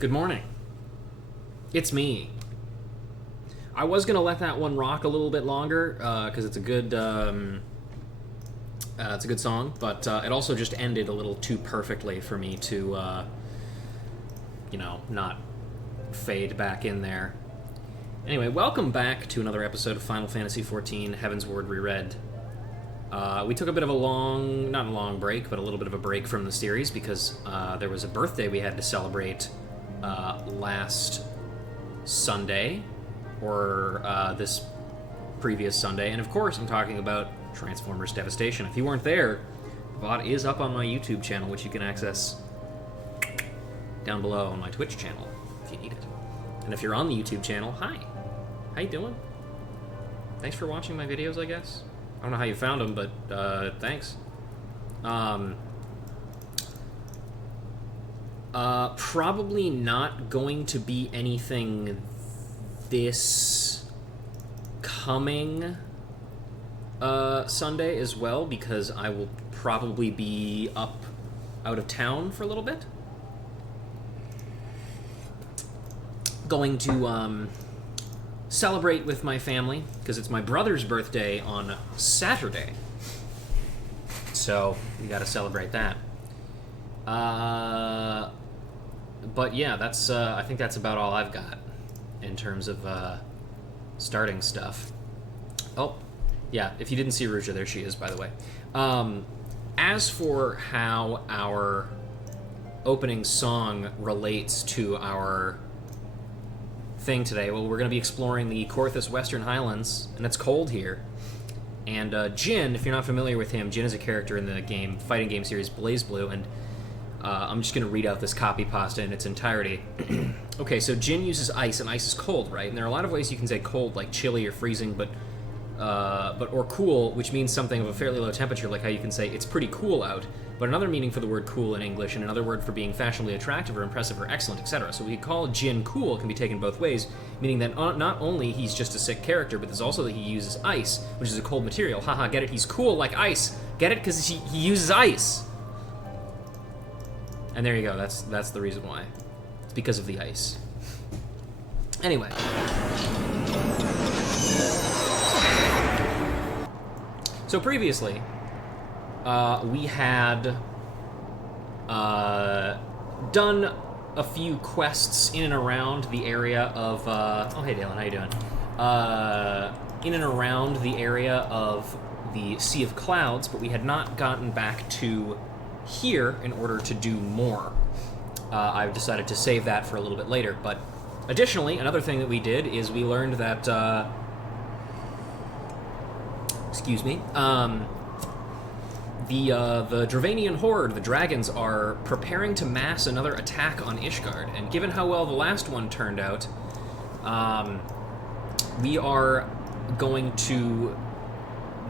Good morning. It's me. I was gonna let that one rock a little bit longer because it's a good song, but it also just ended a little too perfectly for me to, not fade back in there. Anyway, welcome back to another episode of Final Fantasy XIV Heavensward Reread. We took a bit of not a long break, but a little bit of a break from the series because there was a birthday we had to celebrate last Sunday, or this previous Sunday, and of course I'm talking about Transformers Devastation. If you weren't there, the VOD is up on my YouTube channel, which you can access down below on my Twitch channel if you need it. And if you're on the YouTube channel, hi. How you doing? Thanks for watching my videos, I guess. I don't know how you found them, but thanks. Probably not going to be anything this coming Sunday as well, because I will probably be out of town for a little bit. Going to celebrate with my family, because it's my brother's birthday on Saturday. So, we gotta celebrate that. But yeah, that's I think that's about all I've got in terms of starting stuff. Oh, yeah, if you didn't see Ruja, there she is, by the way. As for how our opening song relates to our thing today, well, we're going to be exploring the Korthus Western Highlands, and it's cold here. And Jin, if you're not familiar with him, Jin is a character in the fighting game series BlazBlue, and I'm just going to read out this copy pasta in its entirety. Okay, so Jin uses ice, and ice is cold, right? And there are a lot of ways you can say cold, like chilly or freezing, or cool, which means something of a fairly low temperature, like how you can say it's pretty cool out. But another meaning for the word cool in English, and another word for being fashionably attractive or impressive or excellent, etc. So we call Jin cool can be taken both ways, meaning that not only he's just a sick character, but there's also that he uses ice, which is a cold material. Haha, get it? He's cool like ice. Get it? Because he uses ice. And there you go. That's the reason why. It's because of the ice. Anyway. So previously, we had done a few quests in and around the area of... oh, hey, Dalen, how you doing? In and around the area of the Sea of Clouds, but we had not gotten back to here in order to do more. I've decided to save that for a little bit later, but additionally, another thing that we did is we learned that... excuse me, the Dravanian Horde, the dragons, are preparing to mass another attack on Ishgard, and given how well the last one turned out, we are going to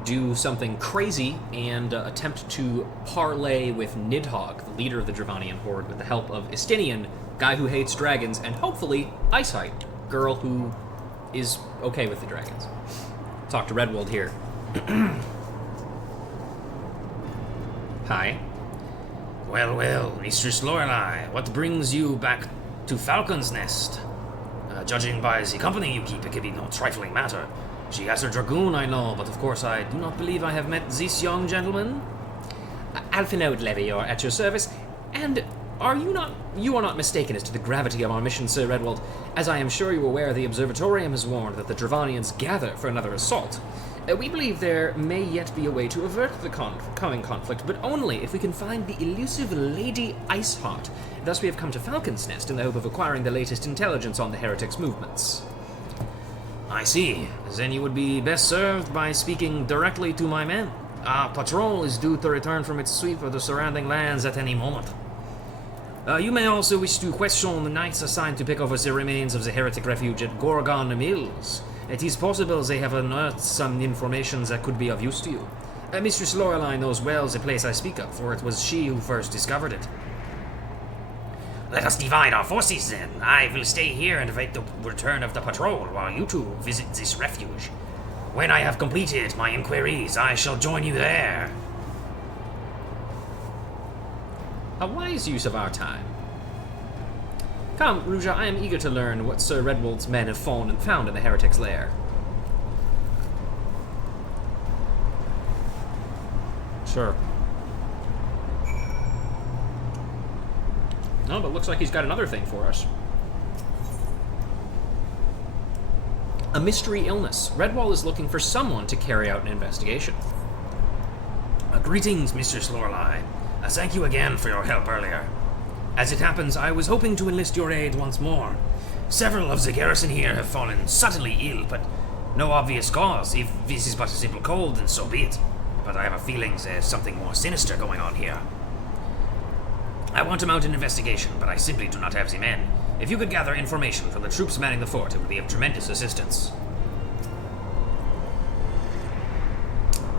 do something crazy and attempt to parlay with Nidhogg, the leader of the Dravanian Horde, with the help of Istinian, guy who hates dragons, and hopefully Iceheart, girl who is okay with the dragons. Talk to Redwold here. Hi. Well, Mistress Lorelei, what brings you back to Falcon's Nest? Judging by the company you keep, it could be no trifling matter. She has her dragoon, I know, but of course I do not believe I have met this young gentleman. Alfinode Levior at your service, and you are not mistaken as to the gravity of our mission, Sir Redwold. As I am sure you are aware, the Observatorium has warned that the Dravanians gather for another assault. We believe there may yet be a way to avert the coming conflict, but only if we can find the elusive Lady Iceheart. Thus we have come to Falcon's Nest in the hope of acquiring the latest intelligence on the heretics' movements. I see. Then you would be best served by speaking directly to my men. Our patrol is due to return from its sweep of the surrounding lands at any moment. You may also wish to question the knights assigned to pick over the remains of the heretic refuge at Gorgon Mills. It is possible they have unearthed some information that could be of use to you. Mistress Lorelei knows well the place I speak of, for it was she who first discovered it. Let us divide our forces then. I will stay here and await the return of the patrol while you two visit this refuge. When I have completed my inquiries, I shall join you there. A wise use of our time. Come, Ruja, I am eager to learn what Sir Redwold's men have found in the heretic's lair. Sure. No, but looks like he's got another thing for us. A mystery illness. Redwall is looking for someone to carry out an investigation. Greetings, Mistress Lorelei. Thank you again for your help earlier. As it happens, I was hoping to enlist your aid once more. Several of the garrison here have fallen suddenly ill, but no obvious cause. If this is but a simple cold, then so be it. But I have a feeling there's something more sinister going on here. I want to mount an investigation, but I simply do not have the men. If you could gather information from the troops manning the fort, it would be of tremendous assistance.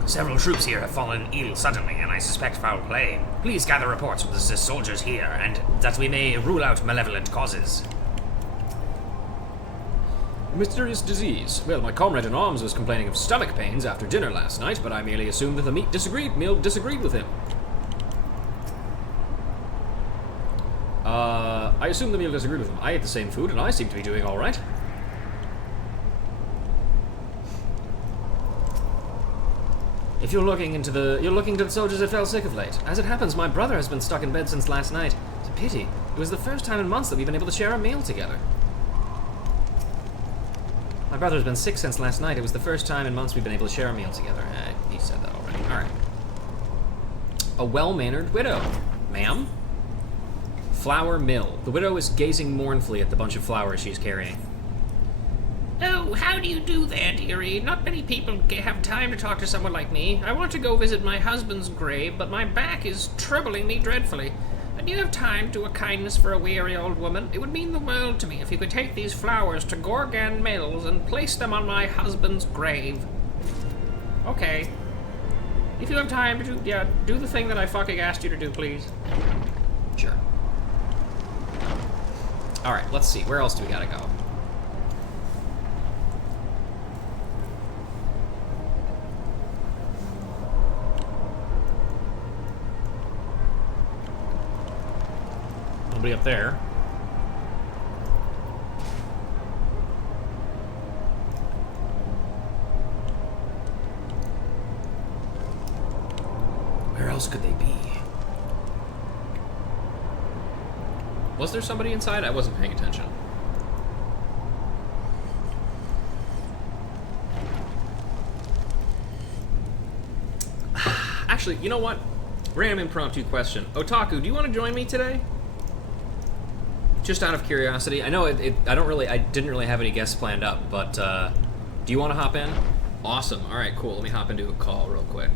Several troops here have fallen ill suddenly, and I suspect foul play. Please gather reports from the soldiers here, and that we may rule out malevolent causes. Mysterious disease. Well, my comrade-in-arms was complaining of stomach pains after dinner last night, but I merely assumed that the meal disagreed with him. I assume the meal disagreed with him. I ate the same food, and I seem to be doing all right. If you're looking to the soldiers that fell sick of late. As it happens, my brother has been stuck in bed since last night. It's a pity. It was the first time in months that we've been able to share a meal together. My brother's been sick since last night. It was the first time in months we've been able to share a meal together. He said that already. All right. A well-mannered widow. Ma'am? Flour mill. The widow is gazing mournfully at the bunch of flowers she's carrying. Oh, how do you do there, dearie? Not many people have time to talk to someone like me. I want to go visit my husband's grave, but my back is troubling me dreadfully. Do you have time to do a kindness for a weary old woman? It would mean the world to me if you could take these flowers to Gorgan Mills and place them on my husband's grave. Okay. If you have time to do the thing that I fucking asked you to do, please. Sure. Alright, let's see. Where else do we gotta go? Nobody up there. Where else could they be? Was there somebody inside? I wasn't paying attention. Actually, you know what? Random impromptu question. Otaku, do you want to join me today? Just out of curiosity. I know I didn't really have any guests planned up, but do you want to hop in? Awesome. All right, cool. Let me hop into a call real quick.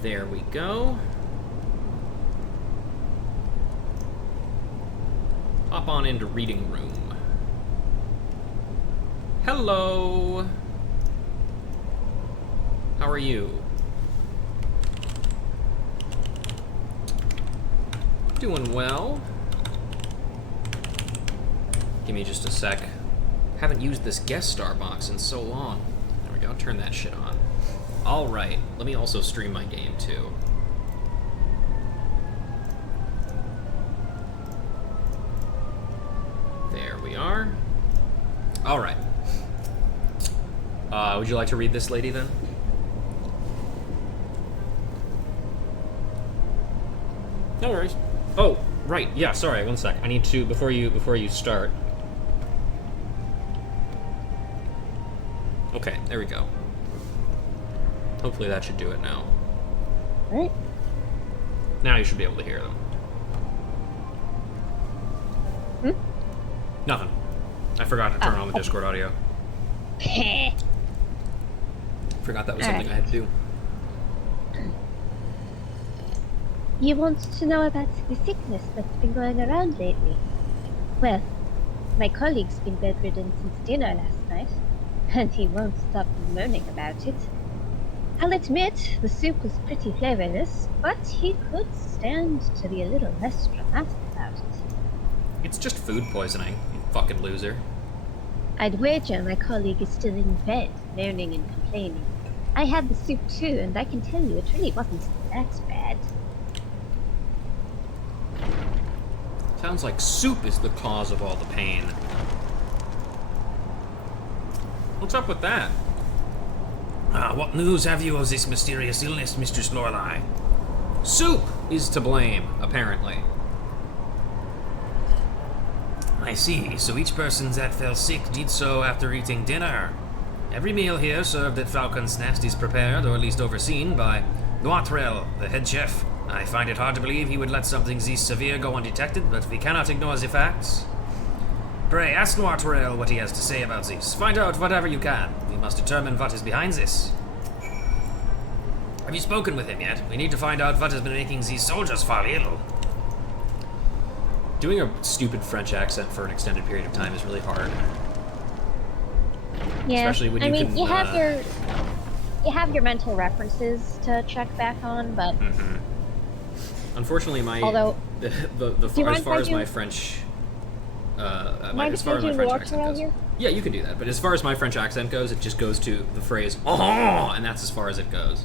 There we go. Hop on into reading room. Hello. How are you? Doing well. Give me just a sec. Haven't used this guest star box in so long. There we go. Turn that shit on. All right. Let me also stream my game too. There we are. All right. Would you like to read this lady then? No worries. Oh, right. Yeah, sorry. One sec. I need to before you start. Okay, there we go. Hopefully that should do it now. All right. Now you should be able to hear them. Nothing. I forgot to turn on the Discord audio. Forgot that was something I had to do. You want to know about the sickness that's been going around lately? Well, my colleague's been bedridden since dinner last night, and he won't stop moaning about it. I'll admit, the soup was pretty flavorless, but he could stand to be a little less dramatic about it. It's just food poisoning, you fucking loser. I'd wager my colleague is still in bed, moaning and complaining. I had the soup too, and I can tell you it really wasn't that bad. Sounds like soup is the cause of all the pain. What's up with that? What news have you of this mysterious illness, Mistress Lorelei? Soup is to blame, apparently. I see, so each person that fell sick did so after eating dinner. Every meal here served at Falcon's Nest is prepared, or at least overseen, by Noitrel, the head chef. I find it hard to believe he would let something this severe go undetected, but we cannot ignore the facts. Pray, ask Noitrel what he has to say about this. Find out whatever you can. We must determine what is behind this. Have you spoken with him yet? We need to find out what has been making these soldiers fall ill. Doing a stupid French accent for an extended period of time is really hard. Yeah, Especially when you can, you have your mental references to check back on, but unfortunately, my although as far as my French accent goes, yeah, you can do that. But as far as my French accent goes, it just goes to the phrase "oh," and that's as far as it goes.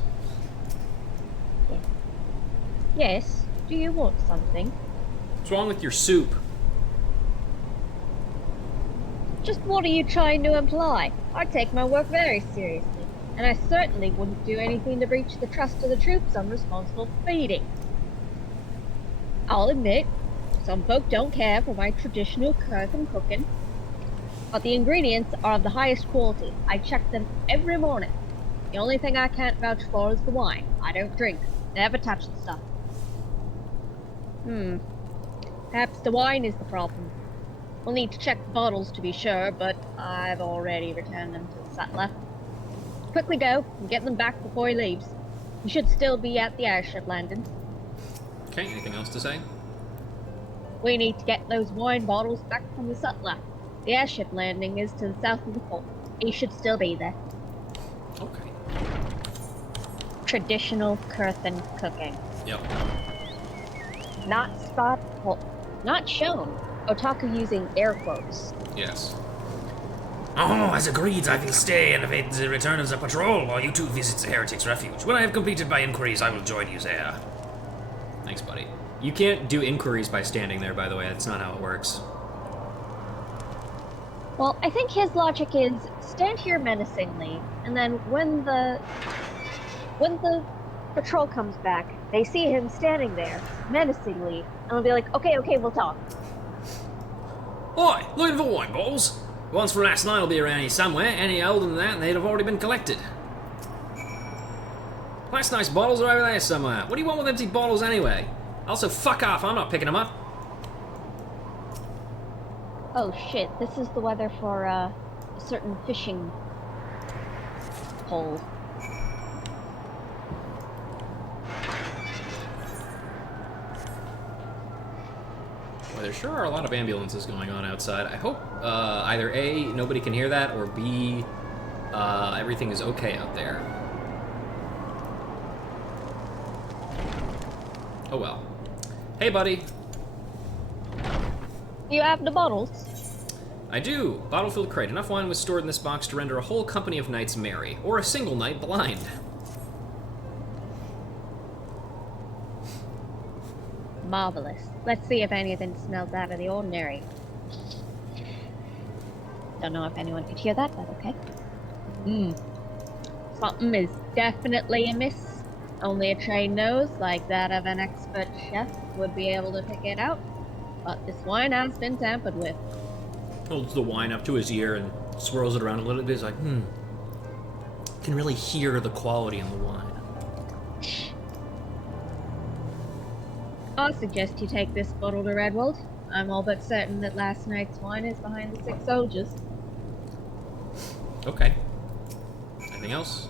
Yes. Do you want something? What's wrong with your soup? Just what are you trying to imply? I take my work very seriously, and I certainly wouldn't do anything to breach the trust of the troops I'm responsible for feeding. I'll admit, some folk don't care for my traditional Curthan cooking, but the ingredients are of the highest quality. I check them every morning. The only thing I can't vouch for is the wine. I don't drink. Never touch the stuff. Perhaps the wine is the problem. We'll need to check the bottles to be sure, but I've already returned them to the sutler. Quickly go and get them back before he leaves. He should still be at the airship landing. Okay, anything else to say? We need to get those wine bottles back from the sutler. The airship landing is to the south of the fort. He should still be there. Okay. Traditional Curthan cooking. Yep. Not shown. Otaku using air quotes. Yes. Oh, as agreed, I will stay and await the return of the patrol while you two visit the Heretics' Refuge. When I have completed my inquiries, I will join you there. Thanks, buddy. You can't do inquiries by standing there, by the way. That's not how it works. Well, I think his logic is stand here menacingly, and then when the patrol comes back, they see him standing there menacingly, and they'll be like, okay, we'll talk. Oi, looking for wine bottles? Ones from last night will be around here somewhere. Any older than that, they'd have already been collected. Last night's bottles are over there somewhere. What do you want with empty bottles anyway? Also, fuck off, I'm not picking them up. Oh shit, this is the weather for a certain fishing hole. Well, there sure are a lot of ambulances going on outside. I hope either A, nobody can hear that, or B, everything is okay out there. Oh well. Hey, buddy. Do you have the bottles? I do. Bottle-filled crate. Enough wine was stored in this box to render a whole company of knights merry, or a single knight blind. Marvelous. Let's see if anything smells out of the ordinary. Don't know if anyone could hear that, but okay. Something is definitely amiss. Only a trained nose, like that of an expert chef, would be able to pick it out. But this wine has been tampered with. Holds the wine up to his ear and swirls it around a little bit. He's like, Can really hear the quality in the wine. I'll suggest you take this bottle to Redwold. I'm all but certain that last night's wine is behind the 6 soldiers. Okay. Anything else?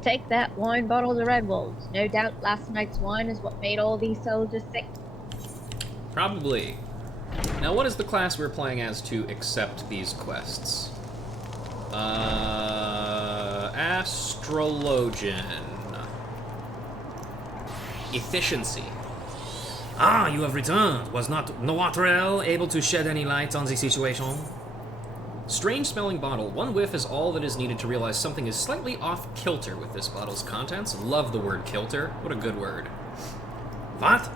Take that wine bottle to Redwold. No doubt last night's wine is what made all these soldiers sick. Probably. Now, what is the class we're playing as to accept these quests? Astrologian. Efficiency. Ah, you have returned. Was not Noitrel able to shed any light on the situation? Strange-smelling bottle. One whiff is all that is needed to realize something is slightly off-kilter with this bottle's contents. Love the word kilter. What a good word. What?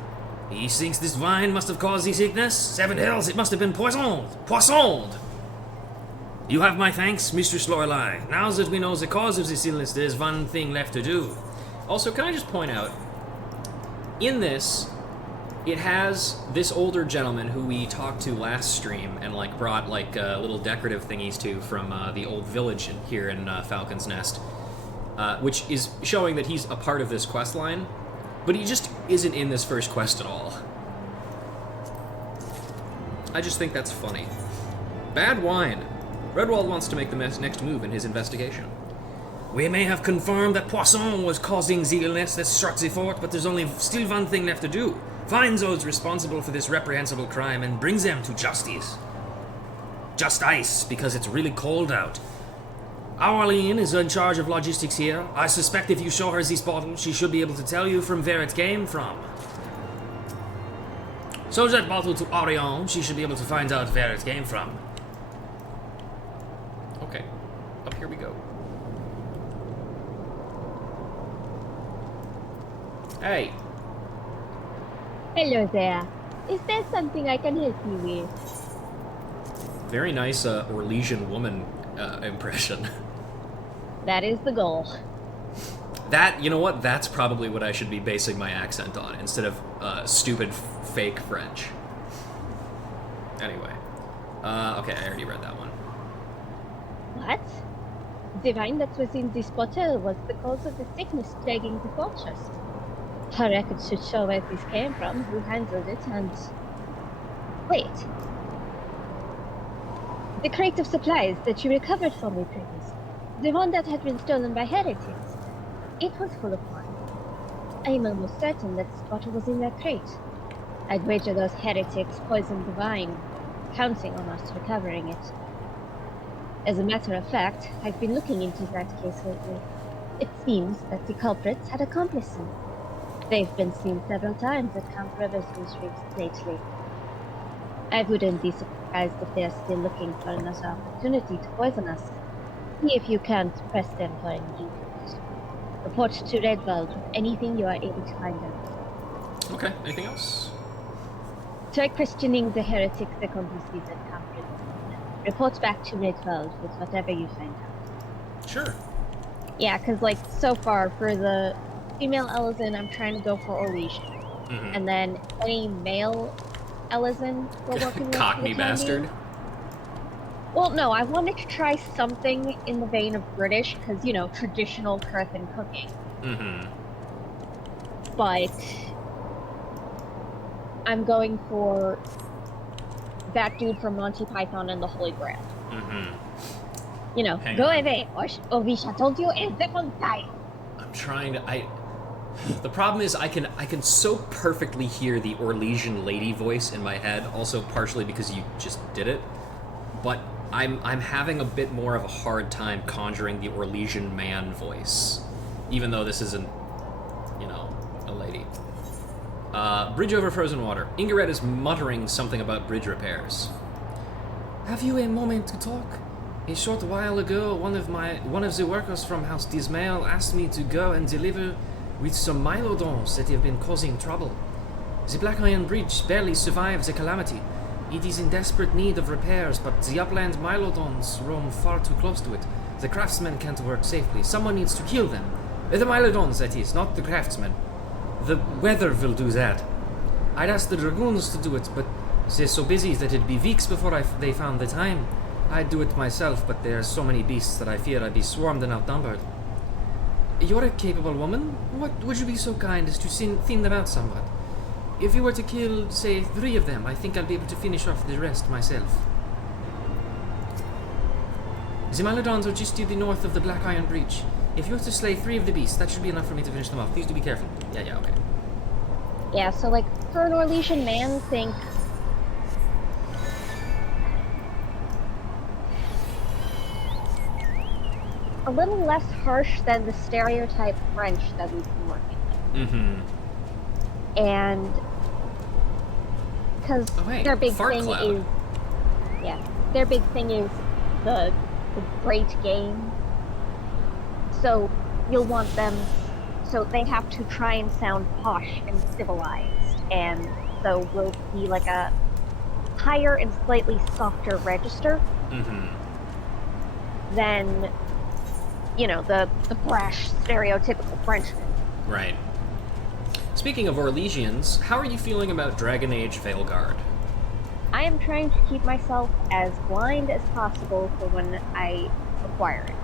He thinks this wine must have caused the sickness. 7 hells, it must have been poisoned. Poisoned! You have my thanks, Mistress Lorelei. Now that we know the cause of this illness, there is one thing left to do. Also, can I just point out, in this, it has this older gentleman who we talked to last stream and like brought like little decorative thingies to from the old village here in Falcon's Nest, which is showing that he's a part of this quest line, but he just isn't in this first quest at all. I just think that's funny. Bad wine. Redwald wants to make the next move in his investigation. We may have confirmed that Poisson was causing the illness that struck the fort, but there's only still one thing left to do. Find those responsible for this reprehensible crime and bring them to justice. Just ice, because it's really cold out. Arlene is in charge of logistics here. I suspect if you show her this bottle, she should be able to tell you from where it came from. Show that bottle to Orion, she should be able to find out where it came from. Okay, up here we go. Hey. Hello there. Is there something I can help you with? Very nice Orlesian woman impression. That is the goal. That, you know what? That's probably what I should be basing my accent on, instead of stupid fake French. Anyway. Okay, I already read that one. What? The wine that was in this bottle was the cause of the sickness plaguing the fortress. Her records should show where this came from, who handled it, and... Wait. The crate of supplies that you recovered for me previously. The one that had been stolen by heretics. It was full of wine. I am almost certain that this bottle was in that crate. I'd wager those heretics poisoned the wine, counting on us recovering it. As a matter of fact, I've been looking into that case lately. It seems that the culprits had accomplices. They've been seen several times at Count Reverson's reefs lately. I wouldn't be surprised if they're still looking for another opportunity to poison us. See if you can't press them for any details. Report to Redwald with anything you are able to find out. Okay, anything else? Try questioning the heretics accomplices at Count Reverson. Report back to Redwald with whatever you find out. Sure. Yeah, because, like, so far, for the female Ellison, I'm trying to go for Orlesian. Mm-hmm. And then any male Ellison we're working with. Cockney bastard. Well, no, I wanted to try something in the vein of British, because, you know, traditional Curthin cooking. Mm-hmm. But I'm going for that dude from Monty Python and the Holy Grail. Mm-hmm. You know, Hang go on. away, or we shall told you a second time. I'm trying to... The problem is I can so perfectly hear the Orlesian lady voice in my head, also partially because you just did it, but I'm having a bit more of a hard time conjuring the Orlesian man voice, even though this isn't, you know, a lady. Bridge over frozen water. Ingaret is muttering something about bridge repairs. Have you a moment to talk? A short while ago, one of the workers from House Dismail asked me to go and deliver with some Mylodons that have been causing trouble. The Black Iron Bridge barely survived the calamity. It is in desperate need of repairs, but the upland Mylodons roam far too close to it. The craftsmen can't work safely. Someone needs to kill them. The Mylodons, that is, not the craftsmen. The weather will do that. I'd ask the dragoons to do it, but they're so busy that it'd be weeks before they found the time. I'd do it myself, but there are so many beasts that I fear I'd be swarmed and outnumbered. You're a capable woman. What would you be so kind as to thin them out somewhat? If you were to kill, say, 3 of them, I think I'll be able to finish off the rest myself. The Mylodons are just to the north of the Black Iron Breach. If you were to slay 3 of the beasts, that should be enough for me to finish them off. Please do be careful. Yeah, okay. Yeah, so, like, for an Orlesian man, think... a little less harsh than the stereotype French that we've been working with. Mm-hmm. And... because their big thing is... yeah, their big thing is the great game. So, you'll want them... so they have to try and sound posh and civilized. and so will be like a higher and slightly softer register than, you know, the brash, stereotypical Frenchman. Right. Speaking of Orlesians, how are you feeling about Dragon Age Veilguard? I am trying to keep myself as blind as possible for when I acquire it.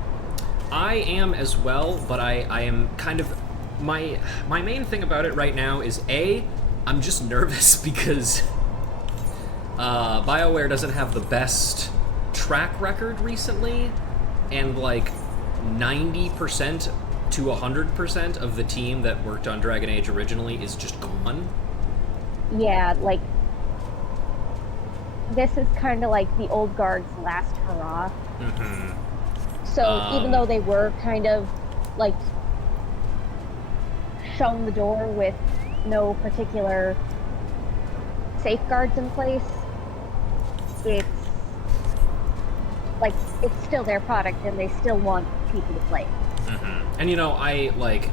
I am as well, but I am kind of... My main thing about it right now is, A, I'm just nervous because BioWare doesn't have the best track record recently, and like 90% to 100% of the team that worked on Dragon Age originally is just gone. Yeah, like, this is kind of like the old guard's last hurrah. So even though they were kind of like shown the door with no particular safeguards in place, it's like, it's still their product and they still want people to play it. And you know, I like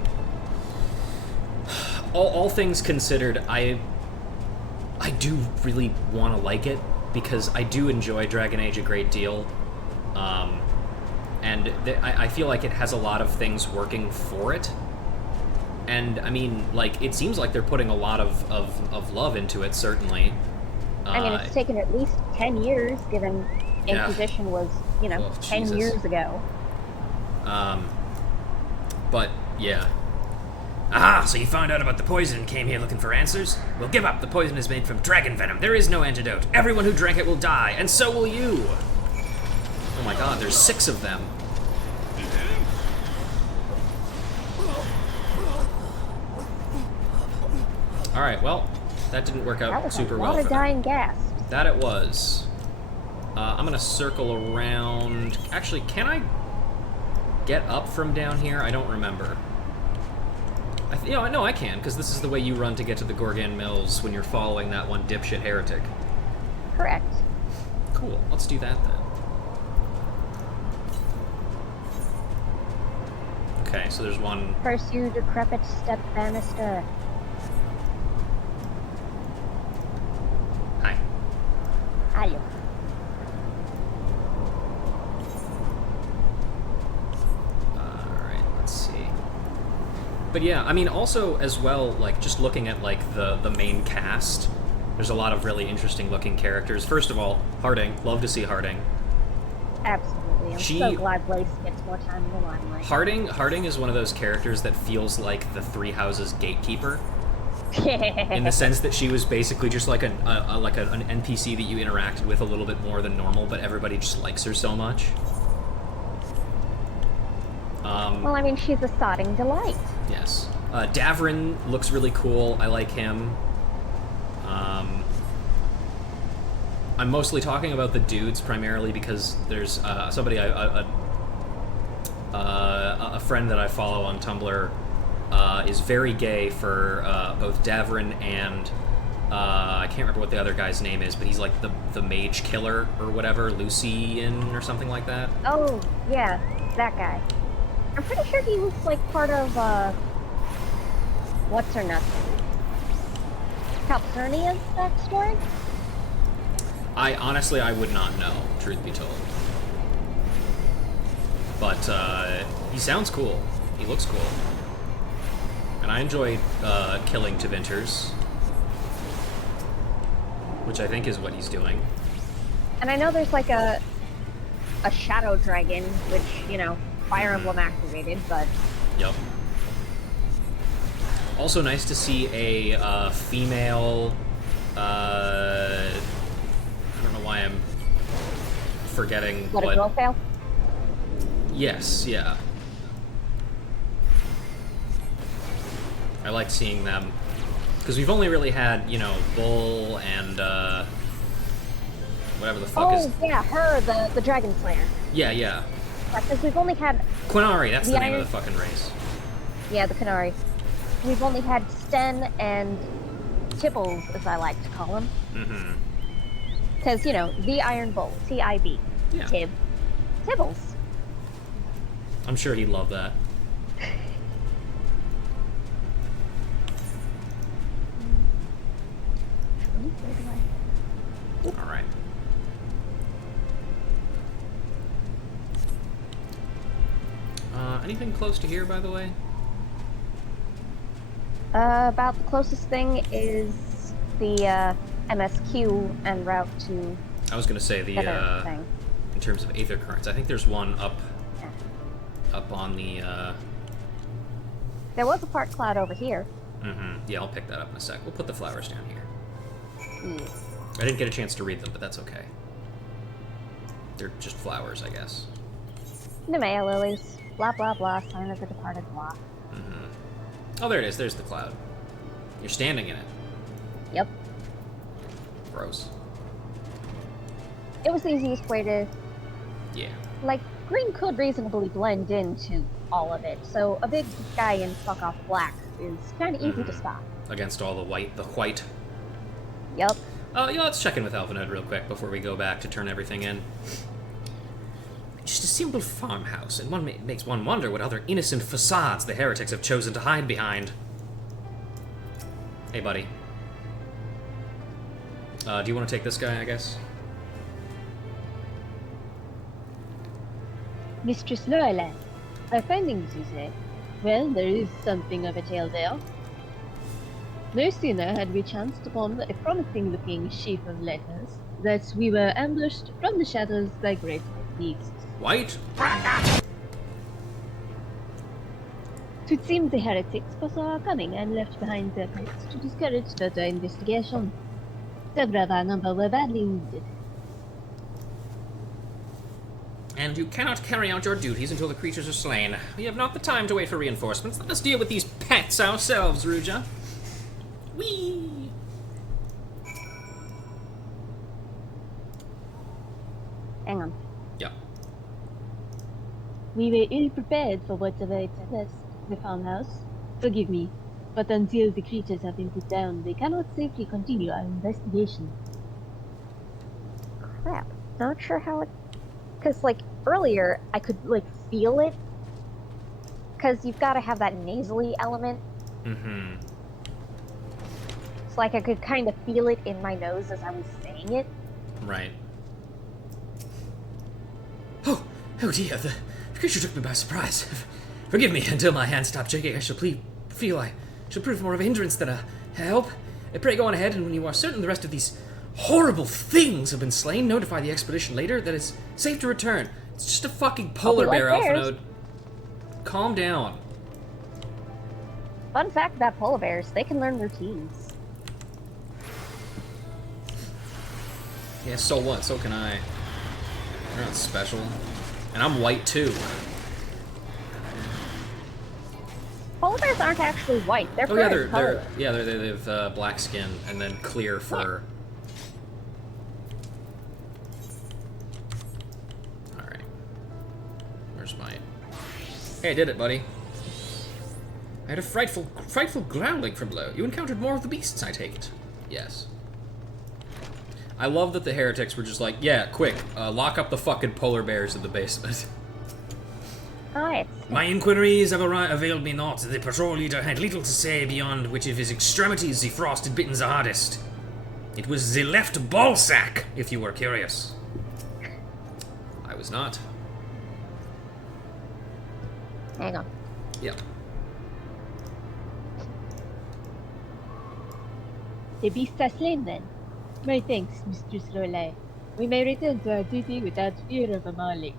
all things considered, I do really want to like it because I do enjoy Dragon Age a great deal, and I feel like it has a lot of things working for it. And I mean, like, it seems like they're putting a lot of love into it, certainly. I mean, it's taken at least 10 years, given Inquisition was, you know, 10 years ago. But, yeah. Aha, so you found out about the poison and came here looking for answers? Well, give up. The poison is made from dragon venom. There is no antidote. Everyone who drank it will die, and so will you. Oh my god, there's 6 of them. Alright, well, that didn't work out super well for them. That was a lot of dying gas. That it was. I'm gonna circle around... Actually, can I get up from down here? I don't remember. No, I can, because this is the way you run to get to the Gorgon Mills when you're following that one dipshit heretic. Correct. Cool, let's do that then. Okay, so there's one... First, you decrepit step banister. Hi. Hiya. Alright, let's see. But yeah, I mean, also, as well, like, just looking at, like, the main cast, there's a lot of really interesting looking characters. First of all, Harding. Love to see Harding. Absolutely. I'm so glad Blaze gets more time in the limelight. Harding is one of those characters that feels like the Three Houses gatekeeper. In the sense that she was basically just like an NPC that you interacted with a little bit more than normal, but everybody just likes her so much. Well, I mean, she's a sodding delight. Yes. Davrin looks really cool. I like him. I'm mostly talking about the dudes primarily because there's somebody, a friend that I follow on Tumblr is very gay for both Davrin and I can't remember what the other guy's name is, but he's like the mage killer or whatever, Lucian or something like that. Oh, yeah, that guy. I'm pretty sure he was like part of what's her nuts? Calpurnia's backstory? I would not know, truth be told. But he sounds cool. He looks cool. And I enjoy killing Tevinters, which I think is what he's doing. And I know there's like a shadow dragon, which, you know, Fire Emblem activated, but... Yep. Also nice to see a female... I don't know why I'm forgetting what... a girl fail? Yes, yeah. I like seeing them. Because we've only really had, you know, Bull and, whatever the fuck is... Oh, yeah, her, the Dragon Slayer. Yeah, yeah. Because we've only had... Quinari, that's the name of the fucking race. Yeah, the Quinari. We've only had Sten and Tibbles, as I like to call him. Mm-hmm. Because, you know, the Iron Bull, T-I-B. Yeah. Tibbles. I'm sure he'd love that. Anything close to here, by the way? About the closest thing is the MSQ en route to I was gonna say the thing. in terms of aether currents. I think there's one up on the. There was a part cloud over here. Yeah, I'll pick that up in a sec. We'll put the flowers down here. Yeah. I didn't get a chance to read them, but that's okay. They're just flowers, I guess. Nemea lilies. Blah blah blah. Sign of the departed blah. Oh, there it is. There's the cloud. You're standing in it. Yep. Gross. It was the easiest way to... Yeah. Like, green could reasonably blend into all of it, so a big guy in fuck-off black is kind of easy to spot. Against all the white. Yep. Yeah, let's check in with Alvinode real quick before we go back to turn everything in. Just a simple farmhouse, and makes one wonder what other innocent facades the heretics have chosen to hide behind. Hey, buddy. Do you want to take this guy, I guess? Mistress Lorelei, our findings, you say? Well, there is something of a tale there. No sooner had we chanced upon a promising-looking sheaf of letters that we were ambushed from the shadows by great beasts. White? It seems the heretics foresaw our coming and left behind their pipes to discourage further investigation. Several of our number were badly wounded. And you cannot carry out your duties until the creatures are slain. We have not the time to wait for reinforcements. Let us deal with these pets ourselves, Ruja. Whee! Hang on. Yeah. We were ill prepared for what awaits us, the farmhouse. Forgive me, but until the creatures have been put down, they cannot safely continue our investigation. Crap. Not sure how it... Because, like, earlier, I could, like, feel it. Because you've got to have that nasally element. Mm-hmm. It's like I could kind of feel it in my nose as I was saying it. Right. Oh dear, the creature took me by surprise. Forgive me, until my hand stopped shaking, I shall feel I shall prove more of a hindrance than a help. Pray go on ahead, and when you are certain the rest of these horrible things have been slain, notify the expedition later that it's safe to return. It's just a fucking polar bear, Alphanode. Calm down. Fun fact about polar bears, they can learn routines. Yeah, so what? So can I. They're not special. And I'm white, too. Polar bears aren't actually white. They're Oh, yeah, pretty colorless. they have black skin and then clear fur. Yeah. Alright. Where's my... Hey, I did it, buddy. I had a frightful growling from below. You encountered more of the beasts, I take it. Yes. I love that the heretics were just like, yeah, quick, lock up the fucking polar bears in the basement. Alright. My inquiries have availed me not. The patrol leader had little to say beyond which of his extremities the frost had bitten the hardest. It was the left ball sack, if you were curious. I was not. Hang on. Yep. The beasts are slain then. My thanks, Mistress Lorelei. We may return to our duty without fear of a Marley.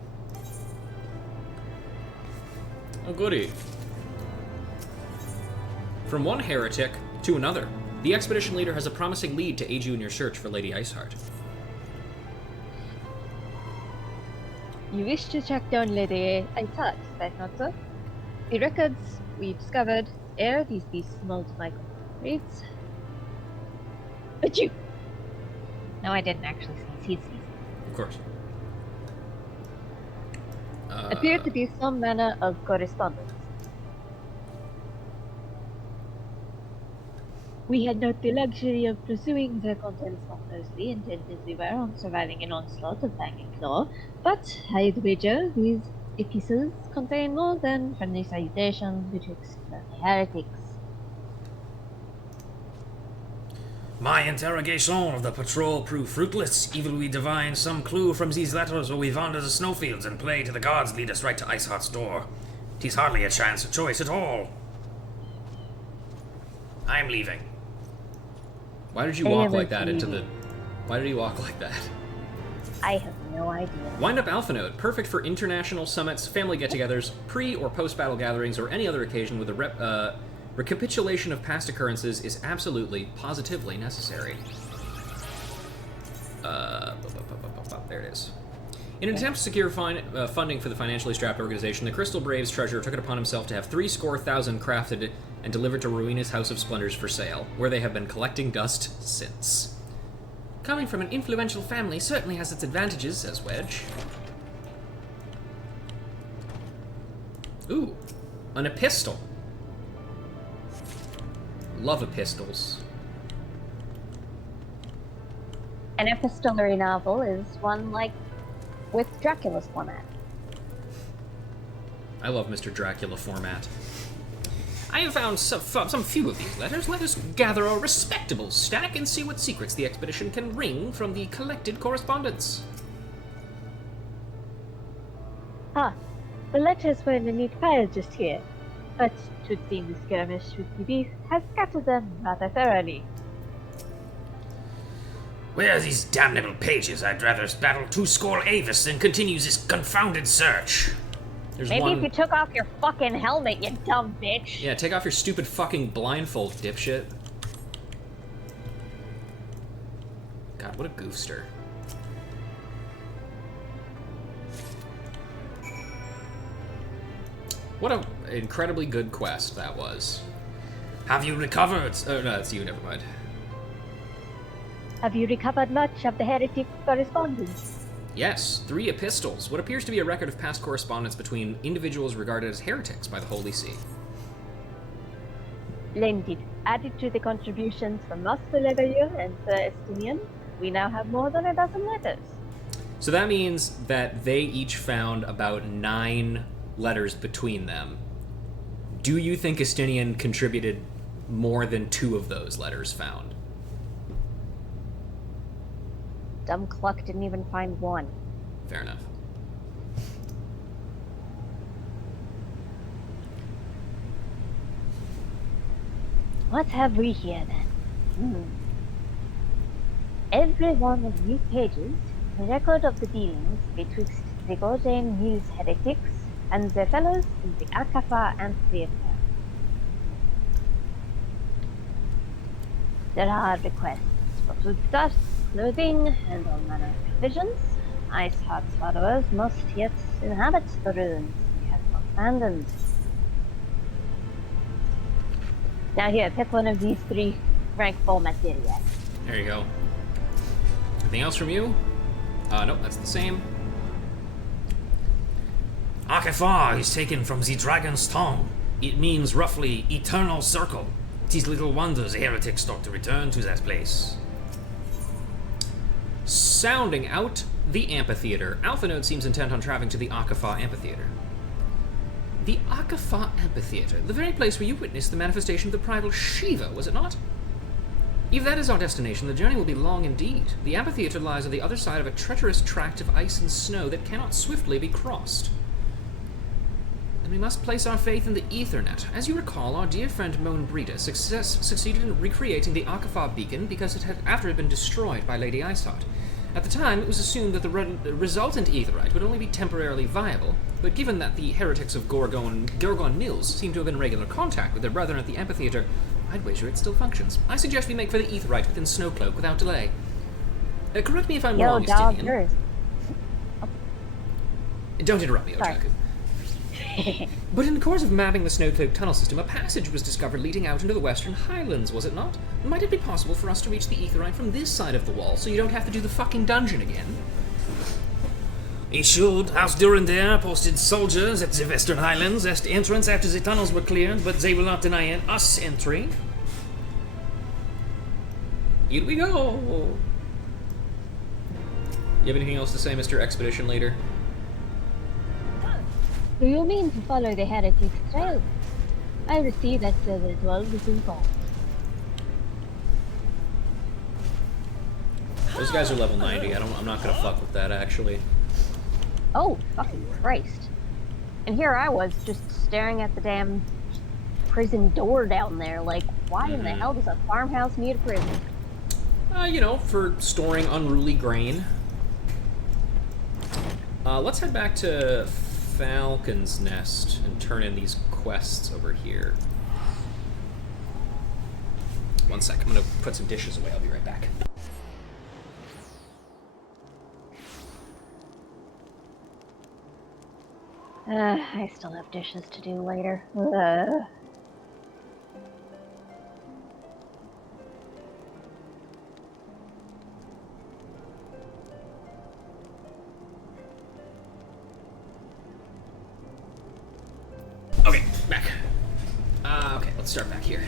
Oh, goody. From one heretic to another, the expedition leader has a promising lead to aid you in your search for Lady Iceheart. You wish to track down Lady Iceheart, is that not so? The records we discovered ere these beasts mauled my comrades. But you! No, I didn't actually sneeze. He sneezed. Of course. Appear to be some manner of correspondence. We had not the luxury of pursuing their contents more closely, intent as we were on surviving an onslaught of Fang and Claw, but I'd wager these epistles contain more than friendly salutations betwixt the heretics. My interrogation of the patrol proved fruitless. Either we divine some clue from these letters, or we wander the snowfields and pray to the gods lead us right to Iceheart's door. 'Tis hardly a choice at all. I'm leaving. Why did you walk like that into the... Why did he walk like that? I have no idea. Wind Up Alpha Node, perfect for international summits, family get-togethers, pre- or post-battle gatherings, or any other occasion with a recapitulation of past occurrences is absolutely, positively necessary. There it is. In an attempt to secure funding for the financially strapped organization, the Crystal Braves treasurer took it upon himself to have 70,000 crafted and delivered to Rowena's House of Splendors for sale, where they have been collecting dust since. Coming from an influential family certainly has its advantages, says Wedge. Ooh, an epistle. Love epistles. An epistolary novel is one like with Dracula's format. I love Mr. Dracula format. I have found some few of these letters. Let us gather a respectable stack and see what secrets the expedition can wring from the collected correspondence. Ah, the letters were in a neat pile just here, but should seem the skirmish with the beast has scattered them rather thoroughly. Where are these damnable pages? I'd rather battle 2 Avis than continue this confounded search. There's Maybe one... if you took off your fucking helmet, you dumb bitch. Yeah, take off your stupid fucking blindfold, dipshit. God, what a goofster. What an incredibly good quest that was. Have you recovered? Oh, no, it's you, never mind. Have you recovered much of the heretic correspondence? Yes, 3 epistles, what appears to be a record of past correspondence between individuals regarded as heretics by the Holy See. Splendid. Added to the contributions from Master Levalier and Sir Estinian, we now have more than a dozen letters. So that means that they each found about 9 letters between them. Do you think Estinian contributed more than 2 of those letters found? Dumb Cluck didn't even find one. Fair enough. What have we here then? Every one of these pages, a record of the dealings betwixt the Gordian Muse heretics and their fellows in the Akafa Amphitheater. There are requests for foodstuffs, clothing, and all manner of provisions. Iceheart's followers must yet inhabit the ruins he has not abandoned. Now here, pick one of these 3 rank 4 materia. There you go. Anything else from you? Nope, that's the same. Akefar is taken from the dragon's tongue. It means roughly eternal circle. 'Tis little wonder the heretics start to return to that place. Sounding out the amphitheater. Alpha Node seems intent on traveling to the Akafa Amphitheater. The Akafa Amphitheater, the very place where you witnessed the manifestation of the primal Shiva, was it not? If that is our destination, the journey will be long indeed. The amphitheater lies on the other side of a treacherous tract of ice and snow that cannot swiftly be crossed. And we must place our faith in the Ethernet. As you recall, our dear friend Moan Breda succeeded in recreating the Akafa beacon after it had been destroyed by Lady Iceheart. At the time, it was assumed that the resultant Aetherite would only be temporarily viable, but given that the heretics of Gorgon Mills seem to have been in regular contact with their brethren at the amphitheater, I'd wager it still functions. I suggest we make for the Aetherite within Snowcloak without delay. Correct me if I'm wrong, dog, Estinian. yours. Don't interrupt me, Sorry. Otaku. But in the course of mapping the Snowcloak tunnel system, a passage was discovered leading out into the Western Highlands, was it not? Might it be possible for us to reach the Aetherite from this side of the wall, so you don't have to do the fucking dungeon again? It should. House Durandare posted soldiers at the Western Highlands as the entrance after the tunnels were cleared, but they will not deny us entry. Here we go! You have anything else to say, Mr. Expedition Leader? Do you mean to follow the heretic's trail? I will see that the ritual is involved. Those guys are level 90. I'm not gonna fuck with that, actually. Oh, fucking Christ. And here I was just staring at the damn prison door down there, like, why in the hell does a farmhouse need a prison? You know, for storing unruly grain. Let's head back to Falcon's Nest and turn in these quests over here. One sec, I'm gonna put some dishes away, I'll be right back. I still have dishes to do later. Okay, back. Okay, let's start back here.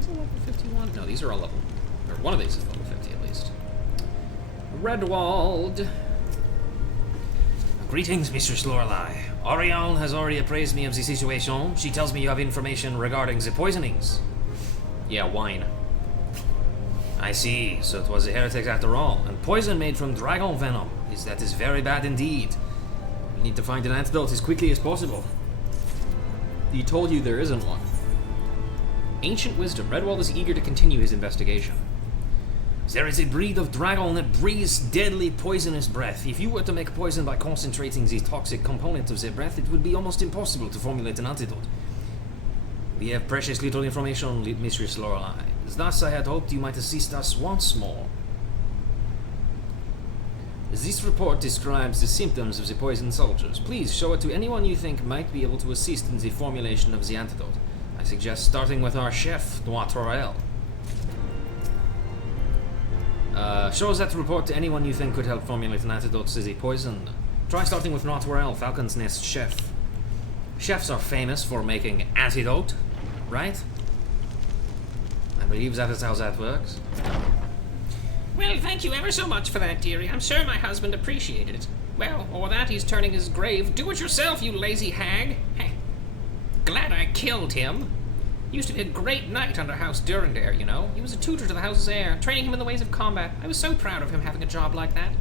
Is it level 51? No, these are all level... Or one of these is level 50 at least. Redwald. Greetings, Mistress Lorelei. Orion has already appraised me of the situation. She tells me you have information regarding the poisonings. Yeah, wine. I see, so it was the heretics after all. And poison made from dragon venom. That is very bad indeed. We need to find an antidote as quickly as possible. He told you there isn't one. Ancient wisdom. Redwald is eager to continue his investigation. There is a breed of dragon that breathes deadly poisonous breath. If you were to make poison by concentrating the toxic component of their breath, it would be almost impossible to formulate an antidote. We have precious little information, Mistress Lorelei. Thus I had hoped you might assist us once more. This report describes the symptoms of the poisoned soldiers. Please show it to anyone you think might be able to assist in the formulation of the antidote. I suggest starting with our chef, Noir. Show that report to anyone you think could help formulate an antidote to the poison. Try starting with Noir, Falcon's Nest chef. Chefs are famous for making antidote, right? I believe that is how that works. Well, thank you ever so much for that, dearie. I'm sure my husband appreciated it. Well, or that he's turning his grave. Do it yourself, you lazy hag. Heh. Glad I killed him. Used to be a great knight under House Durandare, you know. He was a tutor to the House's heir, training him in the ways of combat. I was so proud of him having a job like that.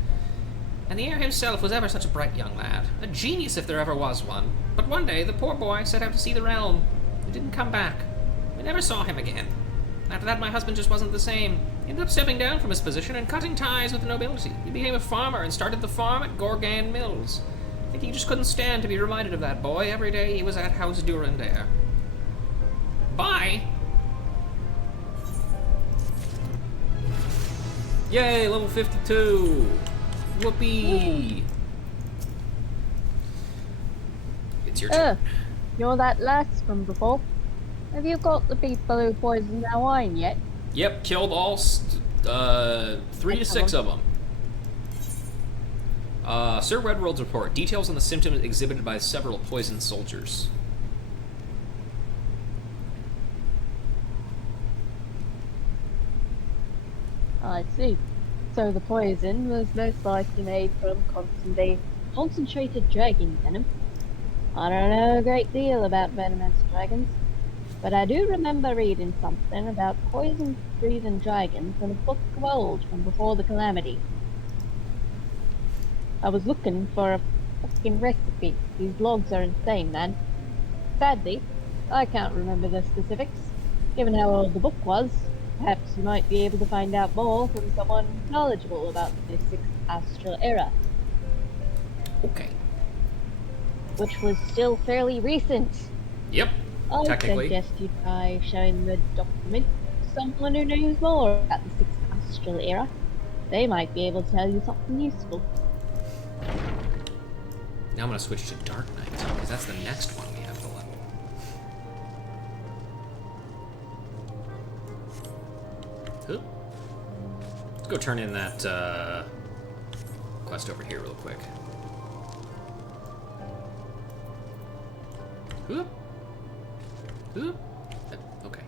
And the heir himself was ever such a bright young lad. A genius if there ever was one. But one day, the poor boy set out to see the realm. He didn't come back. We never saw him again. After that, my husband just wasn't the same. He ended up stepping down from his position and cutting ties with the nobility. He became a farmer and started the farm at Gorgan Mills. I think he just couldn't stand to be reminded of that boy every day he was at House Durandare. Bye! Yay, level 52! Whoopee! It's your turn. You're that last from before. Have you got the people who poisoned our wine yet? Yep, killed all 3 to 6 of them. Sir Redwald's report. Details on the symptoms exhibited by several poisoned soldiers. I see. So the poison was most likely made from concentrated dragon venom. I don't know a great deal about venomous dragons, but I do remember reading something about poison-breathing dragons in a book of old from before the Calamity. I was looking for a fucking recipe. These logs are insane, man. Sadly, I can't remember the specifics. Given how old the book was, perhaps you might be able to find out more from someone knowledgeable about the 6th astral era. Okay. Which was still fairly recent. Yep, I technically. suggest you try showing the document to someone who knows more about the 6th astral era. They might be able to tell you something useful. Now I'm going to switch to Dark Knight, because that's the next one we have to level. Huh? Let's go turn in that quest over here real quick. Whoop. Whoop. Okay.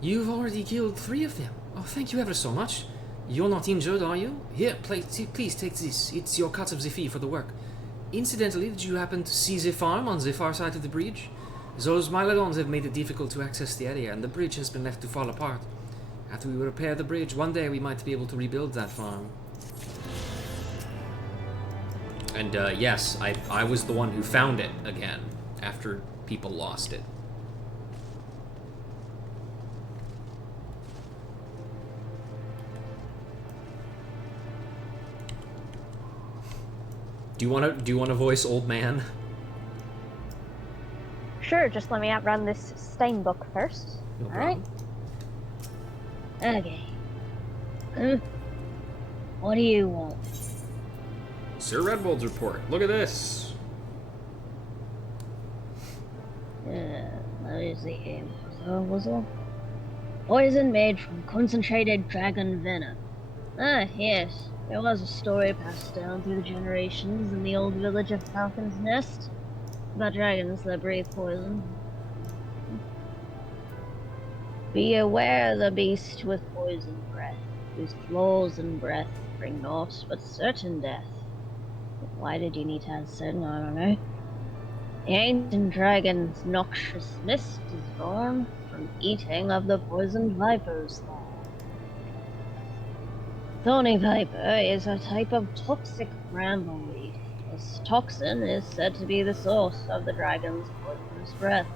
You've already killed 3 of them. Oh, thank you ever so much. You're not injured, are you? Here, please take this. It's your cut of the fee for the work. Incidentally, did you happen to see the farm on the far side of the bridge? Those Mylodons have made it difficult to access the area, and the bridge has been left to fall apart. After we repair the bridge, one day we might be able to rebuild that farm. And yes, I was the one who found it again after people lost it. Do you want to voice old man? Sure, just let me outrun this Stein book first. No Alright. Okay. What do you want? Sir Redwold's report. Look at this. Let me see. Was it? Poison made from concentrated dragon venom. Ah, yes. There was a story passed down through the generations in the old village of Falcon's Nest about dragons that breathe poison. Be aware the beast with poison breath, whose claws and breath bring naught but certain death. But why did you need to add certain? I don't know. The ancient dragon's noxious mist is born from eating of the poisoned viper's thorn. Thorny viper is a type of toxic bramble leaf. This toxin is said to be the source of the dragon's poisonous breath.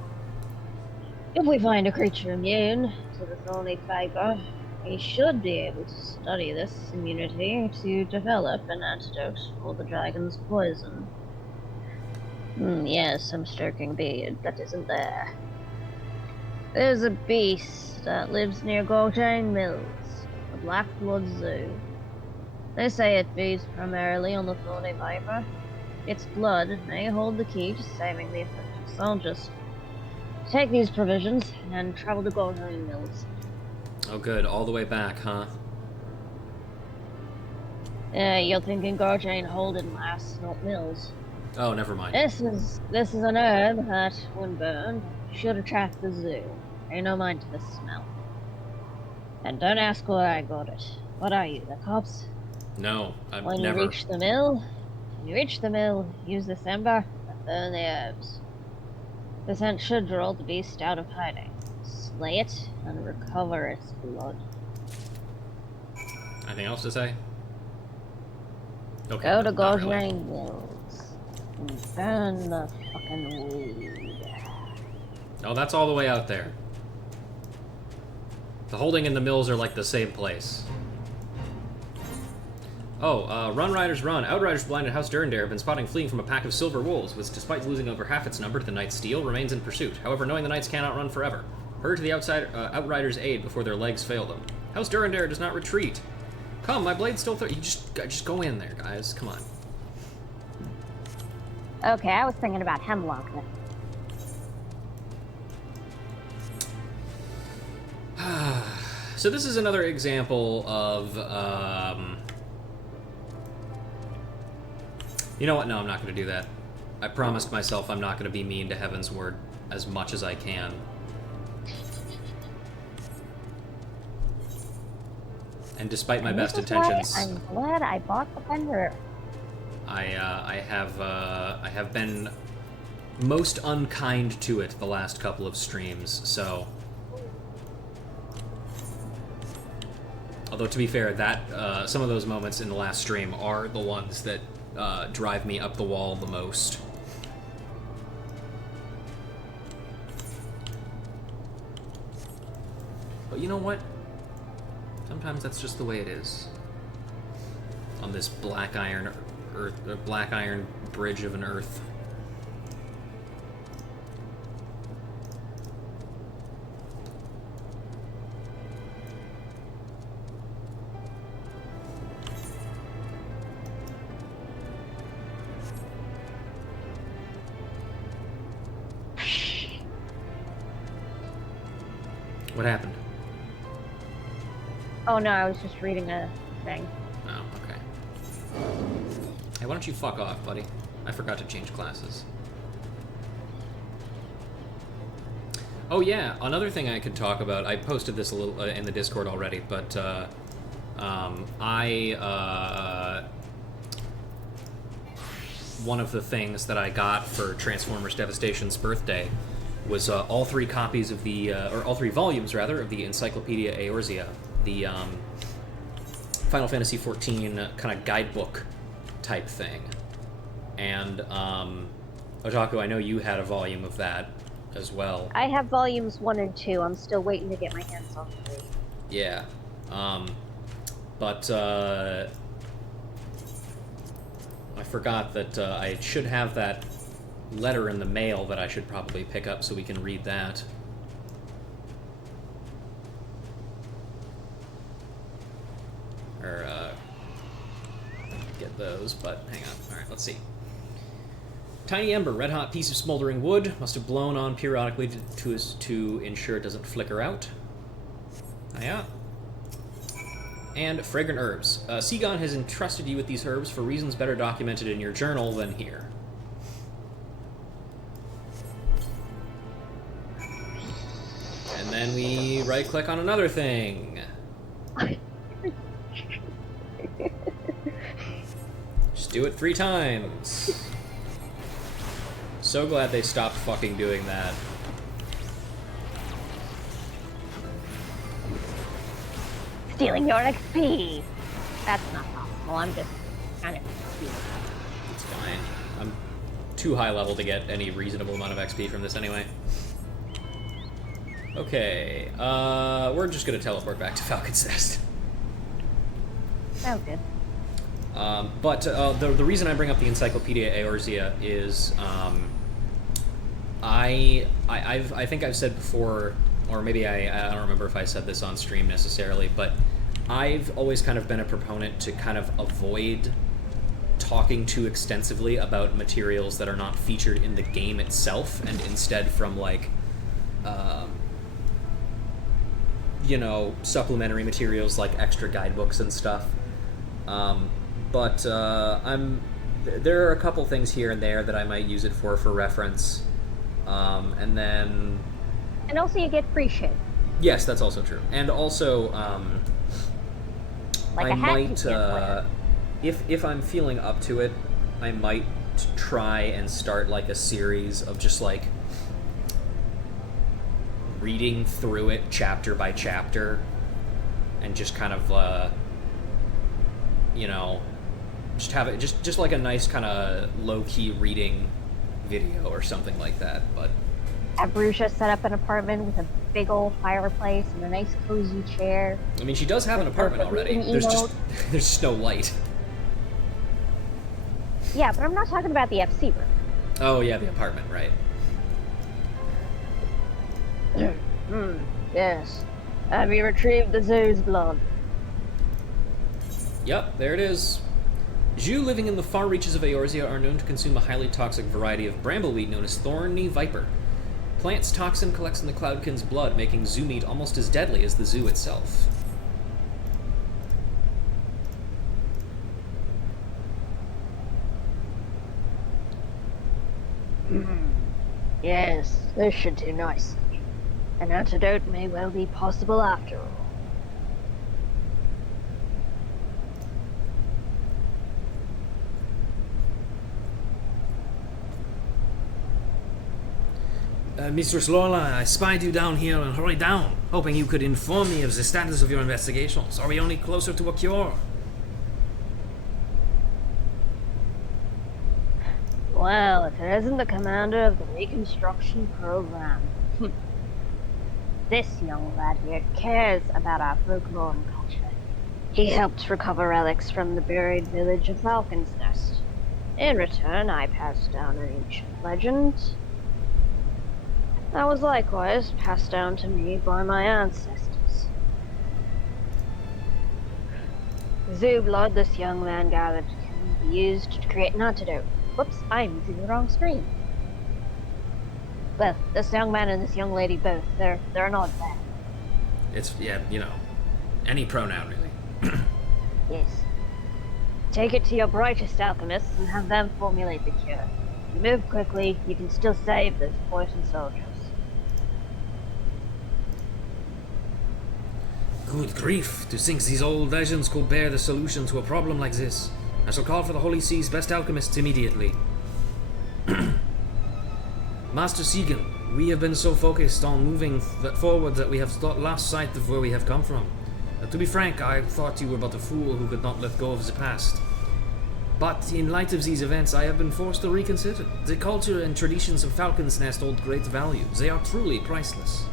If we find a creature immune to the thorny viper, we should be able to study this immunity to develop an antidote for the dragon's poison. Yes, I'm stroking beard. That isn't there. There's a beast that lives near Gorjang Mills, the Black Blood Zoo. They say it feeds primarily on the thorny viper. Its blood may hold the key to saving the affected soldiers. Take these provisions and travel to Gorjang Mills. Oh good, all the way back, huh? You're thinking Gorjang Holden last, not Mills. Oh, never mind. This is an herb that, when burned, should attract the zoo. Pay no mind to the smell. And don't ask where I got it. What are you, the cops? No, I've When never. you reach the mill, use this ember and burn the herbs. The scent should draw the beast out of hiding. Slay it and recover its blood. Anything else to say? Okay. Go to not really. Gorjang Mills and burn the fucking weed. Oh, that's all the way out there. The holding and the mills are like the same place. Oh, run, riders, run. Outriders blinded House Durandare have been spotting fleeing from a pack of silver wolves, which, despite losing over half its number to the Knight's steel, remains in pursuit. However, knowing the Knights cannot run forever. Hurry to the Outriders' aid before their legs fail them. House Durandare does not retreat. Come, my blade's still you just go in there, guys. Come on. Okay, I was thinking about Hemlock then. So this is another example of, you know what? No, I'm not going to do that. I promised myself I'm not going to be mean to Heavensward as much as I can. And despite my best intentions, I'm glad I bought the fender. I have been most unkind to it the last couple of streams, so... Although, to be fair, that some of those moments in the last stream are the ones that drive me up the wall the most. But you know what? Sometimes that's just the way it is. On this black iron earth, or black iron bridge of an earth. What happened? Oh no, I was just reading a thing. Oh, okay. Hey, why don't you fuck off, buddy? I forgot to change classes. Oh yeah, another thing I could talk about, I posted this a little in the Discord already, but one of the things that I got for Transformers Devastation's birthday was all three copies of the, or all three volumes rather, of the Encyclopedia Eorzea, the Final Fantasy XIV kind of guidebook type thing. And Otaku, I know you had a volume of that as well. I have volumes 1 and 2. I'm still waiting to get my hands on 3. Yeah. But I forgot that I should have that letter in the mail that I should probably pick up so we can read that. Or, get those, but hang on. Alright, let's see. Tiny ember, red-hot piece of smoldering wood, must have blown on periodically to ensure it doesn't flicker out. Ah, yeah. And fragrant herbs. Seagon has entrusted you with these herbs for reasons better documented in your journal than here. And then we right-click on another thing. Just do it 3 times. So glad they stopped fucking doing that. Stealing your XP! That's not possible. I'm just kind of stealing. It's fine. I'm too high level to get any reasonable amount of XP from this anyway. Okay, we're just gonna teleport back to Falcon's Nest. Sounds good. But the reason I bring up the Encyclopedia Eorzea is I think I've said before, or maybe I don't remember if I said this on stream necessarily, but I've always kind of been a proponent to kind of avoid talking too extensively about materials that are not featured in the game itself, and instead from like you know, supplementary materials like extra guidebooks and stuff. But there are a couple things here and there that I might use it for reference. And then... And also you get free shit. Yes, that's also true. And also, like I a hat might, if I'm feeling up to it, I might try and start like a series of just like reading through it chapter by chapter and just kind of, you know, just have it just like a nice kind of low-key reading video or something like that. But have Brucia set up an apartment with a big old fireplace and a nice cozy chair. I mean, she does have an apartment already. There's just no light. Yeah, but I'm not talking about the FC room. Oh yeah, the apartment, right. Yes. Have you retrieved the zoo's blood? Yep, there it is. Zhu living in the far reaches of Eorzea are known to consume a highly toxic variety of brambleweed known as thorny viper. Plant's toxin collects in the cloudkin's blood, making zoo meat almost as deadly as the zoo itself. Yes, this should do nicely. An antidote may well be possible after all. Mistress Lorla, I spied you down here and hurried down, hoping you could inform me of the status of your investigations. Are we only closer to a cure? Well, if it isn't the commander of the reconstruction program. This young lad here cares about our folklore and culture. He helped recover relics from the buried village of Falcon's Nest. In return, I passed down an ancient legend that was likewise passed down to me by my ancestors. The zoo blood this young man gathered can be used to create an antidote. Whoops, I'm using the wrong screen. Well, this young man and this young lady both, they're not bad. It's, yeah, you know, any pronoun, really. Yes. Take it to your brightest alchemists and have them formulate the cure. If you move quickly, you can still save those poisoned soldiers. Good grief, to think these old legends could bear the solution to a problem like this. I shall call for the Holy Sea's best alchemists immediately. Master Segan, We have been so focused on moving forward that we have lost sight of where we have come from. To be frank, I thought you were but a fool who could not let go of the past. But in light of these events, I have been forced to reconsider. The culture and traditions of Falcon's Nest hold great value. They are truly priceless.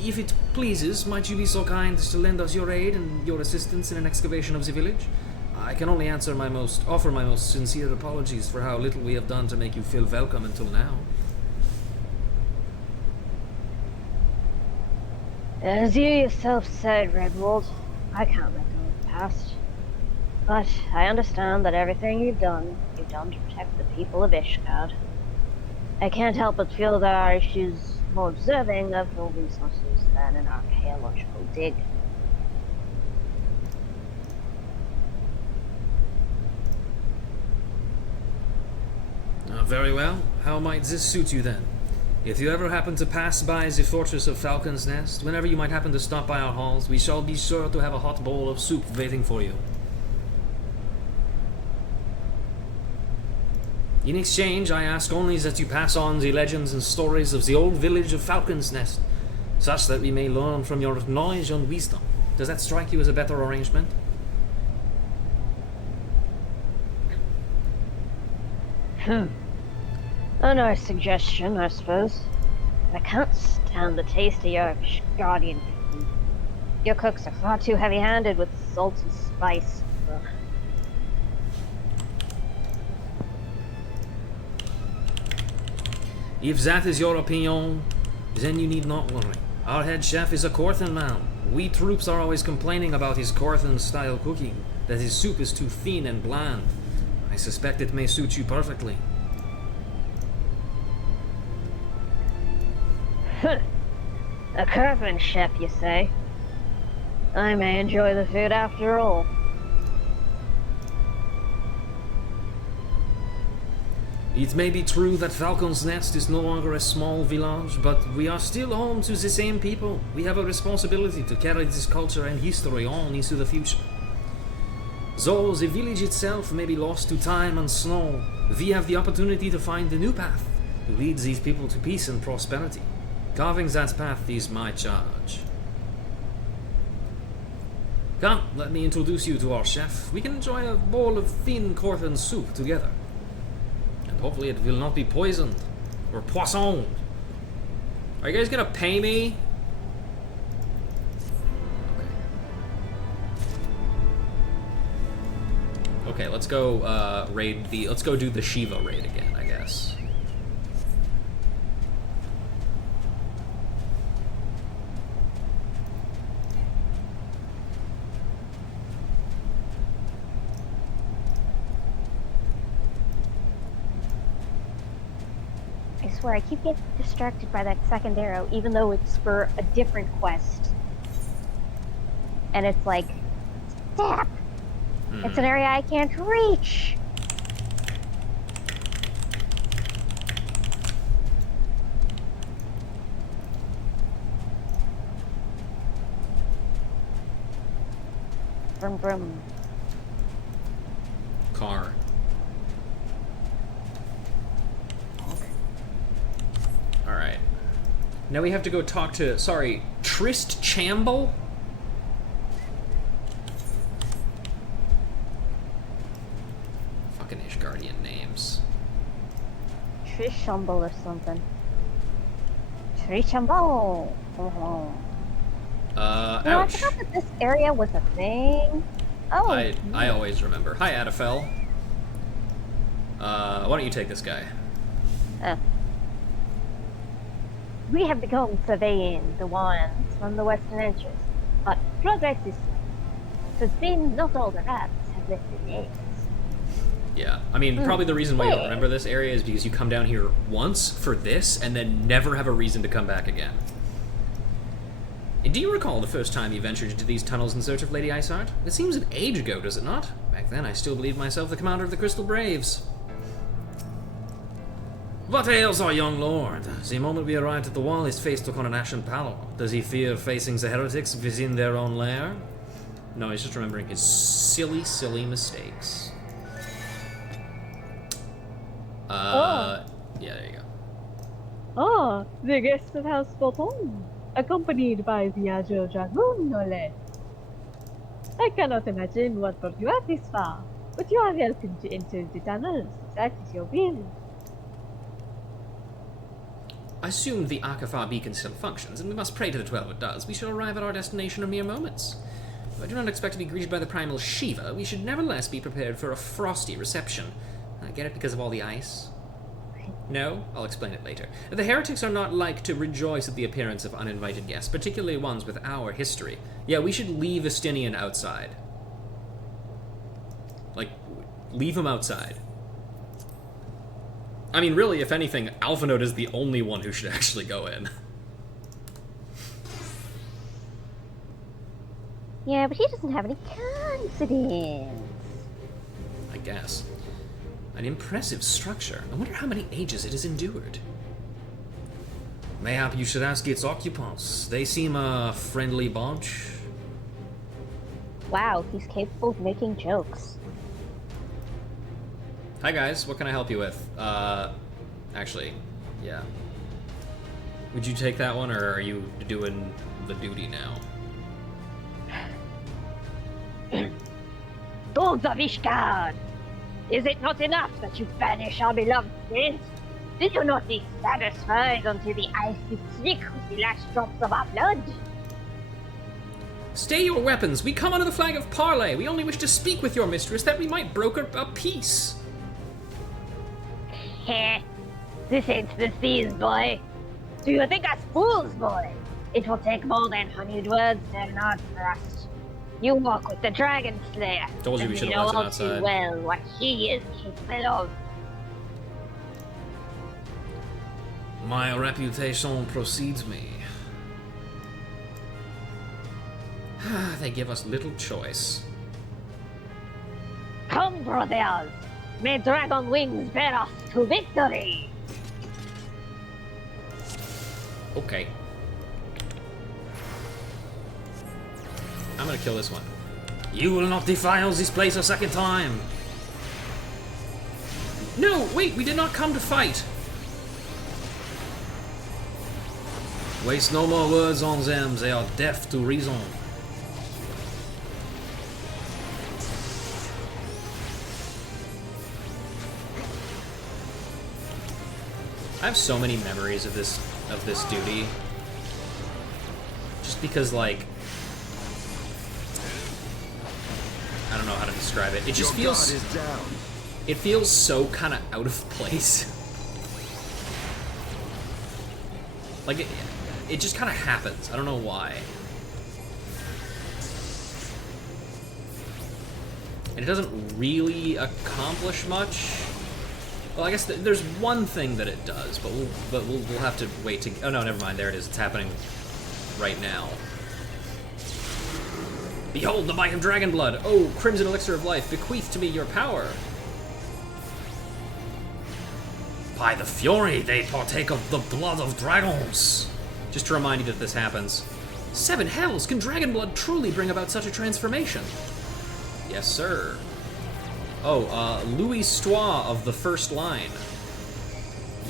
If it pleases, might you be so kind as to lend us your aid and your assistance in an excavation of the village? I can only offer my most sincere apologies for how little we have done to make you feel welcome until now. As you yourself said, Redwold, I can't let go of the past. But I understand that everything you've done to protect the people of Ishgard. I can't help but feel that our issues more observing of the resources than an archaeological dig. Very well. How might this suit you then? If you ever happen to pass by the fortress of Falcon's Nest, whenever you might happen to stop by our halls, we shall be sure to have a hot bowl of soup waiting for you. In exchange, I ask only that you pass on the legends and stories of the old village of Falcon's Nest, such that we may learn from your knowledge and wisdom. Does that strike you as a better arrangement? A nice suggestion, I suppose. I can't stand the taste of your guardian food. Your cooks are far too heavy-handed with salt and spice. Ugh. If that is your opinion, then you need not worry. Our head chef is a Corthan man. We troops are always complaining about his Corthan-style cooking, that his soup is too thin and bland. I suspect it may suit you perfectly. A Corthan chef, you say? I may enjoy the food after all. It may be true that Falcon's Nest is no longer a small village, but we are still home to the same people. We have a responsibility to carry this culture and history on into the future. Though the village itself may be lost to time and snow, we have the opportunity to find a new path to lead these people to peace and prosperity. Carving that path is my charge. Come, let me introduce you to our chef. We can enjoy a bowl of thin Corthan soup together. And hopefully it will not be poisoned or poisoned. Are you guys gonna pay me? Okay, let's go let's go do the Shiva raid again, I guess. I swear, I keep getting distracted by that second arrow, even though it's for a different quest. And it's like, stop! It's an area I can't reach! Brum brum. Car. Alright. Now we have to go talk to, sorry, Trist Chamble? Fucking Ishgardian names. Trishumble or something. Trishumble! I ouch. forgot that this area was a thing. Oh. I always remember. Hi, Adafel. Why don't you take this guy? We have begun surveying the wilds from the western entrance, but progress is slow. So it's been not all the rats have left the eggs. Yeah, I mean, probably the reason why you don't remember this area is because you come down here once for this and then never have a reason to come back again. And do you recall the first time you ventured into these tunnels in search of Lady Iceheart? It seems an age ago, does it not? Back then, I still believed myself the commander of the Crystal Braves. What ails our young lord? The moment we arrived at the wall, his face took on an ashen pallor. Does he fear facing the heretics within their own lair? No, he's just remembering his silly, silly mistakes. Yeah, there you go. Oh, the guests of House Bolton, accompanied by the Agile Dragoon, no less. I cannot imagine what brought you out this far, but you are welcome to enter the tunnels. That is your will. I assume the Akafar beacon still functions, and we must pray to the 12 it does. We shall arrive at our destination in mere moments. If I do not expect to be greeted by the primal Shiva, we should nevertheless be prepared for a frosty reception. I get it because of all the ice? No? I'll explain it later. The heretics are not like to rejoice at the appearance of uninvited guests, particularly ones with our history. Yeah, we should leave Estinian outside. Like, leave him outside. I mean, really, if anything, Alphinaud is the only one who should actually go in. Yeah, but he doesn't have any confidence. I guess. An impressive structure. I wonder how many ages it has endured. Mayhap you should ask its occupants. They seem a friendly bunch. Wow, he's capable of making jokes. Hi guys, what can I help you with? Actually, yeah. Would you take that one, or are you doing the duty now? Dogs of Ishgard! Is it not enough that you banish our beloved prince? Did you not be satisfied until the ice is thick with the last drops of our blood? Stay your weapons! We come under the flag of parley! We only wish to speak with your mistress that we might broker a peace! Heh, this ain't the seas, boy. Do you think us fools, boy? It will take more than honeyed words to not trust. You walk with the Dragon Slayer. Told you we and should have know left him all outside. too well what he is capable of. My reputation precedes me. They give us little choice. Come, brothers! May dragon wings bear us to victory! Okay. I'm gonna kill this one. You will not defile this place a second time. No, wait, we did not come to fight! Waste no more words on them, they are deaf to reason. I have so many memories of this duty. Just because, like, I don't know how to describe it. It just feels... It feels so kind of out of place. Like, it just kind of happens. I don't know why. And it doesn't really accomplish much. Well, I guess there's one thing that it does, but we'll have to wait to... Oh, no, never mind. There it is. It's happening right now. Behold the might of dragon blood! Oh, crimson elixir of life, bequeath to me your power! By the fury, they partake of the blood of dragons. Just to remind you that this happens. 7 hells! Can dragon blood truly bring about such a transformation? Yes, sir. Oh, Louis Stois of the first line.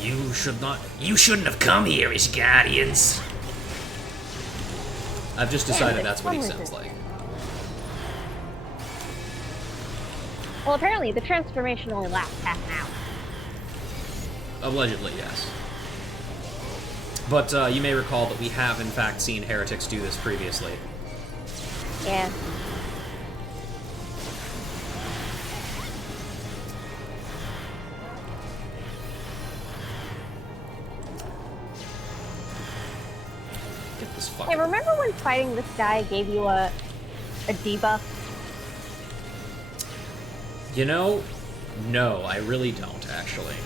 You shouldn't have come here, as guardians. I've just decided that's what he sounds like. Well, apparently the transformation only lasts half an hour. Allegedly, yes. But you may recall that we have, in fact, seen heretics do this previously. Yeah. Get this fucker. Hey, remember when fighting this guy gave you a debuff? You know, no, I really don't, actually.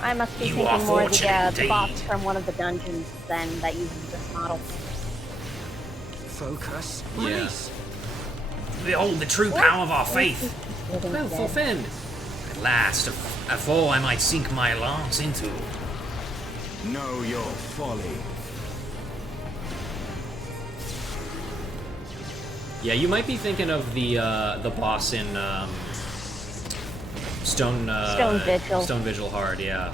I must be You thinking are more of the fortunate boss indeed. from one of the dungeons then that uses this model. Focus. Yeah. Release. Behold the true power of our faith. Well, fulfend. At last, a foe I might sink my lance into. Know your folly. Yeah, you might be thinking of the boss in Stone Vigil. Stone Vigil hard, yeah.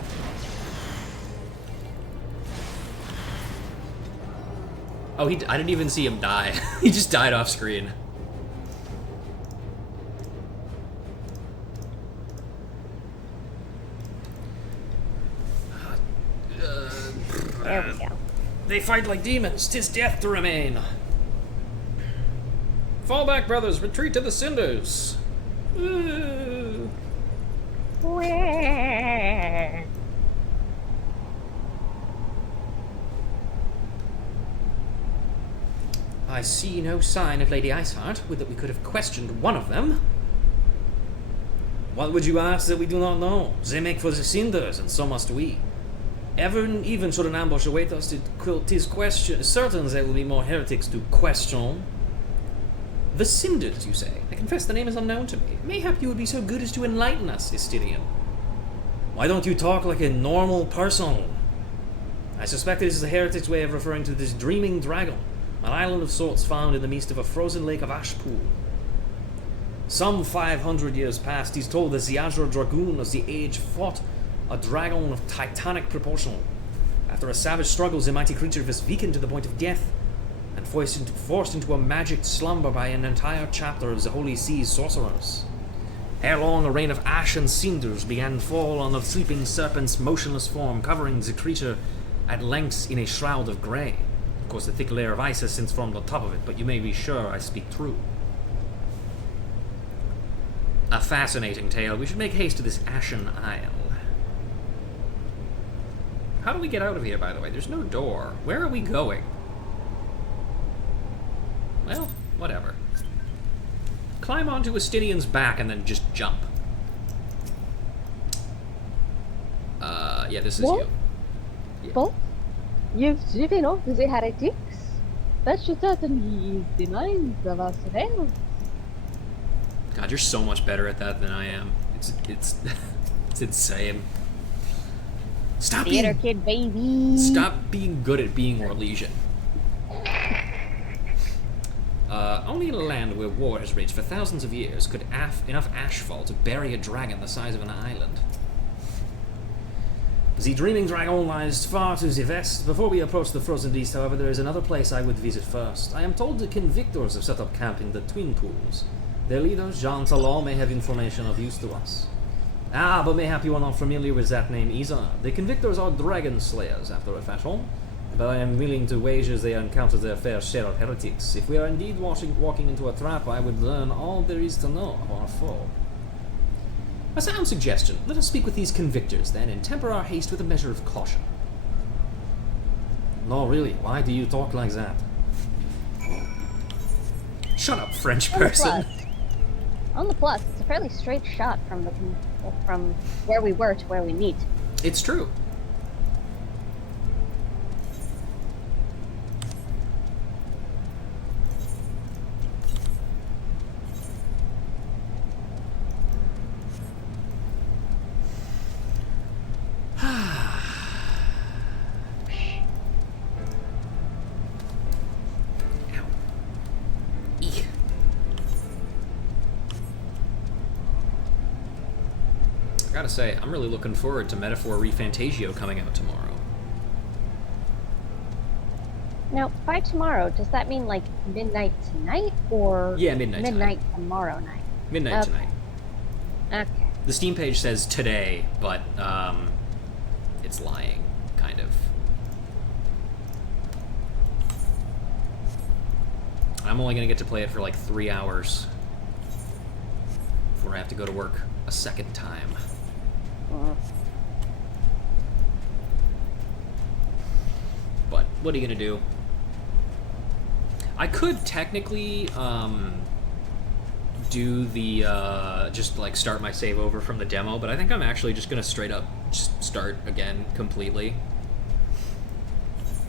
Oh, I didn't even see him die. He just died off screen. There we go. They fight like demons. 'Tis death to remain. Fall back, brothers. Retreat to the cinders. Ooh. I see no sign of Lady Iceheart. Would that we could have questioned one of them. What would you ask that we do not know? They make for the cinders, and so must we. Even should an ambush await us, 'tis certain there will be more heretics to question. The cinders, you say? I confess the name is unknown to me. Mayhap you would be so good as to enlighten us, Estidian. Why don't you talk like a normal person? I suspect this is the heretics' way of referring to this dreaming dragon, an island of sorts found in the midst of a frozen lake of ash pool. Some 500 years past, he's told that the Azure Dragoon of the age fought a dragon of titanic proportion. After a savage struggle, the mighty creature was weakened to the point of death, and forced into a magic slumber by an entire chapter of the Holy Sea's sorcerers. Ere long, a rain of ash and cinders began to fall on the sleeping serpent's motionless form, covering the creature at length in a shroud of grey. Of course, a thick layer of ice has since formed on top of it, but you may be sure I speak true. A fascinating tale. We should make haste to this Ashen Isle. How do we get out of here, by the way? There's no door. Where are we going? Well, whatever. Climb onto Estidian's back and then just jump. Yeah, this is What? you. Yeah. But you've driven off the heretics. That should certainly ease the minds of us rebels. God, you're so much better at that than I am. It's it's insane. Stop Theater being kid, baby. Stop being good at being Orlesian. Only in a land where war has raged for thousands of years could enough ash fall to bury a dragon the size of an island. The dreaming dragon lies far to the west. Before we approach the frozen east, however, there is another place I would visit first. I am told the convictors have set up camp in the Twin Pools. Their leader, Jean Talon, may have information of use to us. Ah, but mayhap you are not familiar with that name either. The convictors are dragon slayers, after a fashion, but I am willing to wager they encounter their fair share of heretics. If we are indeed walking into a trap, I would learn all there is to know of our foe. A sound suggestion. Let us speak with these convictors, then, and temper our haste with a measure of caution. No, really, why do you talk like that? Shut up, French On the person. plus. On the plus, it's a fairly straight shot from where we were to where we meet. It's true. Gotta say, I'm really looking forward to Metaphor ReFantasio coming out tomorrow. Now, by tomorrow, does that mean like midnight tonight or Yeah, midnight tonight. tomorrow night? Midnight Okay. tonight. Okay. The Steam page says today, but it's lying, kind of. I'm only gonna get to play it for like 3 hours before I have to go to work a second time. But what are you gonna do? I could technically do the just like start my save over from the demo, but I think I'm actually just gonna straight up just start again completely,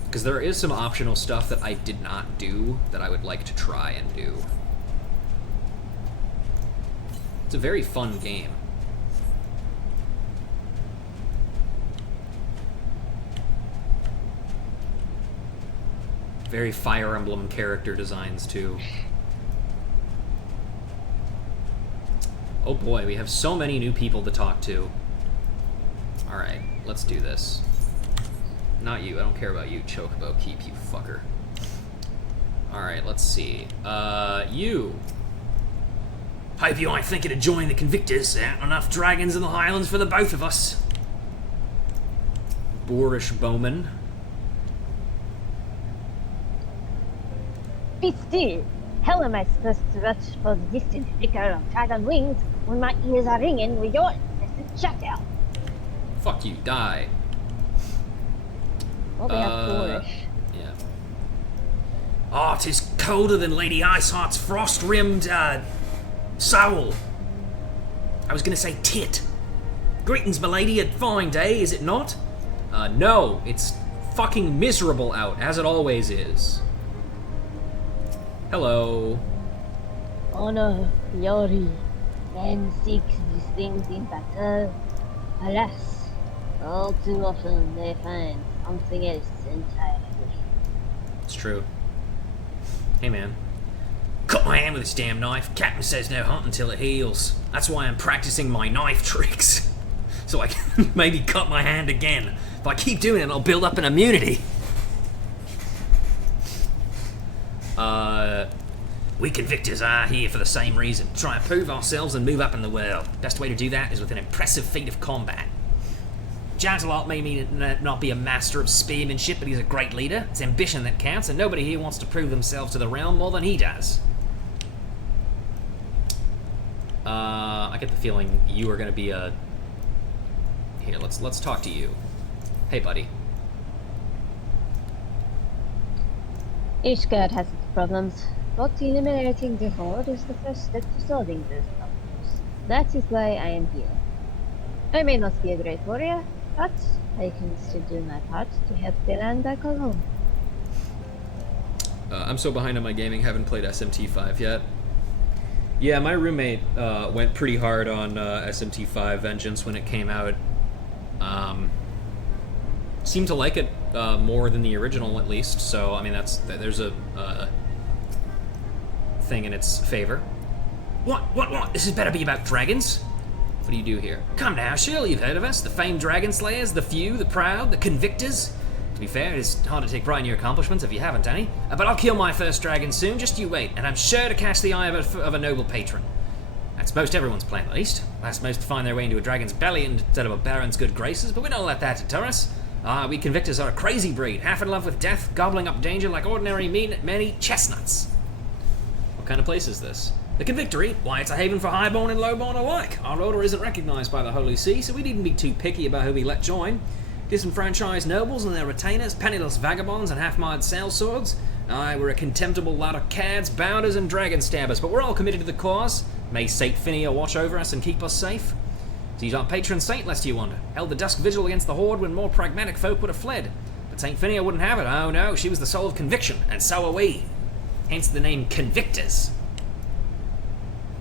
because there is some optional stuff that I did not do that I would like to try and do. It's a very fun game. Very Fire Emblem character designs, too. Oh boy, we have so many new people to talk to. Alright, let's do this. Not you, I don't care about you, Chocobo Keep, you fucker. Alright, let's see. You. Hope you ain't thinking of joining the Convictors. There aren't enough dragons in the Highlands for the both of us. Boorish Bowman. Be still. How am I supposed to watch for the distant flicker of dragon wings when my ears are ringing with your incessant chatter? Fuck you, die. Well, they are foolish. Yeah. Oh, 'tis colder than Lady Iceheart's frost-rimmed, soul. I was gonna say tit. Greetings, milady, a fine day, is it not? No, it's fucking miserable out, as it always is. Hello. Honor, fury, men seek these things in battle. Alas, all too often they find something else entirely. It's true. Hey, man. Cut my hand with this damn knife. Captain says no hunt until it heals. That's why I'm practicing my knife tricks. So I can maybe cut my hand again. If I keep doing it, I'll build up an immunity. We Convictors are here for the same reason. Try and prove ourselves and move up in the world. Best way to do that is with an impressive feat of combat. Jantalot may not be a master of spearmanship, but he's a great leader. It's ambition that counts, and nobody here wants to prove themselves to the realm more than he does. I get the feeling you are going to be a... Here, let's talk to you. Hey, buddy. Each god has its problems, but eliminating the horde is the first step to solving those problems. That is why I am here. I may not be a great warrior, but I can still do my part to help the land I call home. I'm so behind on my gaming, haven't played SMT5 yet. Yeah, my roommate went pretty hard on SMT5 Vengeance when it came out. Seemed to like it more than the original, at least. So, I mean, there's a thing in its favor. What? This had better be about dragons? What do you do here? Come now, surely you've heard of us. The famed dragon slayers, the few, the proud, the convictors. To be fair, it's hard to take pride in your accomplishments if you haven't any. But I'll kill my first dragon soon, just you wait, and I'm sure to catch the eye of a noble patron. That's most everyone's plan, at least. Last most to find their way into a dragon's belly instead of a baron's good graces, but we don't let that deter us. We Convictors are a crazy breed, half in love with death, gobbling up danger like ordinary many chestnuts. What kind of place is this? The Convictory? Why, it's a haven for highborn and lowborn alike. Our order isn't recognized by the Holy See, so we needn't be too picky about who we let join. Disenfranchised nobles and their retainers, penniless vagabonds and half-mired sellswords. Aye, we're a contemptible lot of cads, bounders and dragon stabbers, but we're all committed to the cause. May Saint Phinia watch over us and keep us safe. He's our patron saint, lest you wonder. Held the dusk vigil against the horde when more pragmatic folk would have fled. But Saint Phinia wouldn't have it. Oh no, she was the soul of conviction, and so are we. Hence the name Convictors.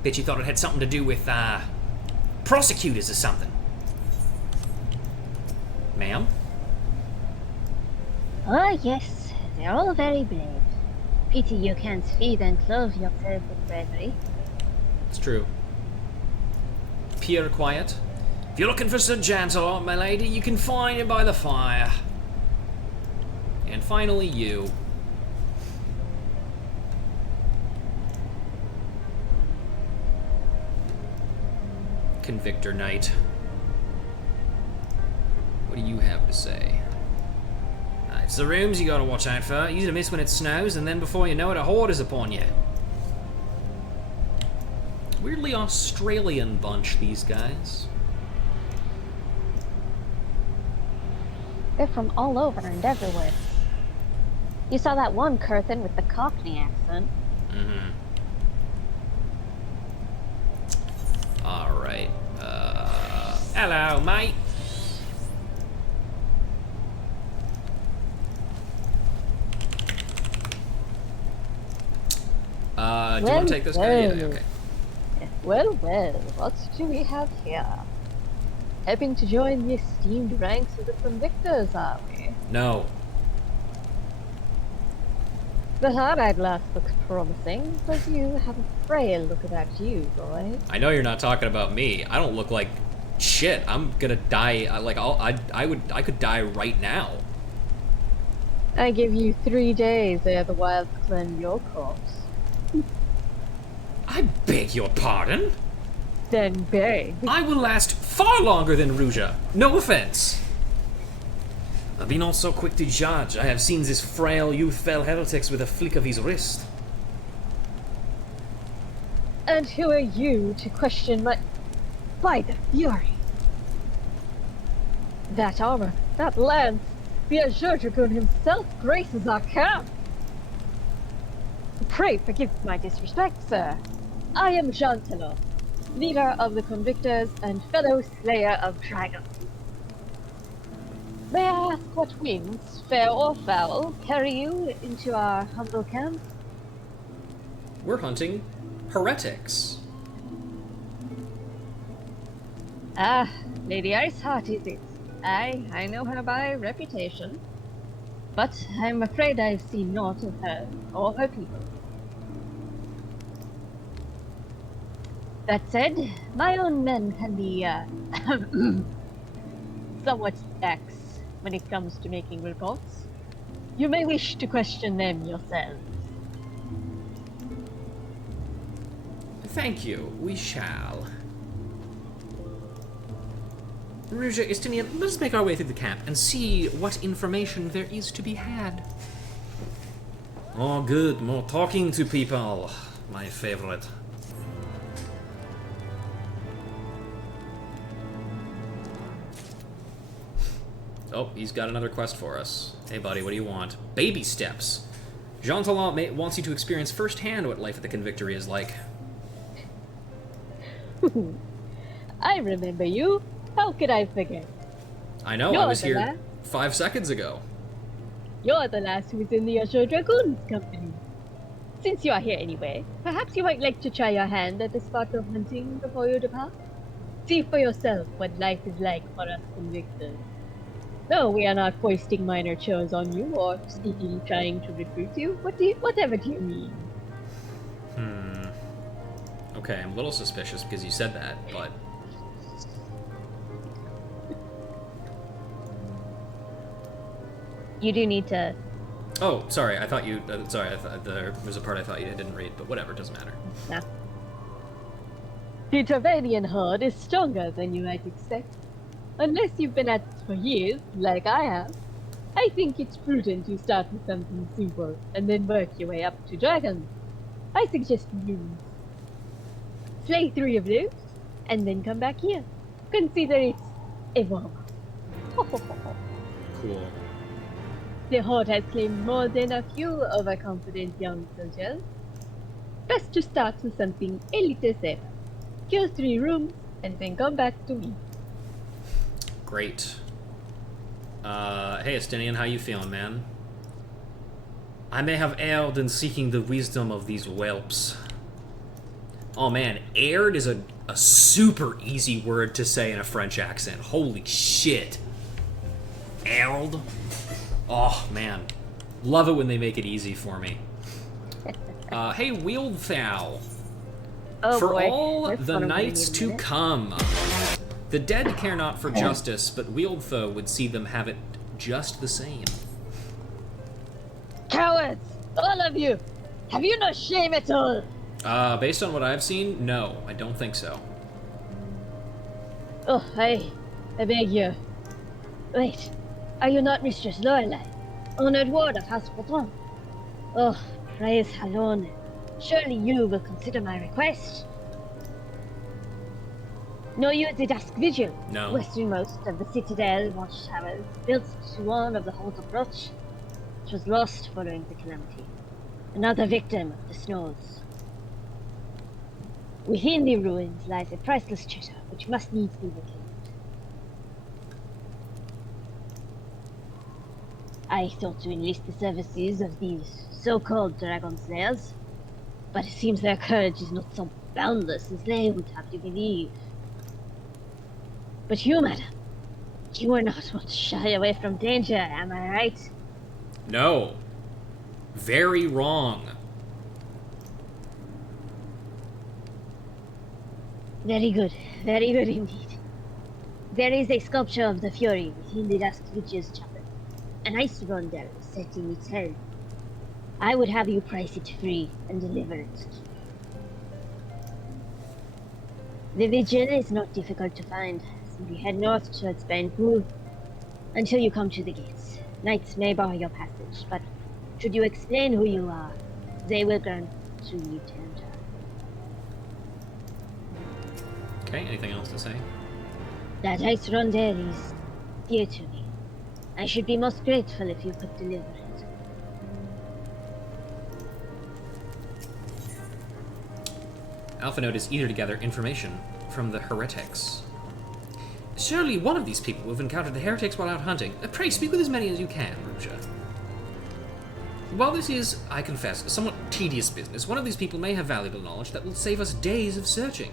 Bet you thought it had something to do with, prosecutors or something. Ma'am? Oh yes, they're all very brave. Pity you can't feed and clothe yourself with bravery. It's true. Pure quiet. If you're looking for Sir Jantalot, my lady, you can find him by the fire. And finally, you. Convictor Knight. What do you have to say? It's the rooms you gotta watch out for. Easy to miss when it snows, and then before you know it, a horde is upon you. Weirdly Australian bunch, these guys. They're from all over and everywhere. You saw that one Curtin with the Cockney accent. Mm-hmm. Alright. Hello, mate. Do you want to take this guy? Yeah, okay. Well, what do we have here? Hoping to join the esteemed ranks of the Convictors, are we? No. But our eyeglass looks promising, but you have a frail look about you, boy. I know you're not talking about me. I don't look like shit. I'm gonna die. I could die right now. I give you 3 days ere the wilds claim your corpse. I beg your pardon? Then beg. I will last far longer than Ruja. No offense. Be not so quick to judge. I have seen this frail youth fell heretics with a flick of his wrist. And who are you to question my... By the Fury! That armor, that lance, the Azure Dragoon himself graces our camp! Pray forgive my disrespect, sir. I am Jean Telot, leader of the Convictors and fellow slayer of dragons. May I ask what winds, fair or foul, carry you into our humble camp? We're hunting heretics. Ah, Lady Iceheart is it? I know her by reputation. But I'm afraid I've seen naught of her or her people. That said, my own men can be, somewhat lax when it comes to making reports. You may wish to question them yourselves. Thank you. We shall. Ruja, Istinian, let's make our way through the camp and see what information there is to be had. Oh, good. More talking to people. My favorite. Oh, he's got another quest for us. Hey, buddy, what do you want? Baby steps. Jean Talon wants you to experience firsthand what life at the Convictory is like. I remember you. How could I forget? I know, I was here 5 seconds ago. You're the last who was in the Azure Dragoon's company. Since you are here anyway, perhaps you might like to try your hand at the spot of hunting before you depart? See for yourself what life is like for us convictors. No, we are not foisting minor chores on you or sneakily trying to recruit you. Whatever do you mean? Okay, I'm a little suspicious because you said that, but... You do need to... Oh, sorry, I thought you... sorry, there was a part I thought you didn't read, but whatever, doesn't matter. Nah. The Tavanian horde is stronger than you might expect. Unless you've been at it for years, like I have, I think it's prudent you start with something simple and then work your way up to dragons. I suggest you slay 3 of those and then come back here. Consider it a warm-up. Cool. The horde has claimed more than a few overconfident young soldiers. Best to start with something a little safe. Kill 3 rooms and then come back to me. Great. Hey, Estinian, how you feeling, man? I may have erred in seeking the wisdom of these whelps. Oh man, aired is a super easy word to say in a French accent. Holy shit. Aired? Oh man. Love it when they make it easy for me. Hey, Wieldthal. Oh For boy. all That's the one of my nights new to minutes. come. The dead care not for justice, but Wieldtho would see them have it just the same. Cowards! All of you! Have you no shame at all? Based on what I've seen, no, I don't think so. Oh, I beg you. Wait, are you not Mistress Lorelei, honored ward of House Breton? Oh, praise Halon. Surely you will consider my request. Know you the Dusk Vigil? No. Westernmost of the Citadel watchtowers, built to one of the Halls of Roch, which was lost following the calamity. Another victim of the snows. Within the ruins lies a priceless treasure, which must needs be reclaimed. I thought to enlist the services of these so-called dragon slayers, but it seems their courage is not so boundless as they would have you believe. But you, madam, you are not one to shy away from danger, am I right? No. Very wrong. Very good indeed. There is a sculpture of the Fury within the Dusk Witch's chapel. An ice rondel set in its head. I would have you price it free and deliver it. The vigil is not difficult to find. Simply head north towards Bain Pool until you come to the gates. Knights may bar your passage, but should you explain who you are, they will grant you leave to enter. Okay, anything else to say? That ice rondel is dear to me. I should be most grateful if you could deliver it. Alpha Note is eager to gather information from the heretics. Surely one of these people will have encountered the heretics while out hunting. Pray speak with as many as you can, Ruja. While this is, I confess, a somewhat tedious business, one of these people may have valuable knowledge that will save us days of searching.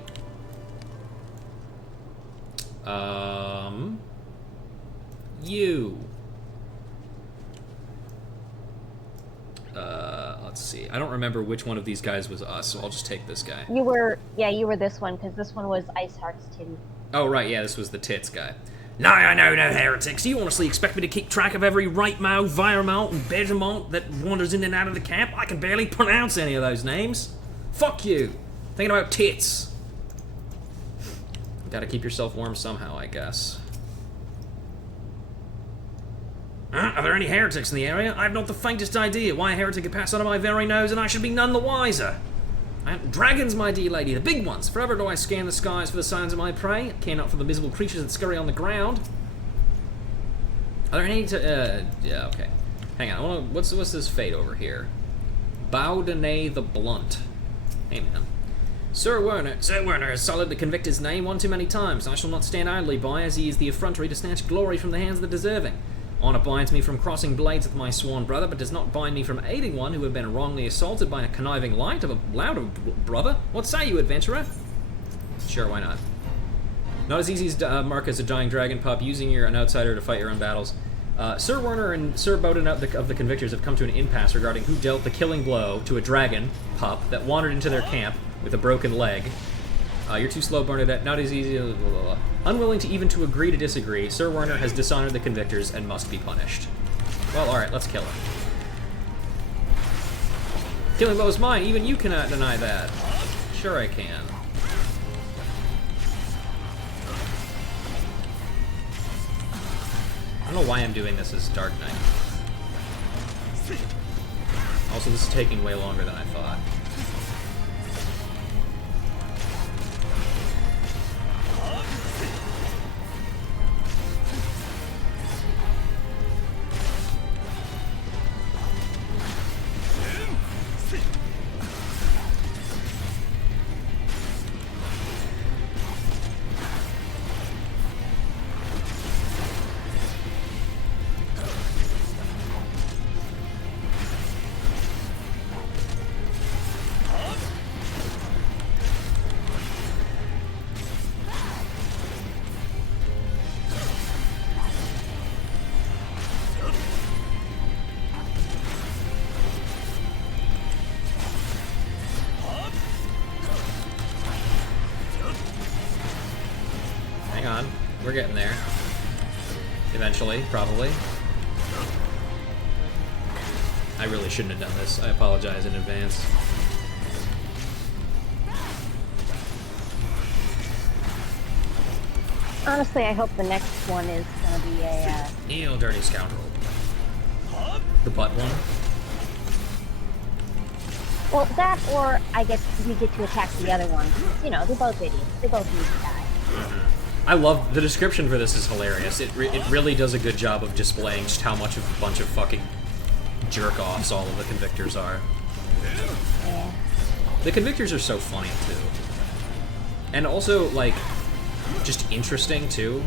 You. Let's see. I don't remember which one of these guys was us, so I'll just take this guy. You were this one, because this one was Iceheart's titty. Oh, right, yeah, this was the tits guy. No, heretics. You honestly expect me to keep track of every Rightmouth, Viremount, and Begemont that wanders in and out of the camp? I can barely pronounce any of those names. Fuck you. Thinking about tits. Gotta keep yourself warm somehow, I guess. Are there any heretics in the area? I have not the faintest idea why a heretic could pass under my very nose, and I should be none the wiser. Dragons, my dear lady, the big ones. Forever do I scan the skies for the signs of my prey. Care not for the visible creatures that scurry on the ground. Are there any yeah, okay. Hang on, what's this fate over here? Bowdenay the Blunt. Hey, man. Sir Werner has solidly convicted his name one too many times. I shall not stand idly by as he is the effrontery to snatch glory from the hands of the deserving. Honor binds me from crossing blades with my sworn brother, but does not bind me from aiding one who had been wrongly assaulted by a conniving lout of a brother. What say you, adventurer? Sure, why not? Not as easy as Mark as a dying dragon pup, using an outsider to fight your own battles. Sir Werner and Sir Bowden of the Convictors have come to an impasse regarding who dealt the killing blow to a dragon pup that wandered into their camp with a broken leg. You're too slow, Bernadette. Not as easy. Blah, blah, blah. Unwilling to even to agree to disagree, Sir Werner has dishonored the Convictors and must be punished. Well, alright, let's kill him. Killing blow is mine. Even you cannot deny that. Sure I can. I don't know why I'm doing this as Dark Knight. Also, this is taking way longer than I thought. We're getting there. Eventually, probably. I really shouldn't have done this. I apologize in advance. Honestly, I hope the next one is gonna be a, Kneel, dirty scoundrel. The butt one? well, that, or we get to attack the other one. You know, they're both idiots. They both need to die. Mm-hmm. I love the description for this is hilarious. It really does a good job of displaying just how much of a bunch of fucking jerk-offs all of the Convictors are. Yeah. The Convictors are so funny, too. And also, like, just interesting, too,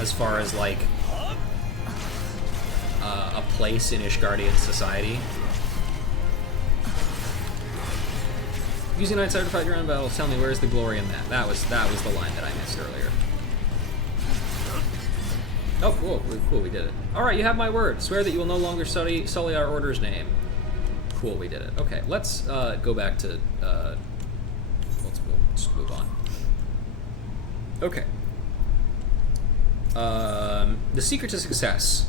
as far as, like, a place in Ishgardian society. Using Night Side to fight your own battles, tell me where's the glory in that? That was the line that I missed earlier. Oh, cool, we did it. Alright, you have my word. Swear that you will no longer sully our order's name. Cool, we did it. Okay, let's go back to... we'll just move on. Okay. The secret to success.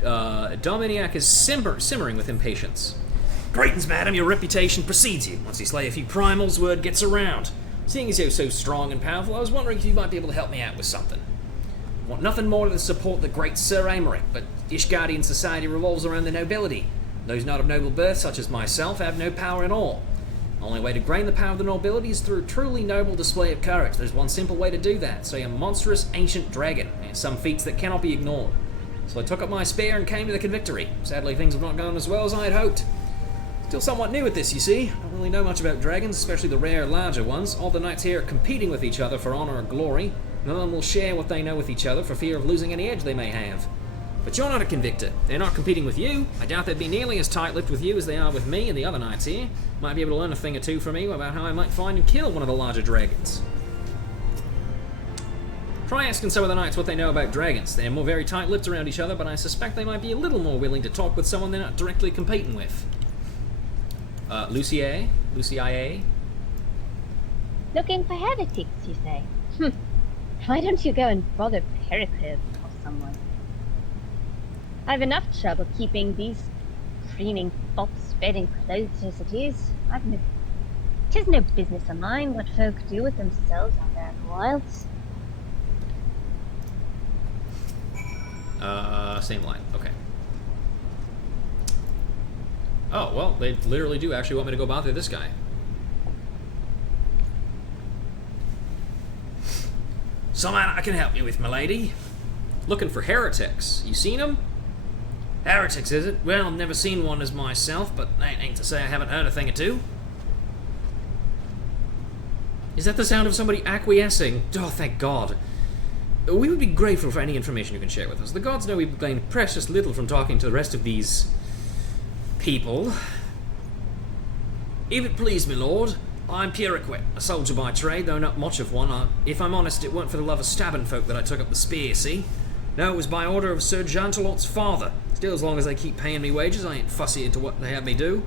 Dominiac is simmering with impatience. Greetings, madam. Your reputation precedes you. Once you slay a few primals, word gets around. Seeing as you're so strong and powerful, I was wondering if you might be able to help me out with something. I want nothing more to support the great Sir Aymeric, but Ishgardian society revolves around the nobility. Those not of noble birth, such as myself, have no power at all. The only way to gain the power of the nobility is through a truly noble display of courage. There's one simple way to do that, slay a monstrous ancient dragon, and some feats that cannot be ignored. So I took up my spear and came to the convictory. Sadly, things have not gone as well as I had hoped. Still somewhat new at this, you see. I don't really know much about dragons, especially the rare, larger ones. All the knights here are competing with each other for honor and glory. None of them will share what they know with each other for fear of losing any edge they may have. But you're not a convictor. They're not competing with you. I doubt they'd be nearly as tight-lipped with you as they are with me and the other knights here. Might be able to learn a thing or two from me about how I might find and kill one of the larger dragons. Try asking some of the knights what they know about dragons. They're more very tight-lipped around each other, but I suspect they might be a little more willing to talk with someone they're not directly competing with. Lucia? Looking for heretics, you say? Why don't you go and bother Pericles or someone? I've enough trouble keeping these preening fops fed and clothed as it is. Tis no business of mine what folk do with themselves out there in the wilds. Same line. Okay. Oh, well, they literally do actually want me to go bother this guy. Somehow I can help you with, milady. Looking for heretics. You seen them? Heretics, is it? Well, I've never seen one as myself, but that ain't to say I haven't heard a thing or two. Is that the sound of somebody acquiescing? Oh, thank God. We would be grateful for any information you can share with us. The gods know we've gained precious little from talking to the rest of these people. If it please me, lord, I'm Pierrequet, a soldier by trade, though not much of one. If I'm honest, it weren't for the love of stabbing folk that I took up the spear, see? No, it was by order of Sir Jantelot's father. Still, as long as they keep paying me wages, I ain't fussy into what they have me do.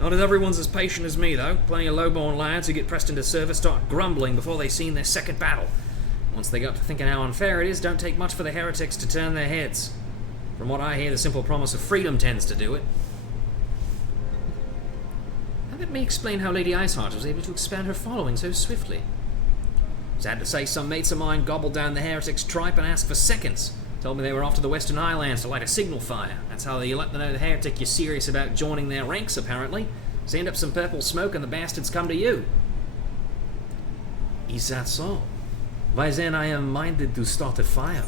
Not as everyone's as patient as me, though. Plenty of low-born lads who get pressed into service start grumbling before they've seen their second battle. Once they got to thinking how unfair it is, don't take much for the heretics to turn their heads. From what I hear, the simple promise of freedom tends to do it. Now let me explain how Lady Iceheart was able to expand her following so swiftly. Sad to say, some mates of mine gobbled down the heretics' tripe and asked for seconds. Told me they were off to the Western Islands to light a signal fire. That's how you let them know the heretic you're serious about joining their ranks, apparently. Send up some purple smoke and the bastards come to you. Is that so? Why then I am minded to start a fire.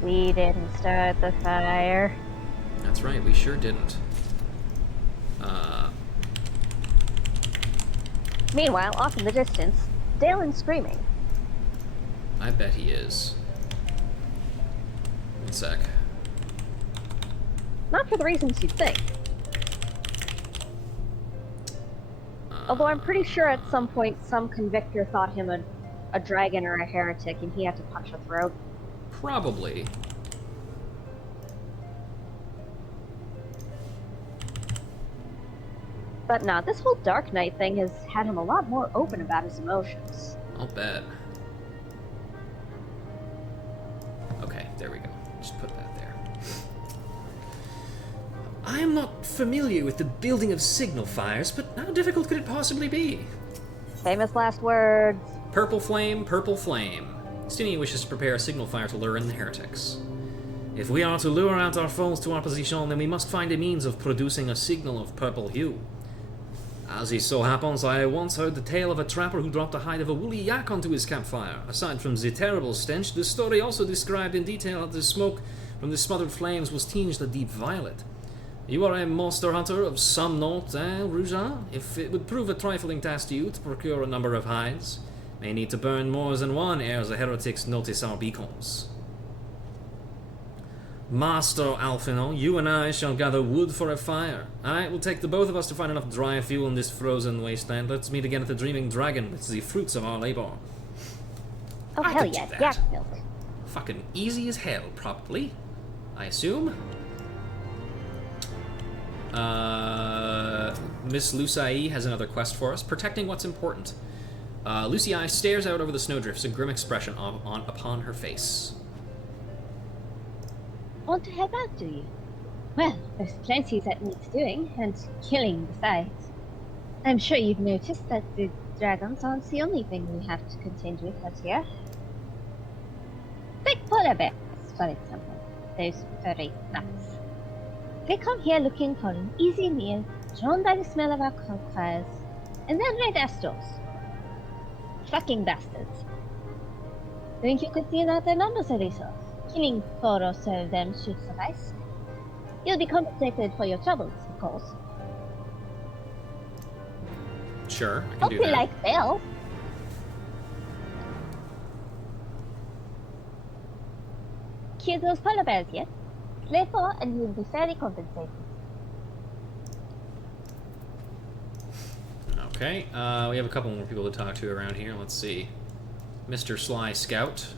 We didn't start the fire. That's right, we sure didn't. Meanwhile, off in the distance, Dalen's screaming. I bet he is. One sec. Not for the reasons you'd think. Although I'm pretty sure at some point some convictor thought him a dragon or a heretic and he had to punch a throat. Probably. But no, this whole Dark Knight thing has had him a lot more open about his emotions. I'll bet. Okay, there we go. Just put that there. I am not familiar with the building of signal fires, but how difficult could it possibly be? Famous last words. Purple flame, purple flame. Stini wishes to prepare a signal fire to lure in the heretics. If we are to lure out our foes to our position, then we must find a means of producing a signal of purple hue. As it so happens, I once heard the tale of a trapper who dropped the hide of a woolly yak onto his campfire. Aside from the terrible stench, the story also described in detail that the smoke from the smothered flames was tinged a deep violet. You are a monster hunter of some note, Ruja? If it would prove a trifling task to you to procure a number of hides, may need to burn more than one ere the heretics notice our beacons. Master Alphino, you and I shall gather wood for a fire. It will take the both of us to find enough dry fuel in this frozen wasteland. Let's meet again at the Dreaming Dragon with the fruits of our labor. Oh, hell yeah, yak milk. Fucking easy as hell, probably. I assume. Miss Lucai has another quest for us, protecting what's important. Lucai stares out over the snowdrifts, a grim expression upon her face. Want to help out, do you? Well, there's plenty that needs doing, and killing besides. I'm sure you've noticed that the dragons aren't the only thing we have to contend with out here. Take polar bears, for example. Those furry nuts. They come here looking for an easy meal, drawn by the smell of our campfires, and then raid our stores. Fucking bastards. Think you could deal out their numbers a little? Killing 4 or so of them should suffice. You'll be compensated for your troubles, of course. Sure, I can Hope do you that. like bells. Kill those polar bears yet? Slay 4 and you'll be fairly compensated. Okay, we have a couple more people to talk to around here. Let's see. Mr. Sly Scout.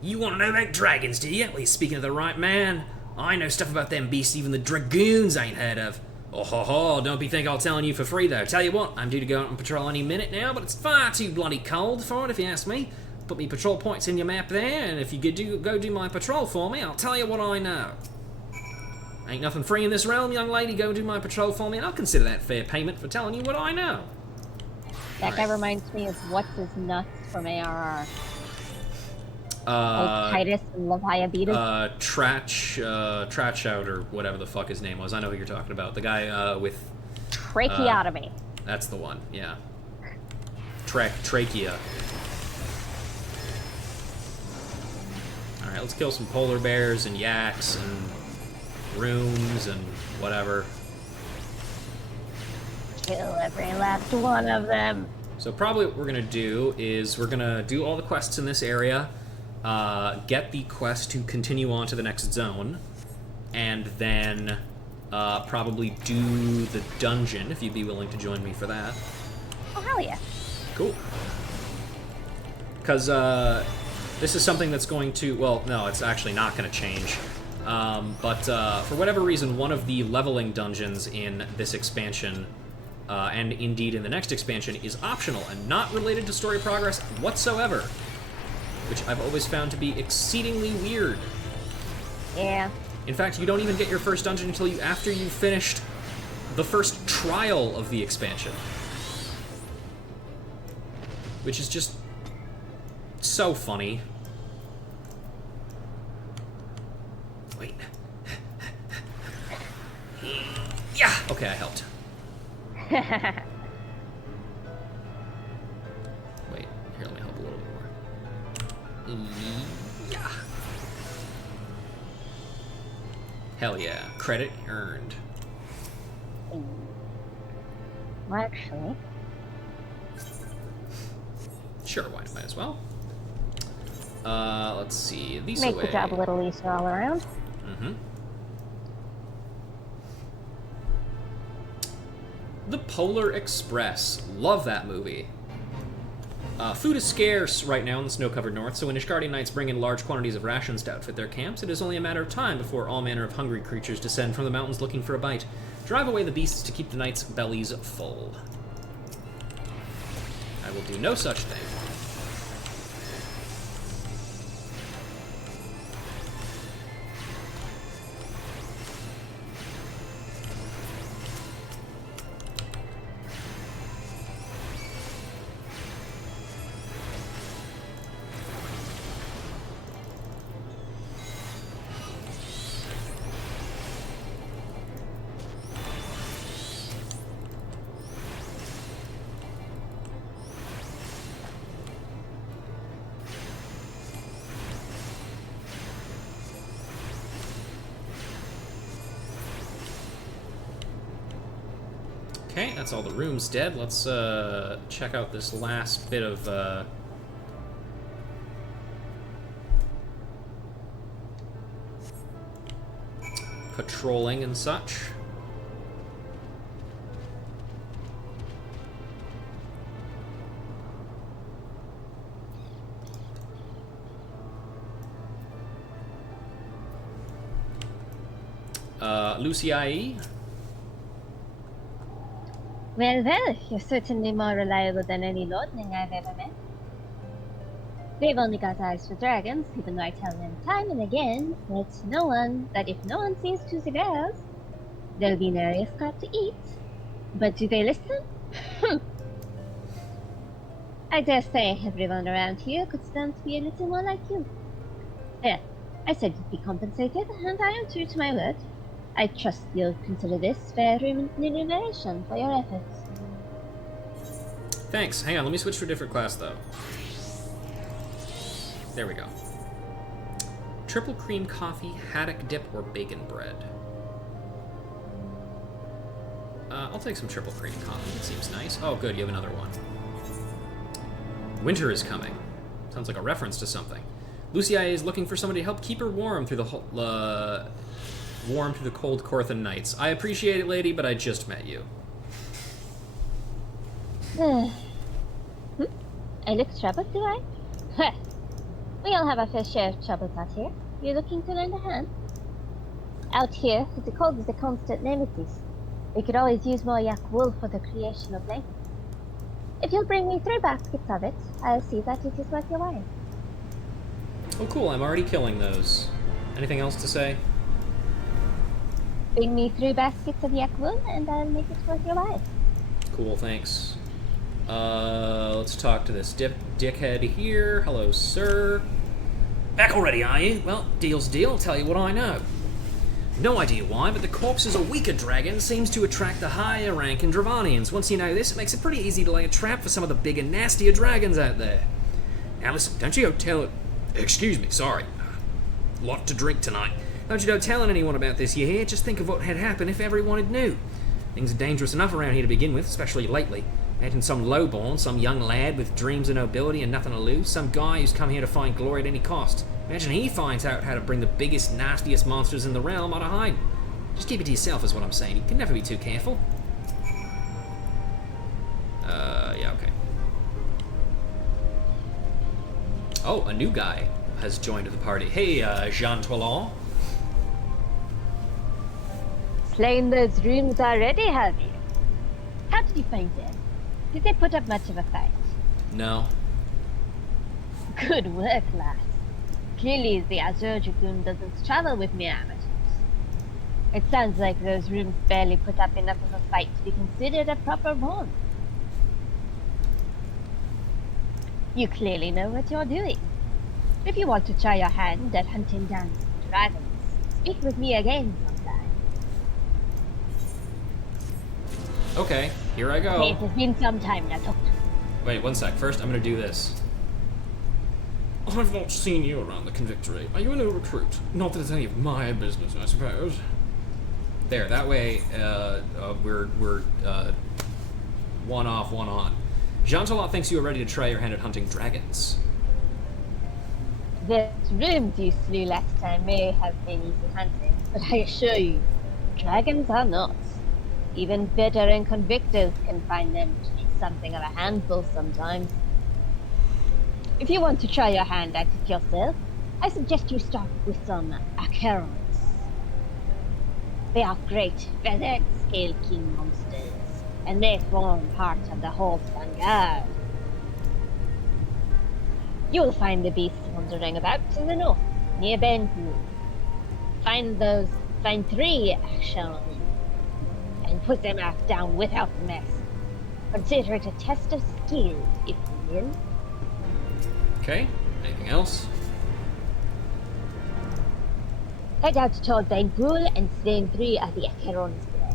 You want to know about dragons, do you? Well, you're speaking to the right man. I know stuff about them beasts even the dragoons ain't heard of. Oh ho ho, don't be think I'll telling you for free though. Tell you what, I'm due to go out on patrol any minute now, but it's far too bloody cold for it if you ask me. Put me patrol points in your map there, and if you go do my patrol for me, I'll tell you what I know. Ain't nothing free in this realm, young lady. Go do my patrol for me, and I'll consider that fair payment for telling you what I know. That guy reminds me of What's His Nuts from ARR. Titus and Leviathan. Trachhout or whatever the fuck his name was. I know who you're talking about. The guy with... Tracheotomy. That's the one, yeah. Trachea. Alright, let's kill some polar bears and yaks and rooms and whatever. Kill every last one of them. So probably what we're going to do is we're going to do all the quests in this area, get the quest to continue on to the next zone, and then probably do the dungeon, if you'd be willing to join me for that. Oh, hell yeah. Cool. Because this is something that's going to... Well, no, it's actually not going to change. But for whatever reason, one of the leveling dungeons in this expansion, and indeed in the next expansion, is optional and not related to story progress whatsoever, which I've always found to be exceedingly weird. Yeah. In fact, you don't even get your first dungeon until after you've finished the first trial of the expansion. Which is just so funny. Wait. Yeah! Okay, I helped. Wait, here, let me help a little bit more. Yeah. Hell yeah. Credit earned. Well, actually, Sure, why might as well. Let's see. These make away. the job a little easier all around. Mm-hmm. The Polar Express. Love that movie. Food is scarce right now in the snow-covered north, so when Ishgardian knights bring in large quantities of rations to outfit their camps, it is only a matter of time before all manner of hungry creatures descend from the mountains looking for a bite. Drive away the beasts to keep the knights' bellies full. I will do no such thing. Okay, that's all the rooms dead. Let's check out this last bit of patrolling and such. Luciae? Well, you're certainly more reliable than any lordling I've ever met. They've only got eyes for dragons, even though I tell them time and again that if no one sees to the bells, there'll be nary a scrap to eat. But do they listen? I dare say everyone around here could stand to be a little more like you. There, I said you'd be compensated, and I am true to my word. I trust you'll consider this fair remuneration for your efforts. Thanks. Hang on, let me switch to a different class, though. There we go. Triple cream coffee, haddock dip, or bacon bread. I'll take some triple cream coffee. It seems nice. Oh, good, you have another one. Winter is coming. Sounds like a reference to something. Lucia is looking for somebody to help keep her warm through the cold Corthan nights. I appreciate it, lady, but I just met you. I look troubled, do I? We all have our fair share of troubles out here. You're looking to lend a hand? Out here, the cold is a constant nemesis. We could always use more yak wool for the creation of blankets. If you'll bring me 3 baskets of it, I'll see that it is worth your while. Oh, cool, I'm already killing those. Anything else to say? Bring me 3 baskets of yak wool, and I'll make it worth your while. Cool, thanks. Let's talk to this dickhead here. Hello, sir. Back already, are you? Well, deal's deal. I'll tell you what I know. No idea why, but the corpses of weaker dragons seems to attract the higher ranking Dravanians. Once you know this, it makes it pretty easy to lay a trap for some of the bigger, nastier dragons out there. Now listen, don't you go telling... Excuse me, sorry. Lot to drink tonight. Don't you go telling anyone about this, you hear? Just think of what had happened if everyone had knew. Things are dangerous enough around here to begin with, especially lately. Imagine some lowborn, some young lad with dreams of nobility and nothing to lose, some guy who's come here to find glory at any cost. Imagine he finds out how to bring the biggest, nastiest monsters in the realm out of hiding. Just keep it to yourself is what I'm saying. You can never be too careful. Yeah, okay. Oh, a new guy has joined the party. Hey, Jean Toilant. Slain those rooms already, have you? How did you find them? Did they put up much of a fight? No. Good work, lass. Clearly, the Azure Dragoon doesn't travel with mere amateurs. It sounds like those rooms barely put up enough of a fight to be considered a proper bond. You clearly know what you're doing. If you want to try your hand at hunting down dragons, speak with me again sometime. Okay, here I go. Okay, it has been some time now. Talk to me. Wait, one sec. First, I'm gonna do this. I've not seen you around the Convictory. Are you a new recruit? Not that it's any of my business, I suppose. There, that way, we're one off, one on. Jean Toilant thinks you are ready to try your hand at hunting dragons. The rooms you slew last time may have been easy hunting, but I assure you, dragons are not. Even veteran convictors can find them to be something of a handful sometimes. If you want to try your hand at it yourself, I suggest you start with some acherons. They are great, feathered scale king monsters, and they form part of the Horse Vanguard. You'll find the beasts wandering about to the north, near Benpool. Find 3 acherons, and put them down without mess. Consider it a test of skill, if you will. Okay, anything else? Head out toward Benpool and slay 3 of the acherons there.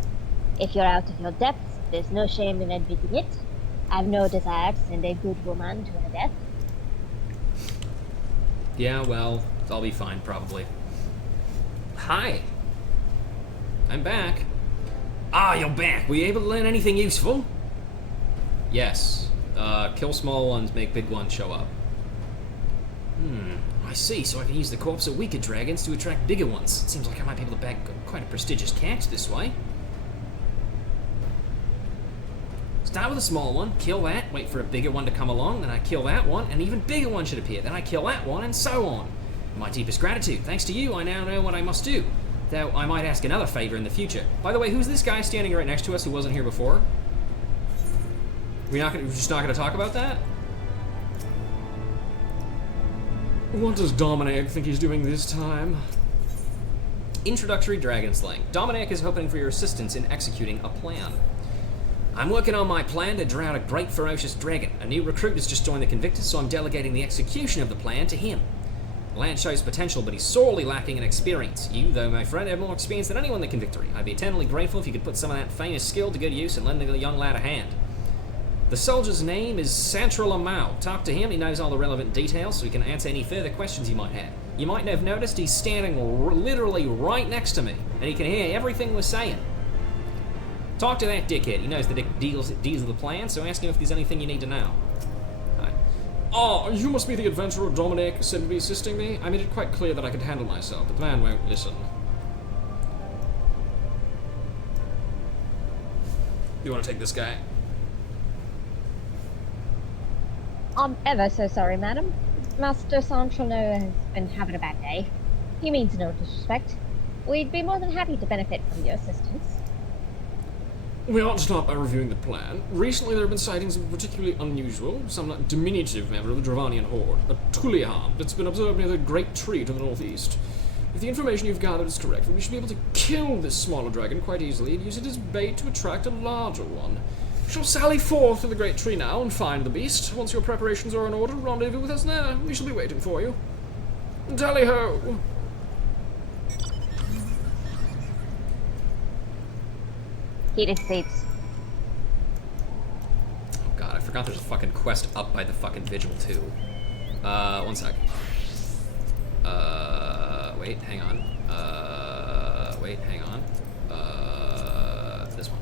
If you're out of your depths, there's no shame in admitting it. I've no desire to send a good woman to her death. Yeah, well, I'll be fine, probably. Hi. I'm back. Ah, you're back. Were you able to learn anything useful? Yes. Kill small ones, make big ones show up. I see, so I can use the corpse of weaker dragons to attract bigger ones. It seems like I might be able to bag quite a prestigious catch this way. Start with a small one, kill that, wait for a bigger one to come along, then I kill that one, an even bigger one should appear, then I kill that one, and so on. My deepest gratitude. Thanks to you, I now know what I must do. Though I might ask another favor in the future. By the way, who's this guy standing right next to us who wasn't here before? We're just not gonna talk about that? What does Dominic think he's doing this time? Introductory dragon slaying. Dominic is hoping for your assistance in executing a plan. I'm working on my plan to drown a great ferocious dragon. A new recruit has just joined the Convictors, so I'm delegating the execution of the plan to him. The lad shows potential, but he's sorely lacking in experience. You, though, my friend, have more experience than anyone in the Convictory. I'd be eternally grateful if you could put some of that famous skill to good use and lend the young lad a hand. The soldier's name is Santra Lamau. Talk to him, he knows all the relevant details, so he can answer any further questions you might have. You might have noticed he's standing literally right next to me, and he can hear everything we're saying. Talk to that dickhead. He knows the deals of the plan, so ask him if there's anything you need to know. Hi. Oh, you must be the adventurer Dominic said to be assisting me. I made it quite clear that I could handle myself, but the man won't listen. You want to take this guy? I'm ever so sorry, madam. Master Sanchono has been having a bad day. He means no disrespect. We'd be more than happy to benefit from your assistance. We ought to start by reviewing the plan. Recently there have been sightings of a particularly unusual, somewhat diminutive member of the Dravanian horde, a Tulihan, that's been observed near the Great Tree to the northeast. If the information you've gathered is correct, we should be able to kill this smaller dragon quite easily and use it as bait to attract a larger one. We shall sally forth to the Great Tree now and find the beast. Once your preparations are in order, rendezvous with us there. We shall be waiting for you. Tally-ho! Heated seats. Oh god, I forgot there's a fucking quest up by the fucking vigil too. One sec. Wait, hang on. Wait, hang on. This one.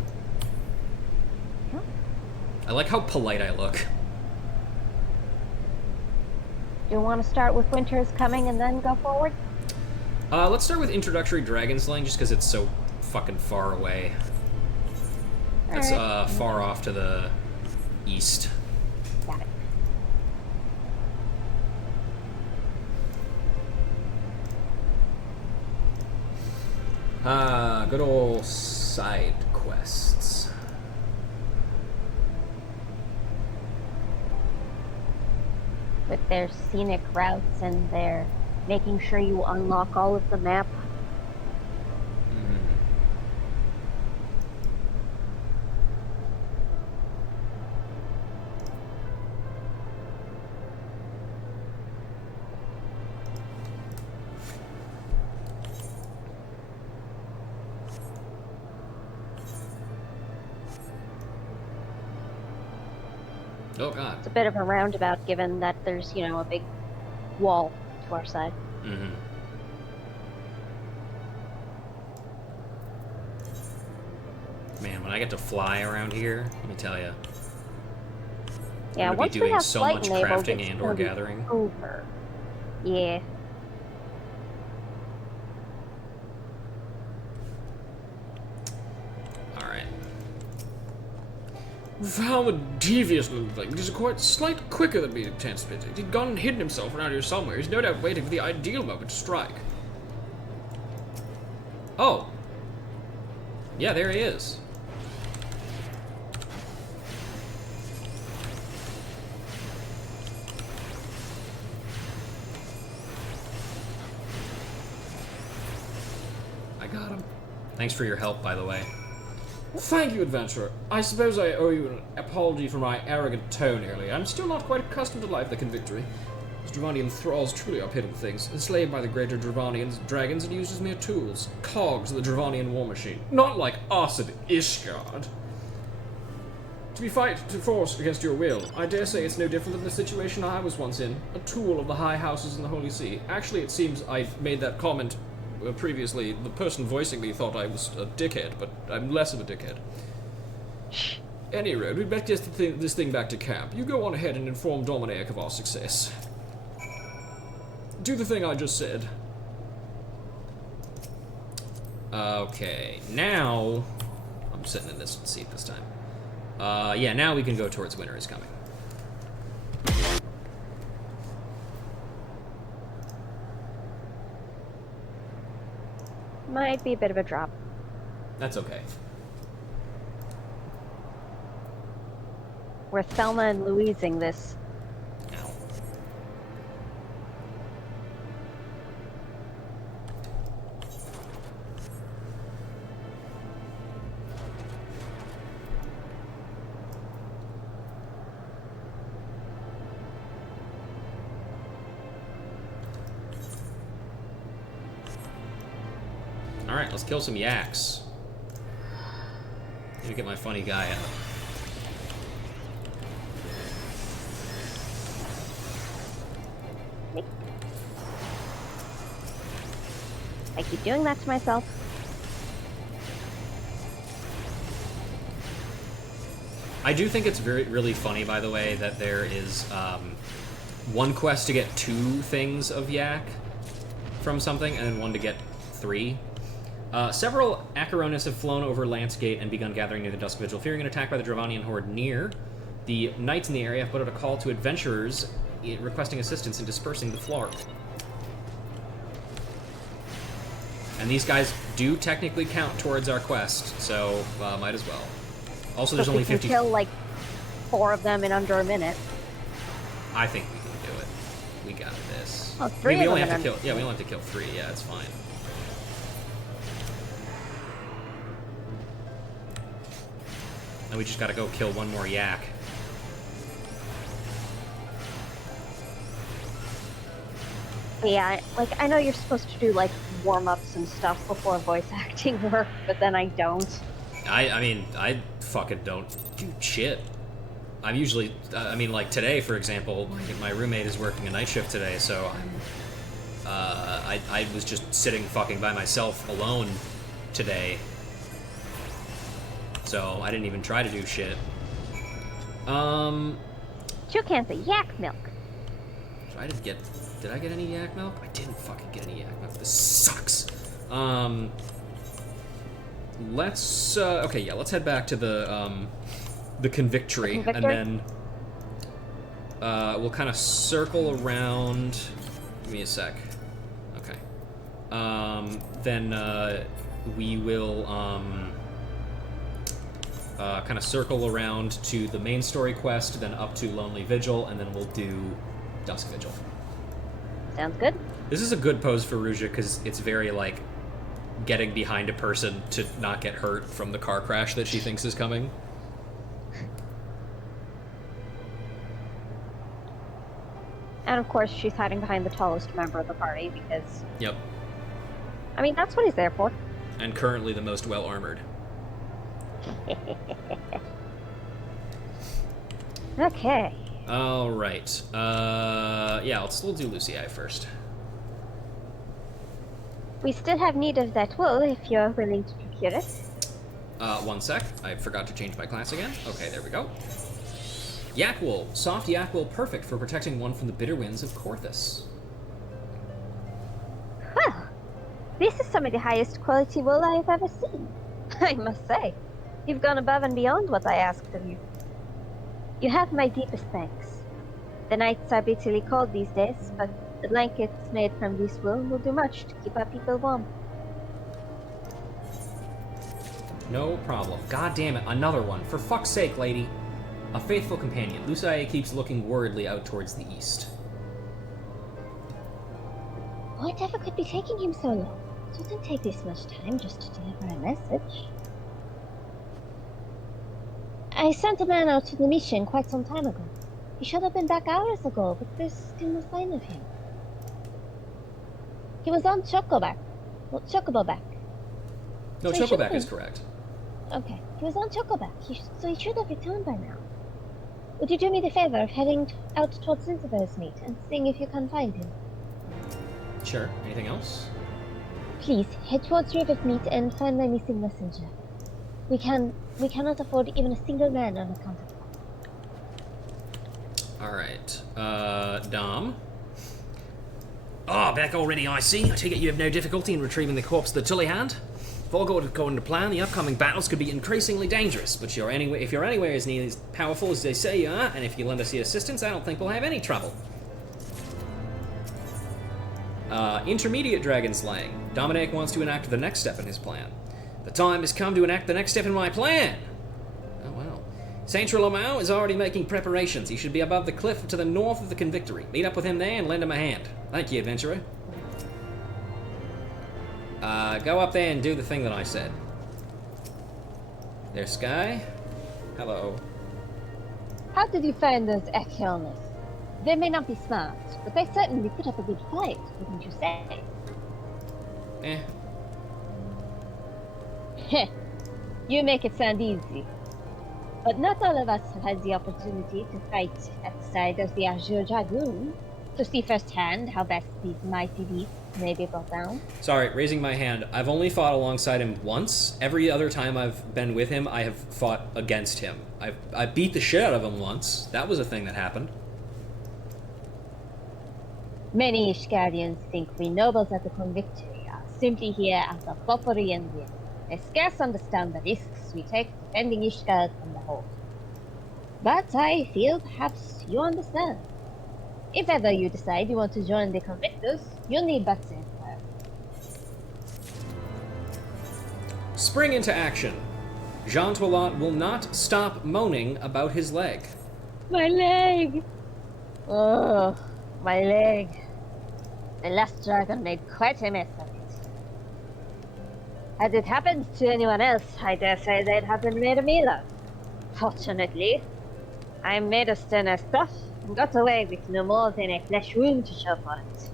Huh? I like how polite I look. Do you want to start with Winter is Coming and then go forward? Let's start with introductory dragon slaying just because it's so fucking far away. That's Alright. far off to the east. Got it. Good old side quests. With their scenic routes and their making sure you unlock all of the map. Oh god. It's a bit of a roundabout given that there's, you know, a big wall to our side. Mm-hmm. Man, when I get to fly around here, let me tell you. Yeah, I'm gonna once be we doing have so flight much enabled, crafting it's and gonna or be gathering. over. Yeah. Alright. We found the devious little thing. He's quite slight quicker than we anticipated. He'd gone and hidden himself around here somewhere. He's no doubt waiting for the ideal moment to strike. Oh. Yeah, there he is. I got him. Thanks for your help, by the way. Thank you, adventurer. I suppose I owe you an apology for my arrogant tone earlier. I'm still not quite accustomed to life like Convictory. These Dravanian thralls truly are pitiful things, enslaved by the greater Dravanians, dragons, and used as mere tools, cogs of the Dravanian war machine. Not like us at Ishgard. To be fight to force against your will, I dare say it's no different than the situation I was once in, a tool of the high houses in the Holy See. Actually, it seems I made that comment previously. The person voicing me thought I was a dickhead, but I'm less of a dickhead. Any road, we'd better get this thing back to camp. You go on ahead and inform Dominic of our success. Do the thing I just said. Okay, now... I'm sitting in this seat this time. Yeah, now we can go towards Winter is Coming. might be a bit of a drop. That's okay. We're Thelma and Louising this. Ow. Alright, let's kill some yaks. Need to get my funny guy out. I keep doing that to myself. I do think it's really funny, by the way, that there is one quest to get 2 things of yak from something, and then one to get 3. Several Acheronis have flown over Lancegate and begun gathering near the Dusk Vigil. Fearing an attack by the Dravanian horde near, the knights in the area have put out a call to adventurers requesting assistance in dispersing the floor. And these guys do technically count towards our quest, so might as well. Also, there's only 50. We can kill like 4 of them in under a minute. I think we can do it. We got this. Oh, 3 we of only them have to kill. Yeah, we only have to kill 3. Yeah, it's fine. And we just gotta go kill 1 more yak. Yeah, like, I know you're supposed to do, like, warm-ups and stuff before voice acting work, but then I don't. I mean, I fucking don't do shit. I'm usually, I mean, like today, for example, my roommate is working a night shift today, so I was just sitting fucking by myself alone today. So I didn't even try to do shit. 2 cans of yak milk. Did I get any yak milk? I didn't fucking get any yak milk. This sucks. Okay, yeah, let's head back to the convictory, and then we'll kind of circle around. Give me a sec. Okay. Then we will kind of circle around to the main story quest, then up to Lonely Vigil, and then we'll do Dusk Vigil. Sounds good. This is a good pose for Ruja because it's very like getting behind a person to not get hurt from the car crash that she thinks is coming. And of course, she's hiding behind the tallest member of the party because... Yep. I mean, that's what he's there for. And currently the most well-armored. Okay. Alright. Yeah, we'll do Lucii first. We still have need of that wool if you're willing to procure it. One sec. I forgot to change my class again. Okay, there we go. Yak wool. Soft yak wool, perfect for protecting one from the bitter winds of Corthus. Well, this is some of the highest quality wool I have ever seen. I must say, you've gone above and beyond what I asked of you. You have my deepest thanks. The nights are bitterly cold these days, but the blankets made from this wool will do much to keep our people warm. No problem. God damn it, another one. For fuck's sake, lady. A faithful companion. Lucii keeps looking worriedly out towards the east. Whatever could be taking him so long? It doesn't take this much time just to deliver a message. I sent a man out to the mission quite some time ago. He should have been back hours ago, but there's still no sign of him. He was on Chocoback. Well, Chocoboback. No, So he Chocoback should've is been- correct. Okay, he was on Chocoback, so he should have returned by now. Would you do me the favor of heading out towards Cinder's meet and seeing if you can find him? Sure. Anything else? Please, head towards Rivet Meet and find my missing messenger. We cannot afford even a single man on account of that. Alright. Dom? Ah, back already, I see. I take it you have no difficulty in retrieving the corpse of the Tully Hand? If all goes according to plan, the upcoming battles could be increasingly dangerous, but if you're anywhere as nearly as powerful as they say you are, and if you lend us your assistance, I don't think we'll have any trouble. Intermediate dragon slaying. Dominic wants to enact the next step in his plan. The time has come to enact the next step in my plan! Oh, well. Saint Lamau is already making preparations. He should be above the cliff to the north of the Convictory. Meet up with him there and lend him a hand. Thank you, adventurer. Go up there and do the thing that I said. There's Sky. Hello. How did you find those Echionists? They may not be smart, but they certainly put up a good fight, wouldn't you say? Eh. Heh. You make it sound easy. But not all of us have had the opportunity to fight at the side of the Azure Dragoon, to see firsthand how best these mighty beasts may be brought down. Sorry, raising my hand. I've only fought alongside him once. Every other time I've been with him, I have fought against him. I beat the shit out of him once. That was a thing that happened. Many Ishgarians think we nobles at the Convictory are simply here as a foppery and win. They scarce understand the risks we take defending Ishgard from the Hold. But I feel perhaps you understand. If ever you decide you want to join the Convictors, you'll need but say a word. Spring into action. Jean Toilot will not stop moaning about his leg. My leg! Oh, my leg. The last dragon made quite a mess of it. Had it happened to anyone else, I dare say they'd have been made a meal of. Fortunately, I'm made of sterner stuff and got away with no more than a flesh wound to show for it.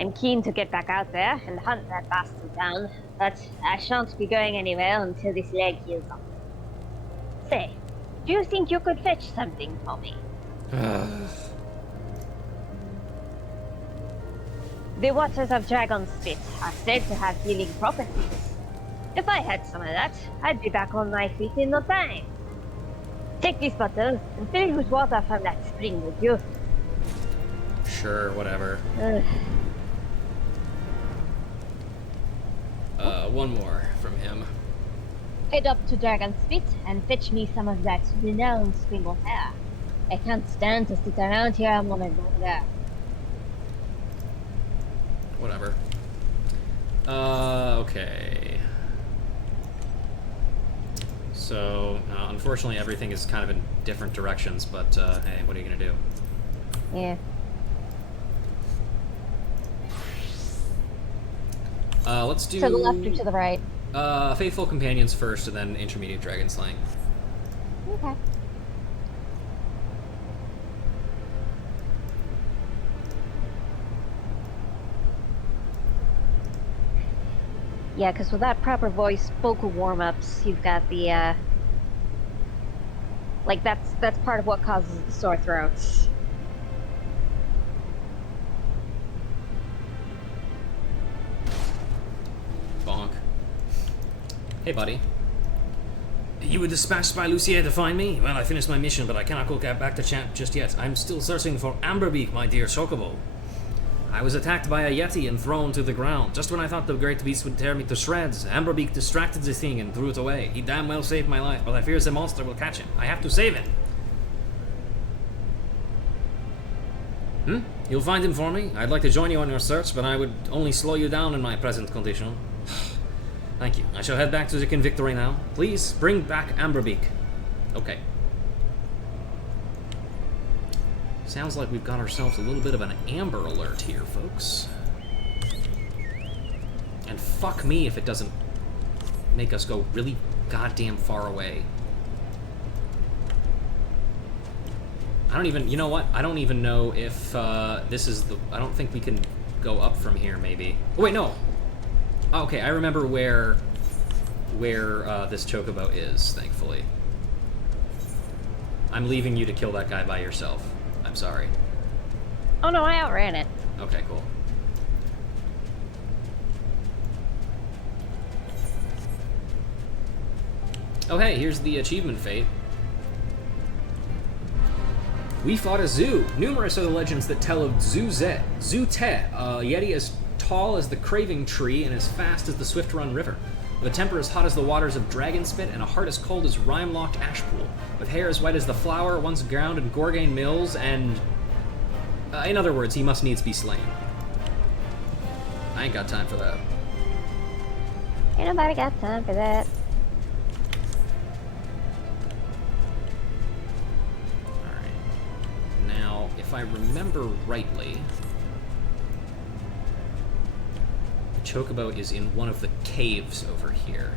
I'm keen to get back out there and hunt that bastard down, but I shan't be going anywhere until this leg heals up. Say, do you think you could fetch something for me? The waters of Dragonspit are said to have healing properties. If I had some of that, I'd be back on my feet in no time. Take this bottle and fill it with water from that spring, would you? Sure, whatever. One more from him. Head up to Dragonspit and fetch me some of that renowned spring of air. I can't stand to sit around here a moment longer. Whatever. Okay. So, unfortunately everything is kind of in different directions, but, hey, what are you gonna do? Yeah. Let's do... To the left or to the right? Faithful Companions first, and then Intermediate Dragon Slaying. Okay. Yeah, because without proper voice vocal warm-ups, you've got the, like, that's part of what causes the sore throats. Bonk. Hey, buddy. You were dispatched by Lucier to find me? Well, I finished my mission, but I cannot go back to camp just yet. I'm still searching for Amberbeak, my dear Chocobo. I was attacked by a Yeti and thrown to the ground. Just when I thought the great beast would tear me to shreds, Amberbeak distracted the thing and threw it away. He damn well saved my life, but I fear the monster will catch him. I have to save him. You'll find him for me? I'd like to join you on your search, but I would only slow you down in my present condition. Thank you. I shall head back to the Convictory now. Please, bring back Amberbeak. Okay. Sounds like we've got ourselves a little bit of an Amber Alert here, folks. And fuck me if it doesn't make us go really goddamn far away. I don't even, you know what? I don't even know if this is the, I don't think we can go up from here, maybe. Oh, wait, no. Okay, I remember where this Chocobo is, thankfully. I'm leaving you to kill that guy by yourself. I'm sorry. Oh no, I outran it. Okay, cool. Oh hey, here's the achievement fate. We fought a zoo. Numerous are the legends that tell of Zuzet, a yeti as tall as the craving tree and as fast as the Swift Run River, with a temper as hot as the waters of Dragonspit and a heart as cold as Rime-locked Ashpool, with hair as white as the flower once ground in Gorgain mills and In other words, he must needs be slain. I ain't got time for that. Ain't nobody got time for that. Alright. Now, if I remember rightly, the Chocobo is in one of the caves over here.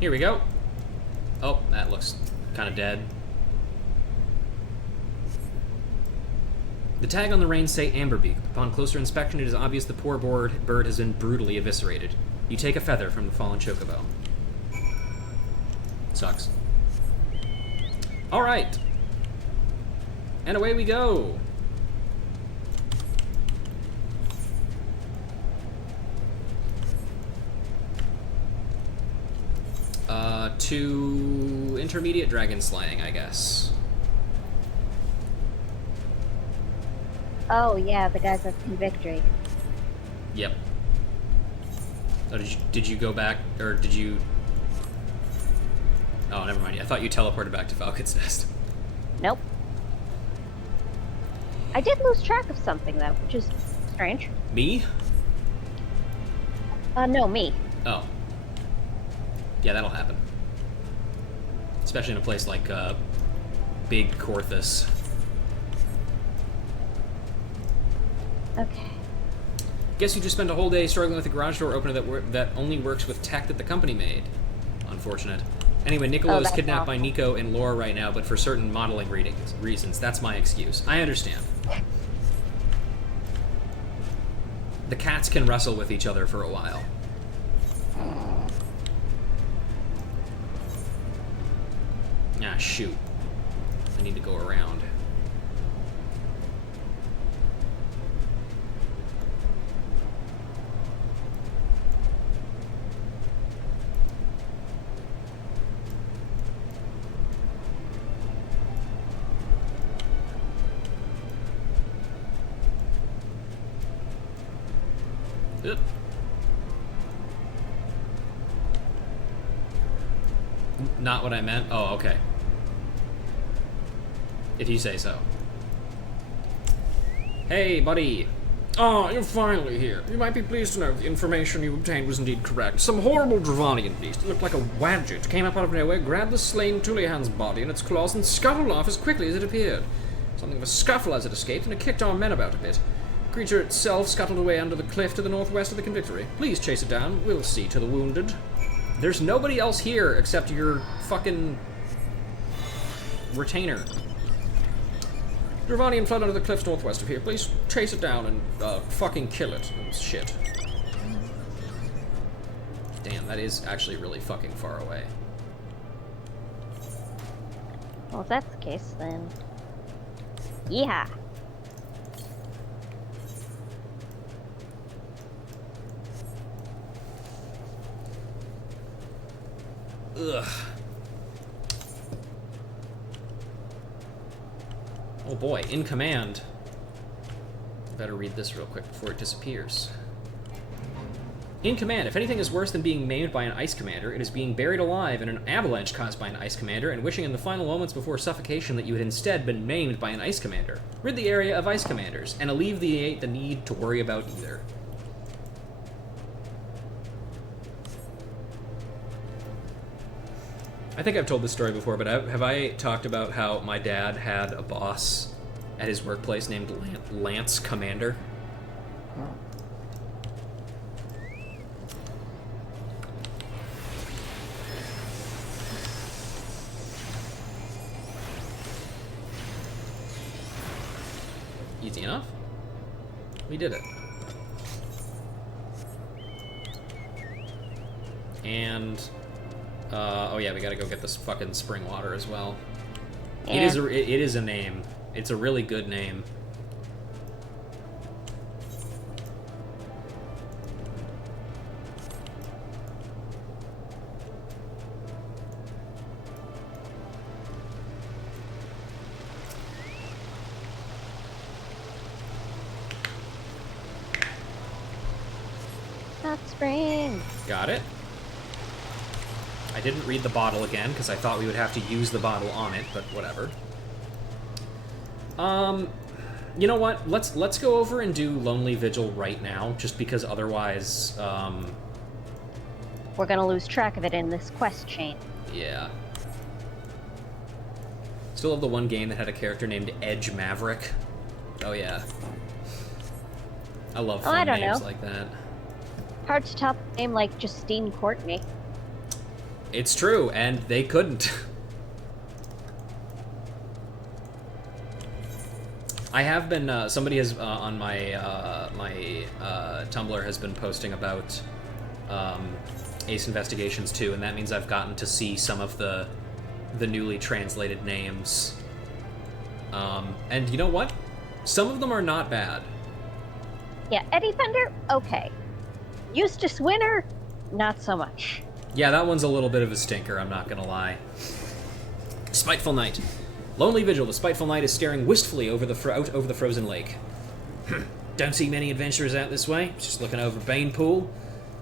Here we go. Oh, that looks kind of dead. The tag on the reins say Amberbeak. Upon closer inspection, it is obvious the poor bird has been brutally eviscerated. You take a feather from the fallen Chocobo. Sucks. Alright. And away we go. To intermediate dragon slaying, I guess. Oh yeah, the guys at Victory. Yep. Oh, did you go back, or did you... Oh, never mind. I thought you teleported back to Falcon's Nest. Nope. I did lose track of something though, which is strange. Me? No, me. Oh. Yeah, that'll happen. Especially in a place like, Big Corthus. Okay. Guess you just spent a whole day struggling with a garage door opener that only works with tech that the company made. Unfortunate. Anyway, Niccolo is kidnapped by Nico and Laura right now, but for certain modeling reasons. That's my excuse. I understand. The cats can wrestle with each other for a while. Ah, shoot. I need to go around. Oop. Not what I meant? Oh, okay. If you say so. Hey, buddy. Ah, you're finally here. You might be pleased to know the information you obtained was indeed correct. Some horrible Dravanian beast, it looked like a wadget, came up out of nowhere, grabbed the slain Tulihan's body in its claws, and scuttled off as quickly as it appeared. Something of a scuffle as it escaped, and it kicked our men about a bit. The creature itself scuttled away under the cliff to the northwest of the Convictory. Please chase it down. We'll see to the wounded. There's nobody else here except your fucking retainer. Dravanian fled under the cliffs northwest of here. Please chase it down and fucking kill it. Shit. Damn, that is actually really fucking far away. Well, if that's the case, then... Yeehaw! Ugh. Oh boy, in command. Better read this real quick before it disappears. In command, if anything is worse than being maimed by an ice commander, it is being buried alive in an avalanche caused by an ice commander and wishing in the final moments before suffocation that you had instead been maimed by an ice commander. Rid the area of ice commanders, and alleviate the need to worry about either. I think I've told this story before, but have I talked about how my dad had a boss at his workplace named Lance Commander? Easy enough? We did it. And... oh yeah, we gotta go get this fucking spring water as well. Yeah. It is a name. It's a really good name. hot spring. Got it. I didn't read the bottle again because I thought we would have to use the bottle on it, but whatever. You know what? Let's go over and do Lonely Vigil right now, just because otherwise, We're gonna lose track of it in this quest chain. yeah. Still have the one game that had a character named Edge Maverick. Oh yeah. I love fun I don't names know. like that. Hard to top a name like Justine Courtney. It's true, and they couldn't. I have been, somebody has, on my Tumblr has been posting about, Ace Investigations 2, and that means I've gotten to see some of the newly translated names. And you know what? Some of them are not bad. Yeah, Eddie Fender, okay. Eustace Winter, not so much. Yeah, that one's a little bit of a stinker, I'm not gonna lie. Spiteful Night. Lonely Vigil, the Spiteful Night is staring wistfully over out over the frozen lake. Don't see many adventurers out this way, just looking over Banepool.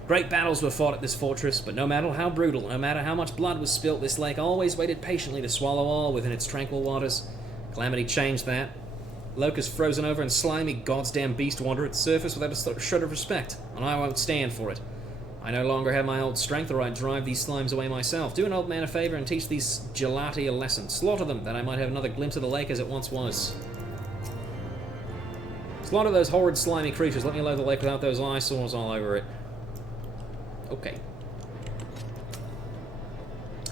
Great battles were fought at this fortress, but no matter how brutal, no matter how much blood was spilt, this lake always waited patiently to swallow all within its tranquil waters. Calamity changed that. Locust frozen over and slimy goddamn beast wander its surface without a shred of respect, and I won't stand for it. I no longer have my old strength, or I'd drive these slimes away myself. Do an old man a favor and teach these gelati a lesson. Slaughter them, that I might have another glimpse of the lake as it once was. Slaughter those horrid slimy creatures. Let me load the lake without those eyesores all over it. Okay.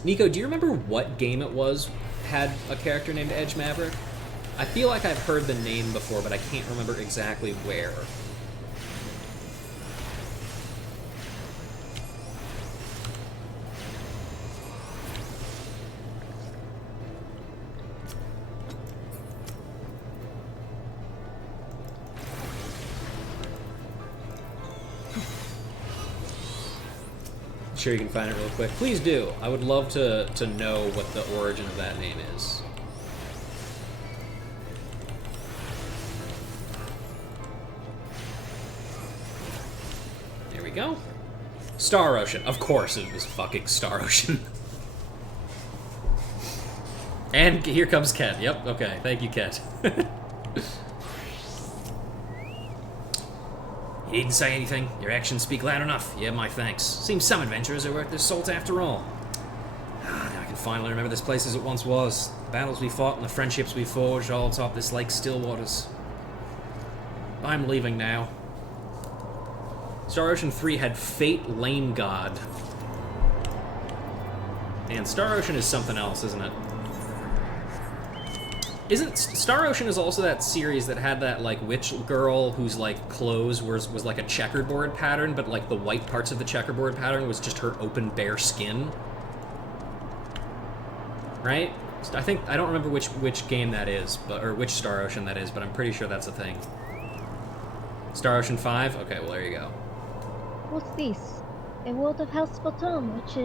Nico, do you remember what game it was had a character named Edge Maverick? I feel like I've heard the name before, but I can't remember exactly where. Sure you can find it real quick. Please do. I would love to know what the origin of that name is. There we go. Star Ocean. Of course it was fucking Star Ocean. And here comes Ket. Yep, okay. Thank you, Ket. You needn't say anything. Your actions speak loud enough. You have my thanks. Seems some adventurers are worth their salt after all. Now I can finally remember this place as it once was. The battles we fought and the friendships we forged all atop this lake's still waters. I'm leaving now. Star Ocean 3 had Fate Lane God. And Star Ocean is something else, isn't it? Isn't Star Ocean is also that series that had that, like, witch girl whose, like, clothes was like a checkerboard pattern, but, like, the white parts of the checkerboard pattern was just her open, bare skin? Right? I don't remember which game that is, or which Star Ocean that is, but I'm pretty sure that's a thing. Star Ocean 5? Okay, well, there you go. What's this? A ward of House Bottom, which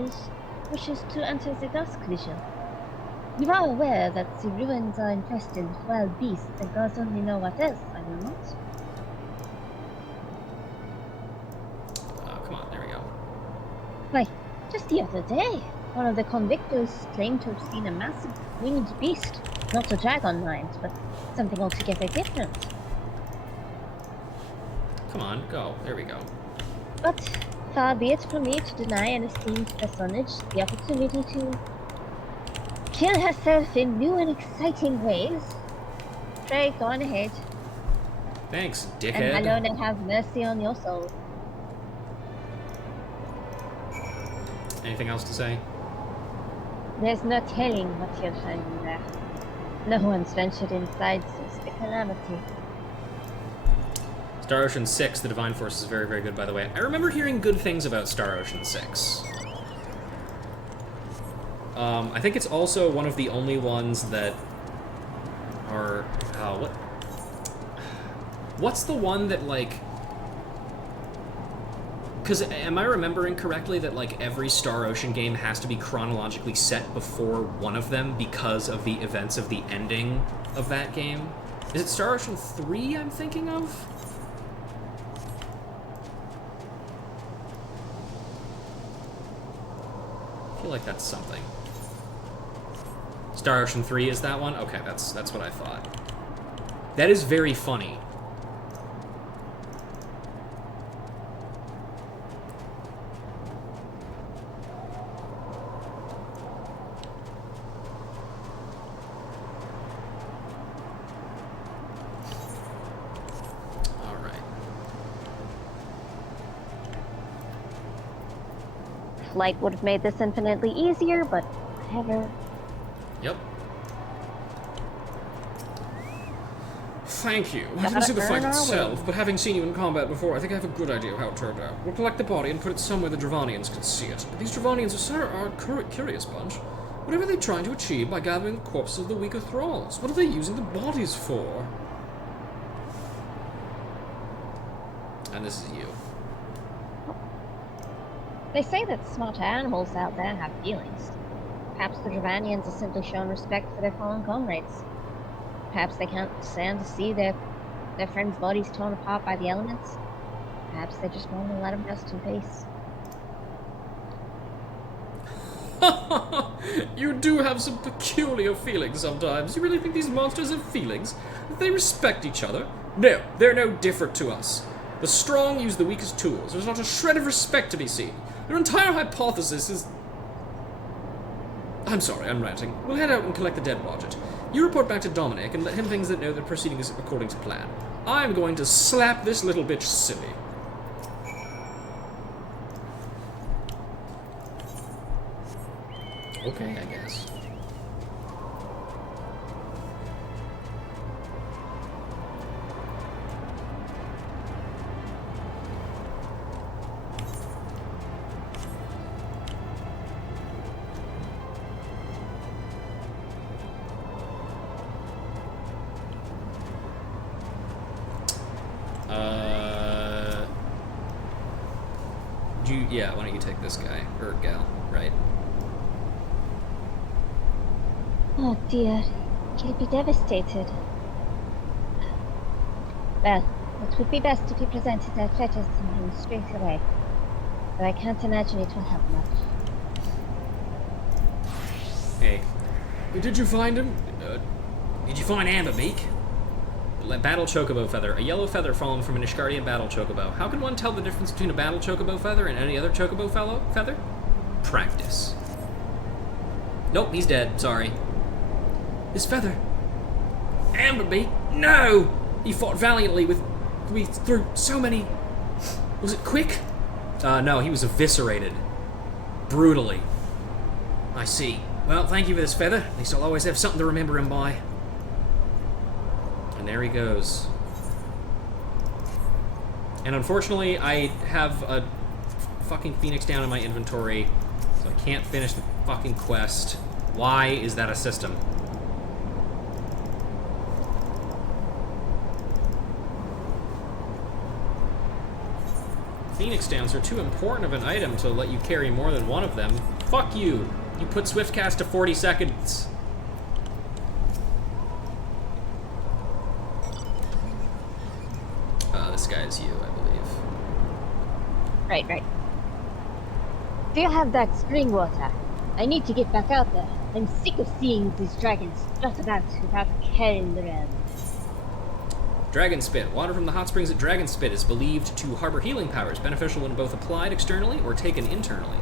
wishes to enter the Dusk Vision. You are aware that the ruins are infested with wild beasts, and gods only know what else, are you not? Come on, there we go. Why, just the other day, one of the convictors claimed to have seen a massive winged beast. Not a dragon, mind, but something altogether different. Come on, go. There we go. But far be it from me to deny an esteemed personage the opportunity to kill herself in new and exciting ways. Pray, go on ahead. Thanks, dickhead. And alone and have mercy on your soul. Anything else to say? There's no telling what you'll find in there. No one's ventured inside since the calamity. Star Ocean 6, the Divine Force, is very, very good, by the way. I remember hearing good things about Star Ocean 6. I think it's also one of the only ones that are... What's the one that, like... Because am I remembering correctly that, like, every Star Ocean game has to be chronologically set before one of them because of the events of the ending of that game? Is it Star Ocean 3 I'm thinking of? feel like that's something. Star Ocean 3 is that one? Okay, that's what I thought. That is very funny. Flight would have made this infinitely easier, but whatever. Yep. Thank you. I didn't see the fight itself, but having seen you in combat before, I think I have a good idea of how it turned out. We'll collect the body and put it somewhere the Dravanians can see it. But these Dravanians are a curious bunch. Whatever are they trying to achieve by gathering the corpses of the weaker thralls? What are they using the bodies for? And this is you. They say that smarter animals out there have feelings. Perhaps the Dravanians have simply shown respect for their fallen comrades. Perhaps they can't stand to see their friends' bodies torn apart by the elements. Perhaps they just want to let them rest in peace. You do have some peculiar feelings sometimes. You really think these monsters have feelings? That they respect each other? No, they're no different to us. The strong use the weakest tools. There's not a shred of respect to be seen. Their entire hypothesis is... I'm sorry, I'm ranting. We'll head out and collect the dead Wadjet. You report back to Dominic and let him things that know that proceeding is according to plan. I'm going to slap this little bitch silly. Okay, I guess. Yeah, why don't you take this guy, or gal, right? Oh dear, he'll be devastated. Well, it would be best if you presented that letter to him straight away. But I can't imagine it will help much. Hey. Did you find him? Did you find Amberbeak? Battle Chocobo Feather. A yellow feather fallen from an Ishgardian battle Chocobo. How can one tell the difference between a battle Chocobo Feather and any other Chocobo feather? Practice. Nope, he's dead. Sorry. His feather. Amberbeak? No! He fought valiantly through so many... Was it quick? No, he was eviscerated. Brutally. I see. Well, thank you for this feather. At least I'll always have something to remember him by. And there he goes. And unfortunately, I have a fucking Phoenix down in my inventory, so I can't finish the fucking quest. Why is that a system? Phoenix downs are too important of an item to let you carry more than one of them. Fuck you! You put Swiftcast to 40 seconds. This guy is you, I believe. Right. Do you have that spring water? I need to get back out there. I'm sick of seeing these dragons strut about without a care in the realm. Dragon Spit. Water from the hot springs at Dragon Spit is believed to harbor healing powers, beneficial when both applied externally or taken internally.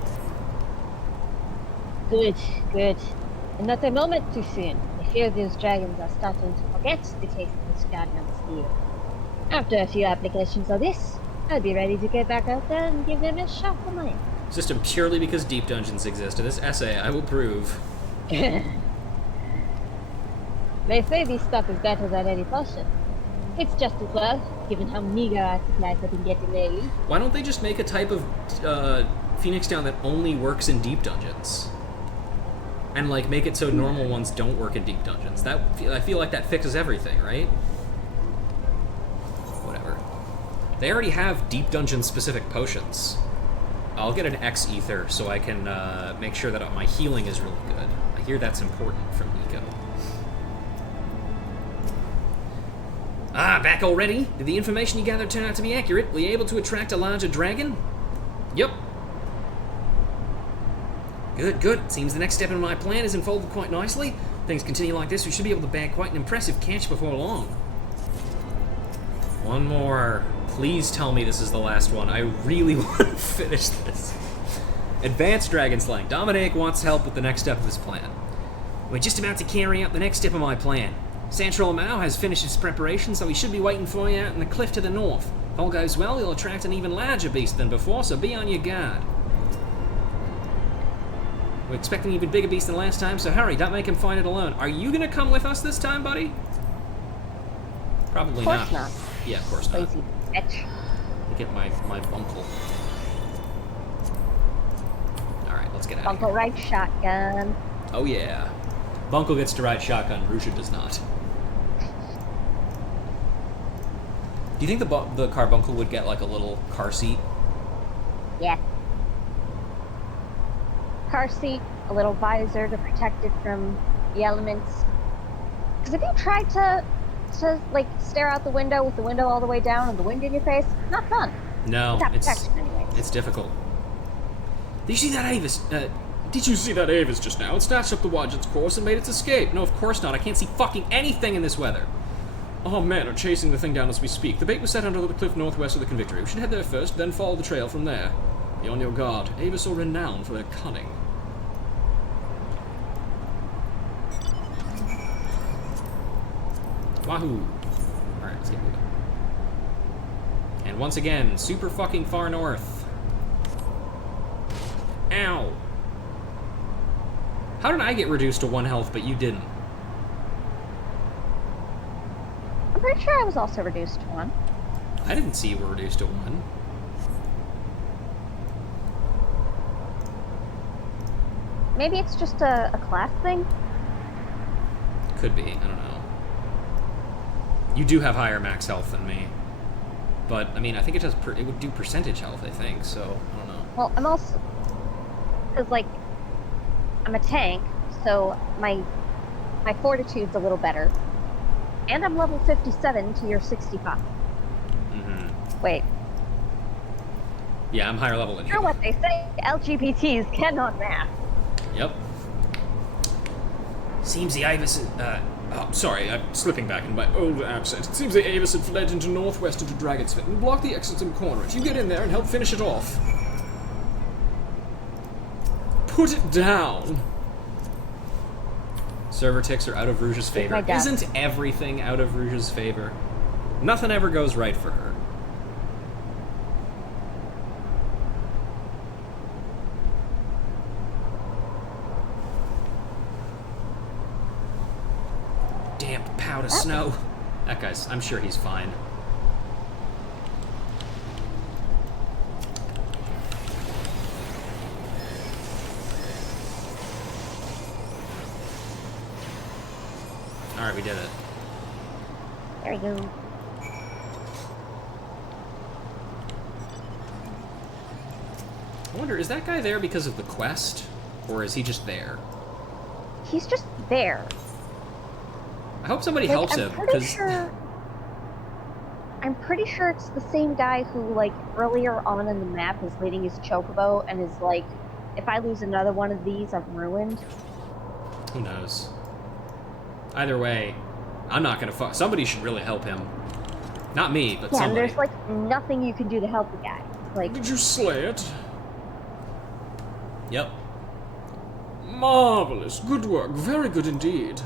Good. And not a moment too soon. I fear those dragons are starting to forget the taste of this guardian steel. After a few applications of this, I'll be ready to get back out there and give them a shot for mine. System purely because deep dungeons exist. In this essay, I will prove. They say this stuff is better than any potion. It's just as well, given how meager our supplies have been getting lately. Why don't they just make a type of Phoenix down that only works in deep dungeons? And like make it so normal ones don't work in deep dungeons. I feel like that fixes everything, right? Whatever. They already have deep dungeon specific potions. I'll get an XIV so I can make sure that my healing is really good. I hear that's important from Nico. Ah, back already? Did the information you gathered turn out to be accurate? Were you able to attract a larger dragon? Yep. Good, good. Seems the next step in my plan is unfolded quite nicely. Things continue like this, we should be able to bag quite an impressive catch before long. One more. Please tell me this is the last one. I really want to finish this. Advanced dragon slaying. Dominic wants help with the next step of his plan. We're just about to carry out the next step of my plan. Santral Mao has finished his preparation, so he should be waiting for you out in the cliff to the north. If all goes well, he'll attract an even larger beast than before, so be on your guard. We're expecting an even bigger beast than last time, so hurry, don't make him fight it alone. Are you gonna come with us this time, buddy? Probably Of course not. Yeah, of course not. Lazy bitch. To get my bunkle. Alright, let's get out of Uncle here. Right shotgun. Oh yeah. Bunkle gets to ride shotgun, Rusha does not. Do you think the carbuncle would get like a little car seat? Yeah. Car seat, a little visor to protect it from the elements. Because if you tried to like stare out the window with the window all the way down and the wind in your face, not fun. No, Without it's protection anyway. it's difficult. Did you see that Avis? Did you see that Avis just now? It snatched up the Wadget's course and made its escape. No, of course not. I can't see fucking anything in this weather. Our men are chasing the thing down as we speak. The bait was set under the cliff northwest of the Convictory. We should head there first, then follow the trail from there. Be on your guard. Avis are renowned for their cunning. Wahoo! Alright, let's get moving. And once again, super fucking far north. Ow! How did I get reduced to 1 health, but you didn't? I'm pretty sure I was also reduced to 1. I didn't see you were reduced to 1. Maybe it's just a class thing? Could be, I don't know. You do have higher max health than me. But, I mean, I think it does, it would do percentage health, I think, so, I don't know. Well, I'm also... Because, like, I'm a tank, so my fortitude's a little better. And I'm level 57 to your 65. Mm-hmm. Wait, Yeah, I'm higher level than you know you. what they say? LGBTs cannot math. Yep. Seems the Avis... Oh, sorry, I'm slipping back in my old accent. It seems the Avis had fled into northwest into Dragonsfit and blocked the exits in the corner. If you get in there and help finish it off... Put it down! Server ticks are out of Rouge's favor. my dad. Isn't everything out of Rouge's favor? Nothing ever goes right for her. Damp powder snow. That guy's... I'm sure he's fine. Alright, we did it. There we go. I wonder, is that guy there because of the quest? Or is he just there? He's just there. I hope somebody Like, helps I'm him, pretty because... sure. I'm pretty sure it's the same guy who, like, earlier on in the map is leading his chocobo and is like, if I lose another one of these, I'm ruined. Who knows? Either way, I'm not gonna fuck... Somebody should really help him. Not me, but Yeah, and somebody. there's, like, nothing you can do to help the guy. Like, Did you slay it? Yep. Marvelous. Good work. Very good indeed.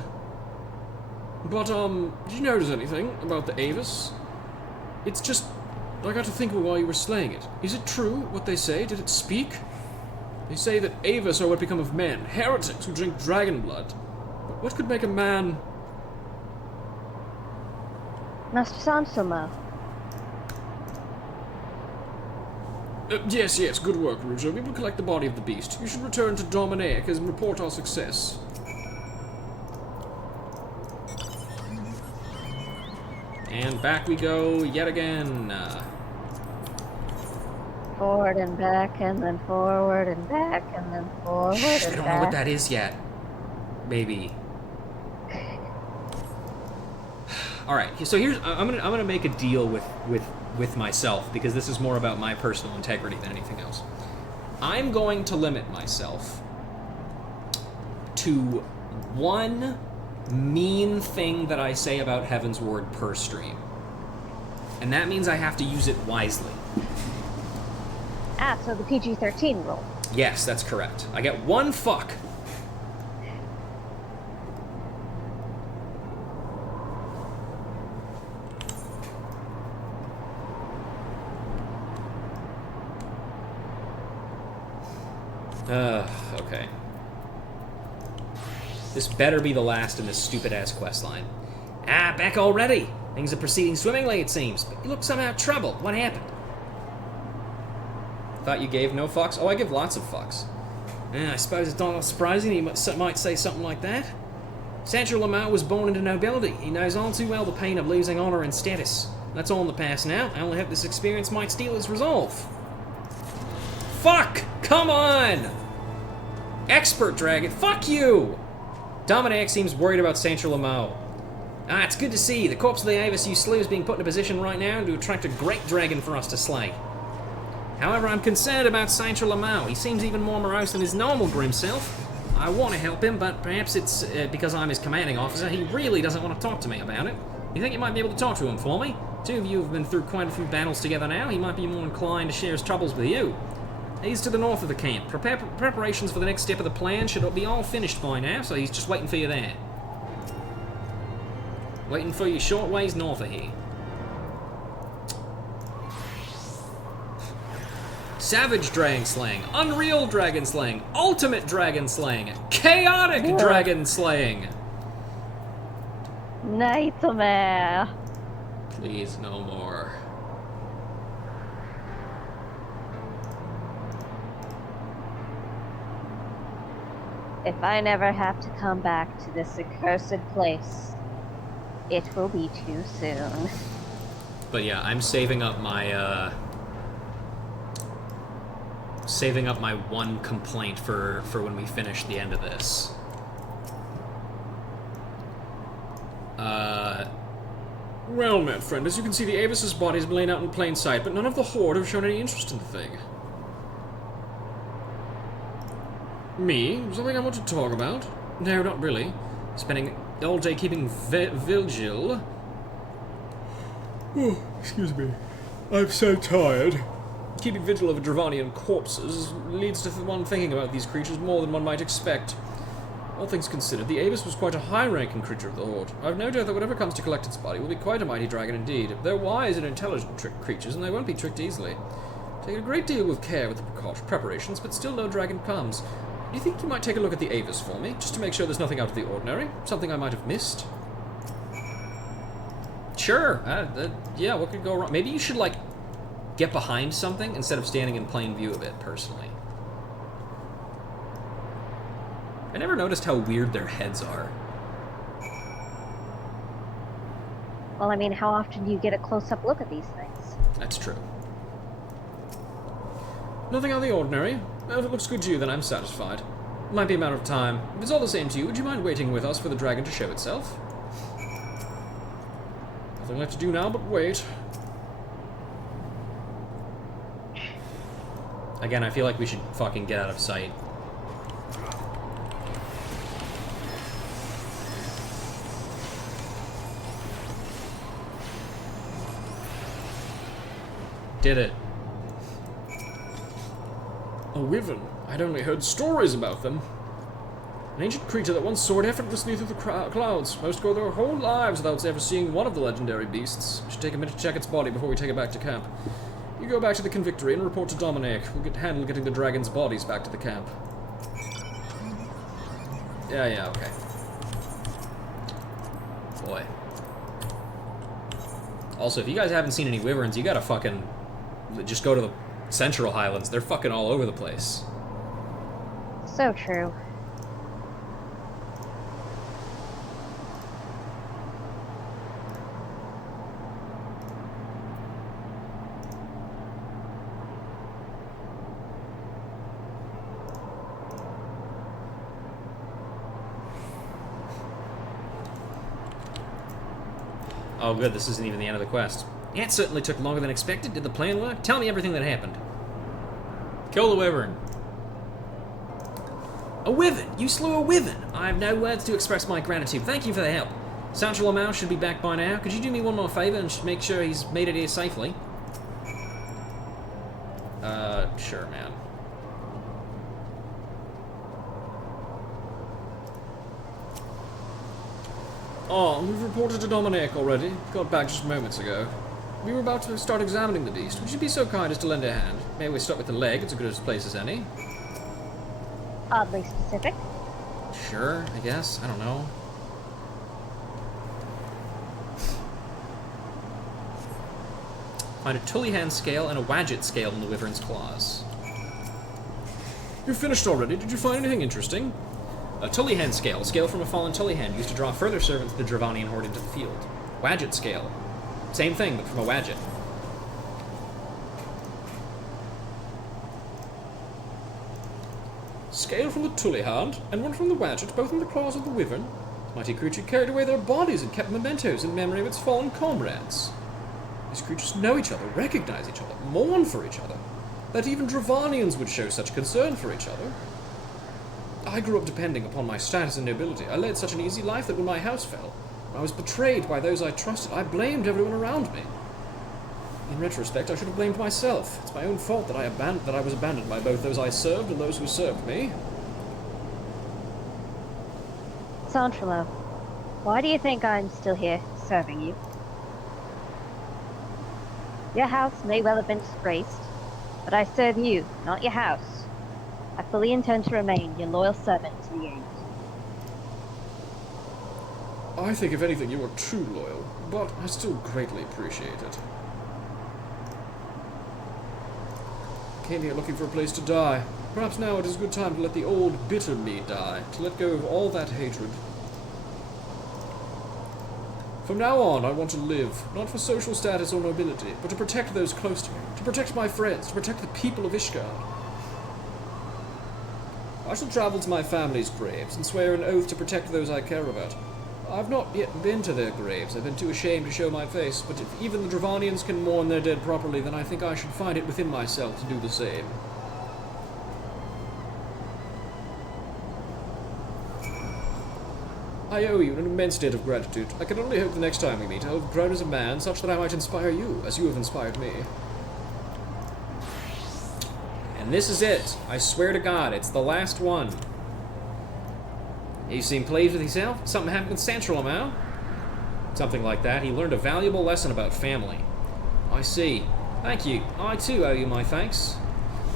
But, did you notice anything about the Avis? It's just... I got to think while you were slaying it. Is it true, what they say? Did it speak? They say that Avis are what become of men, heretics who drink dragon blood. But what could make a man... Master Sansoma. Yes, good work, Rujo. We will collect the body of the beast. You should return to Dominic and report our success. And back we go yet again. Forward and back, and then forward and back, and then forward I and don't know back. what that is yet. Maybe. All right. So here's I'm gonna make a deal with myself, because this is more about my personal integrity than anything else. I'm going to limit myself to one mean thing that I say about Heavensward per stream. And that means I have to use it wisely. Ah, so the PG-13 rule. Yes, that's correct. I get one fuck. Okay. This better be the last in this stupid-ass questline. Ah, back already. Things are proceeding swimmingly, it seems. But you look somehow troubled. What happened? Thought you gave no fucks? Oh, I give lots of fucks. I suppose it's not surprising he might say something like that. Sancho Lamar was born into nobility. He knows all too well the pain of losing honor and status. That's all in the past now. I only hope this experience might steal his resolve. Fuck! Come on! Expert dragon, fuck you! Dominic seems worried about Sancho Lamau. Ah, it's good to see. The corpse of the Avis you slew is being put in a position right now to attract a great dragon for us to slay. However, I'm concerned about Sancho Lamau. He seems even more morose than his normal grim self. I want to help him, but perhaps it's because I'm his commanding officer. He really doesn't want to talk to me about it. You think you might be able to talk to him for me? Two of you have been through quite a few battles together now. He might be more inclined to share his troubles with you. He's to the north of the camp. Preparations for the next step of the plan should be all finished by now, so he's just waiting for you there. Waiting for you short ways north of here. Savage dragon slaying, unreal dragon slaying, ultimate dragon slaying, chaotic dragon slaying. Nightmare. Please, no more. If I never have to come back to this accursed place, it will be too soon. But yeah, I'm saving up my one complaint for when we finish the end of this. Well met, friend, as you can see, the Avis's body has been laid out in plain sight, but none of the Horde have shown any interest in the thing. Me? Something I want to talk about? No, not really. Spending all day keeping vigil. Oh, excuse me. I'm so tired. Keeping vigil over Dravanian corpses leads to one thinking about these creatures more than one might expect. All things considered, the Avis was quite a high-ranking creature of the Horde. I've no doubt that whatever comes to collect its body will be quite a mighty dragon indeed. They're wise and intelligent creatures, and they won't be tricked easily. Take a great deal with care with the preparations, but still no dragon comes. Do you think you might take a look at the Avis for me, just to make sure there's nothing out of the ordinary? Something I might have missed? Sure. Yeah, what could go wrong? Maybe you should, like, get behind something instead of standing in plain view of it, personally. I never noticed how weird their heads are. Well, I mean, how often do you get a close-up look at these things? That's true. Nothing out of the ordinary. Well, if it looks good to you, then I'm satisfied. It might be a matter of time. If it's all the same to you, would you mind waiting with us for the dragon to show itself? Nothing left to do now but wait. Again, I feel like we should fucking get out of sight. Did it. A wyvern. I'd only heard stories about them. An ancient creature that once soared effortlessly through the clouds. Most go their whole lives without ever seeing one of the legendary beasts. We should take a minute to check its body before we take it back to camp. You go back to the Convictory and report to Dominic. We'll handle getting the dragon's bodies back to the camp. Yeah, okay. Boy. Also, if you guys haven't seen any wyverns, you gotta fucking just go to the Central Highlands. They're fucking all over the place. So true. Oh good, this isn't even the end of the quest. Yeah, it certainly took longer than expected. Did the plan work? Tell me everything that happened. Kill the wyvern. A wyvern! You slew a wyvern! I have no words to express my gratitude. Thank you for the help. Sancho Lamau should be back by now. Could you do me one more favor and make sure he's made it here safely? Sure, man. Oh, we've reported to Dominic already. Got back just moments ago. We were about to start examining the beast. Would you be so kind as to lend a hand? Maybe we start with the leg. It's as good a place as any. Oddly specific. Sure, I guess. I don't know. Find a Tullyhan scale and a Wadget scale in the wyvern's claws. You're finished already. Did you find anything interesting? A Tullyhan scale, a scale from a fallen Tullyhan, used to draw further servants of the Dravanian horde into the field. Wadget scale. Same thing, but from a Wadget. Scale from the Tullyhand, and one from the Wadget, both in the claws of the wyvern. The mighty creature carried away their bodies and kept mementos in memory of its fallen comrades. These creatures know each other, recognize each other, mourn for each other. That even Dravanians would show such concern for each other. I grew up depending upon my status and nobility. I led such an easy life that when my house fell, when I was betrayed by those I trusted, I blamed everyone around me. In retrospect, I should have blamed myself. It's my own fault that I was abandoned by both those I served and those who served me. Santrelo, why do you think I'm still here, serving you? Your house may well have been disgraced, but I serve you, not your house. I fully intend to remain your loyal servant to the end. I think, if anything, you are too loyal, but I still greatly appreciate it. Came here looking for a place to die. Perhaps now it is a good time to let the old, bitter me die, to let go of all that hatred. From now on, I want to live, not for social status or nobility, but to protect those close to me, to protect my friends, to protect the people of Ishgard. I shall travel to my family's graves and swear an oath to protect those I care about. I've not yet been to their graves. I've been too ashamed to show my face, but if even the Dravanians can mourn their dead properly, then I think I should find it within myself to do the same. I owe you an immense debt of gratitude. I can only hope the next time we meet I will have grown as a man such that I might inspire you, as you have inspired me. And this is it. I swear to God, it's the last one. You seem pleased with yourself? Something happened with Sancho Lamau? Something like that. He learned a valuable lesson about family. I see. Thank you. I too owe you my thanks.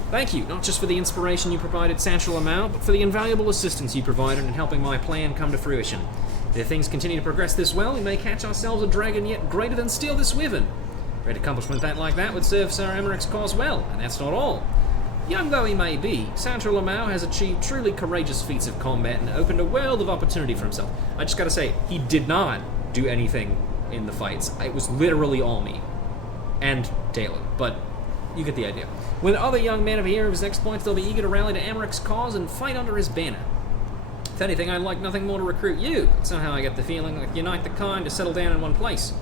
Thank you, not just for the inspiration you provided Sancho Lamau, but for the invaluable assistance you provided in helping my plan come to fruition. If things continue to progress this well, we may catch ourselves a dragon yet greater than steal this wyvern. Great accomplishment like that would serve Sir Emmerich's cause well, and that's not all. Young though he may be, Sancho Lamau has achieved truly courageous feats of combat and opened a world of opportunity for himself. I just gotta say, he did not do anything in the fights. It was literally all me. And Dalen, but you get the idea. When other young men hear of his exploits, they'll be eager to rally to Emmerich's cause and fight under his banner. If anything, I'd like nothing more to recruit you, but somehow I get the feeling like unite the kind to settle down in one place.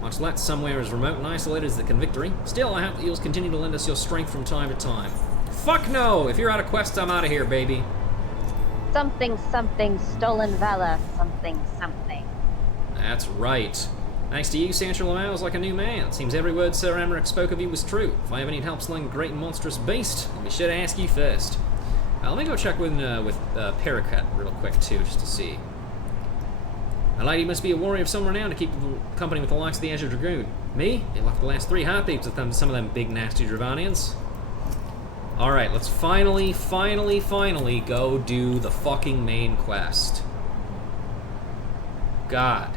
Much less somewhere as remote and isolated as the Convictory. Still, I hope that you'll continue to lend us your strength from time to time. Fuck no! If you're out of quests, I'm out of here, baby. Something, something, stolen valor, something, something. That's right. Thanks to you, Sancho Lamau is like a new man. It seems every word Sir Emmerich spoke of you was true. If I ever need help slaying a great and monstrous beast, I'll be sure to ask you first. Let me go check with Paracut real quick, too, just to see. My lady must be a warrior of some renown to keep company with the likes of the Azure Dragoon. Me? They left the last 3 heartbeats with them, some of them big, nasty Dravanians. Alright, let's finally go do the fucking main quest. God.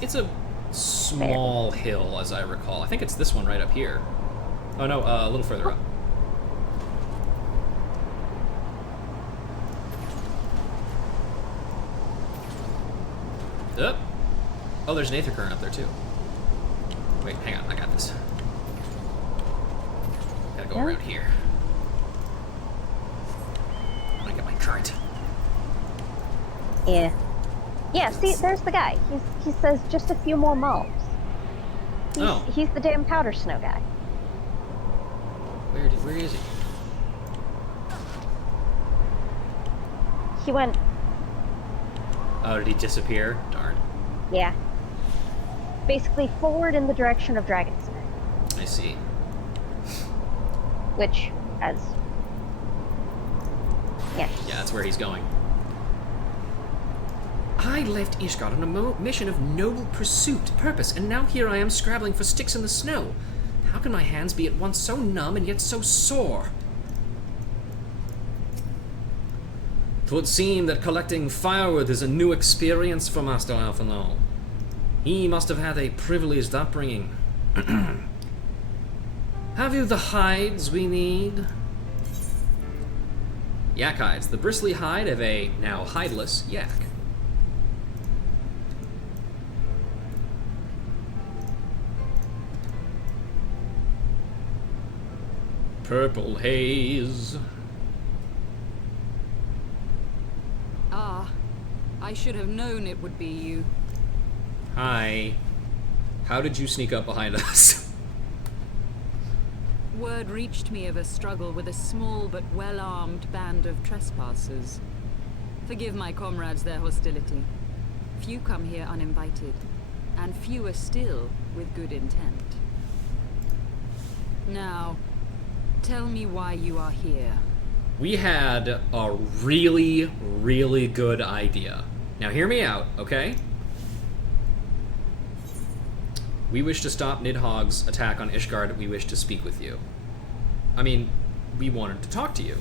It's a small hill, as I recall. I think it's this one right up here. Oh no, a little further up. Oh, there's an aether current up there too. Wait, hang on, I got this. Gotta go around here. I'm gonna get my current. Yeah. Yeah, see, there's the guy. He says just a few more moles. He's the damn powder snow guy. Where is he? He went... Oh, did he disappear? Darn. Yeah. Basically forward in the direction of Dragon's Neck. I see. Which, as... Yeah. Yeah, that's where he's going. I left Ishgard on a mission of noble pursuit, purpose, and now here I am scrabbling for sticks in the snow. How can my hands be at once so numb and yet so sore? 'Twould seem that collecting firewood is a new experience for Master Alphonse. He must have had a privileged upbringing. Have you the hides we need? Yak hides, the bristly hide of a now hideless yak. Purple haze. Ah, I should have known it would be you. Hi. How did you sneak up behind us? Word reached me of a struggle with a small but well-armed band of trespassers. Forgive my comrades their hostility. Few come here uninvited, and fewer still with good intent. Now, tell me why you are here. We had a really, really good idea. Now hear me out, okay? We wish to stop Nidhogg's attack on Ishgard. We wish to speak with you. I mean, we wanted to talk to you.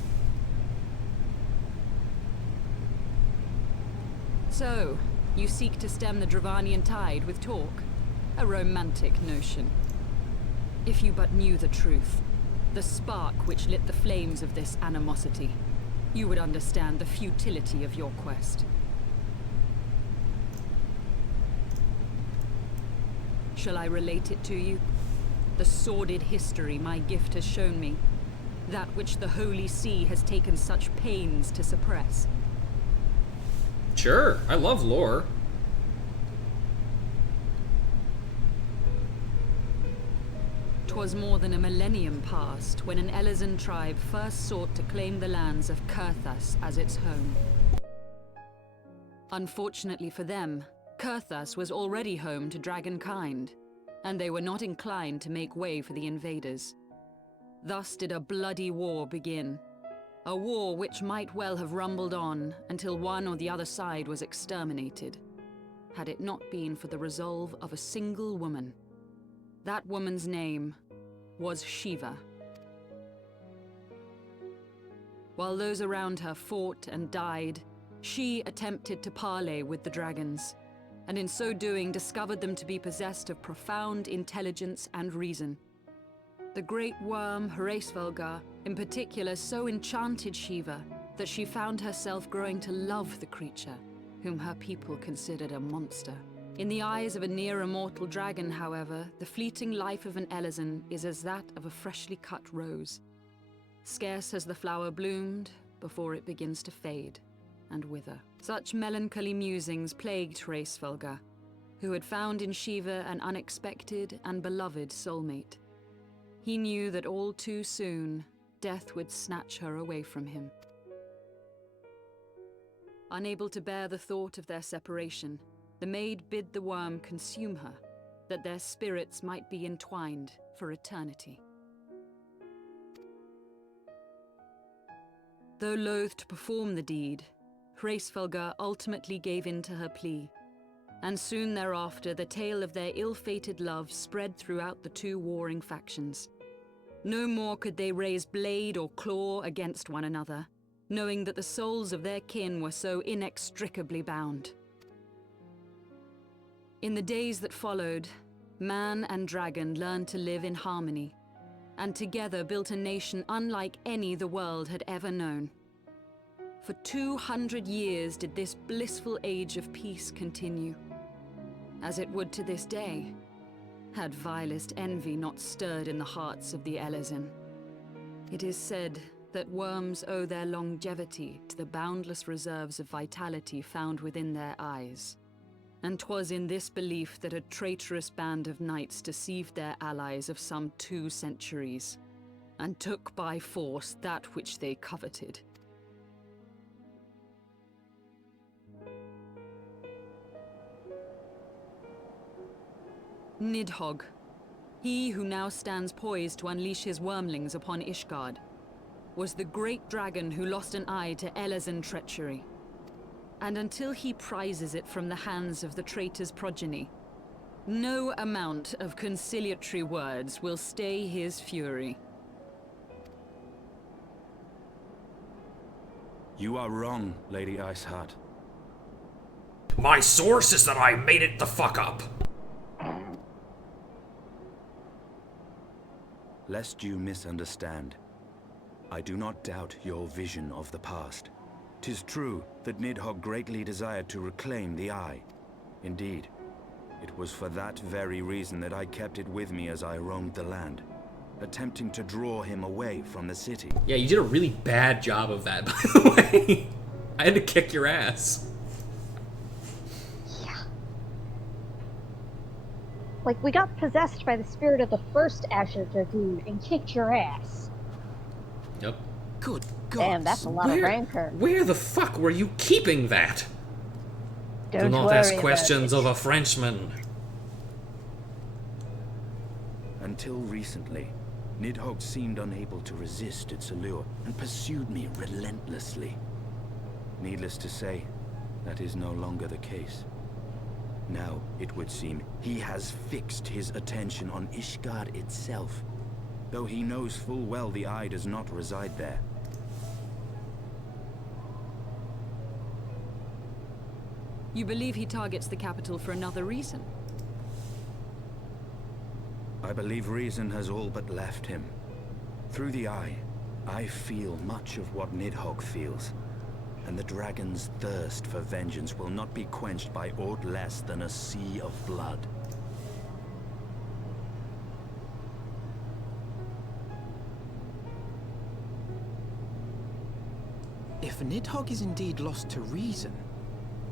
So, you seek to stem the Dravanian tide with talk? A romantic notion. If you but knew the truth, the spark which lit the flames of this animosity, you would understand the futility of your quest. Shall I relate it to you? The sordid history my gift has shown me, that which the Holy See has taken such pains to suppress. Sure, I love lore. 'Twas more than a millennium past when an Elezen tribe first sought to claim the lands of Kurthas as its home. Unfortunately for them, Kurthas was already home to dragonkind, and they were not inclined to make way for the invaders. Thus did a bloody war begin, a war which might well have rumbled on until one or the other side was exterminated, had it not been for the resolve of a single woman. That woman's name was Shiva. While those around her fought and died, she attempted to parley with the dragons, and in so doing discovered them to be possessed of profound intelligence and reason. The great worm Hraesvelgar, in particular, so enchanted Shiva that she found herself growing to love the creature, whom her people considered a monster. In the eyes of a near-immortal dragon, however, the fleeting life of an Elezen is as that of a freshly cut rose. Scarce has the flower bloomed before it begins to fade and wither. Such melancholy musings plagued Hraesvelgar, who had found in Shiva an unexpected and beloved soulmate. He knew that all too soon, death would snatch her away from him. Unable to bear the thought of their separation, the maid bid the worm consume her, that their spirits might be entwined for eternity. Though loath to perform the deed, Hraesvelgar ultimately gave in to her plea, and soon thereafter the tale of their ill-fated love spread throughout the two warring factions. No more could they raise blade or claw against one another, knowing that the souls of their kin were so inextricably bound. In the days that followed, man and dragon learned to live in harmony, and together built a nation unlike any the world had ever known. For 200 years did this blissful age of peace continue, as it would to this day, had vilest envy not stirred in the hearts of the Elezen. It is said that worms owe their longevity to the boundless reserves of vitality found within their eyes. And 'twas in this belief that a traitorous band of knights deceived their allies of some 2 centuries, and took by force that which they coveted. Nidhogg, he who now stands poised to unleash his wormlings upon Ishgard, was the great dragon who lost an eye to Elezen treachery. And until he prizes it from the hands of the traitor's progeny, no amount of conciliatory words will stay his fury. You are wrong, Lady Iceheart. My source is that I made it the fuck up. Lest you misunderstand, I do not doubt your vision of the past. 'Tis true that Nidhogg greatly desired to reclaim the Eye. Indeed, it was for that very reason that I kept it with me as I roamed the land, attempting to draw him away from the city. Yeah, you did a really bad job of that, by the way. I had to kick your ass. Yeah. Like, we got possessed by the spirit of the first Azure Dragoon and kicked your ass. Yep. Good God. Damn, that's a lot of rancor. Where the fuck were you keeping that? Don't Do not worry ask about questions it. of a Frenchman. Until recently, Nidhogg seemed unable to resist its allure and pursued me relentlessly. Needless to say, that is no longer the case. Now, it would seem, he has fixed his attention on Ishgard itself, though he knows full well the Eye does not reside there. You believe he targets the capital for another reason? I believe reason has all but left him. Through the Eye, I feel much of what Nidhogg feels, and the dragon's thirst for vengeance will not be quenched by aught less than a sea of blood. If Nidhogg is indeed lost to reason,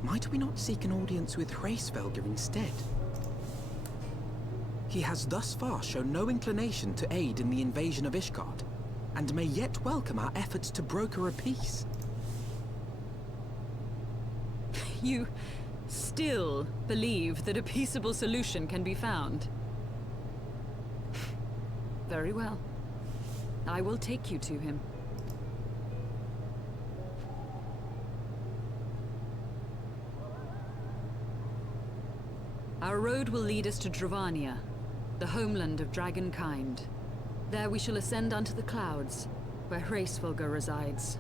might we not seek an audience with Hraesvelgr instead? He has thus far shown no inclination to aid in the invasion of Ishgard, and may yet welcome our efforts to broker a peace. You still believe that a peaceable solution can be found? Very well. I will take you to him. Our road will lead us to Dravania, the homeland of dragonkind. There we shall ascend unto the clouds, where Hraesvelgr resides.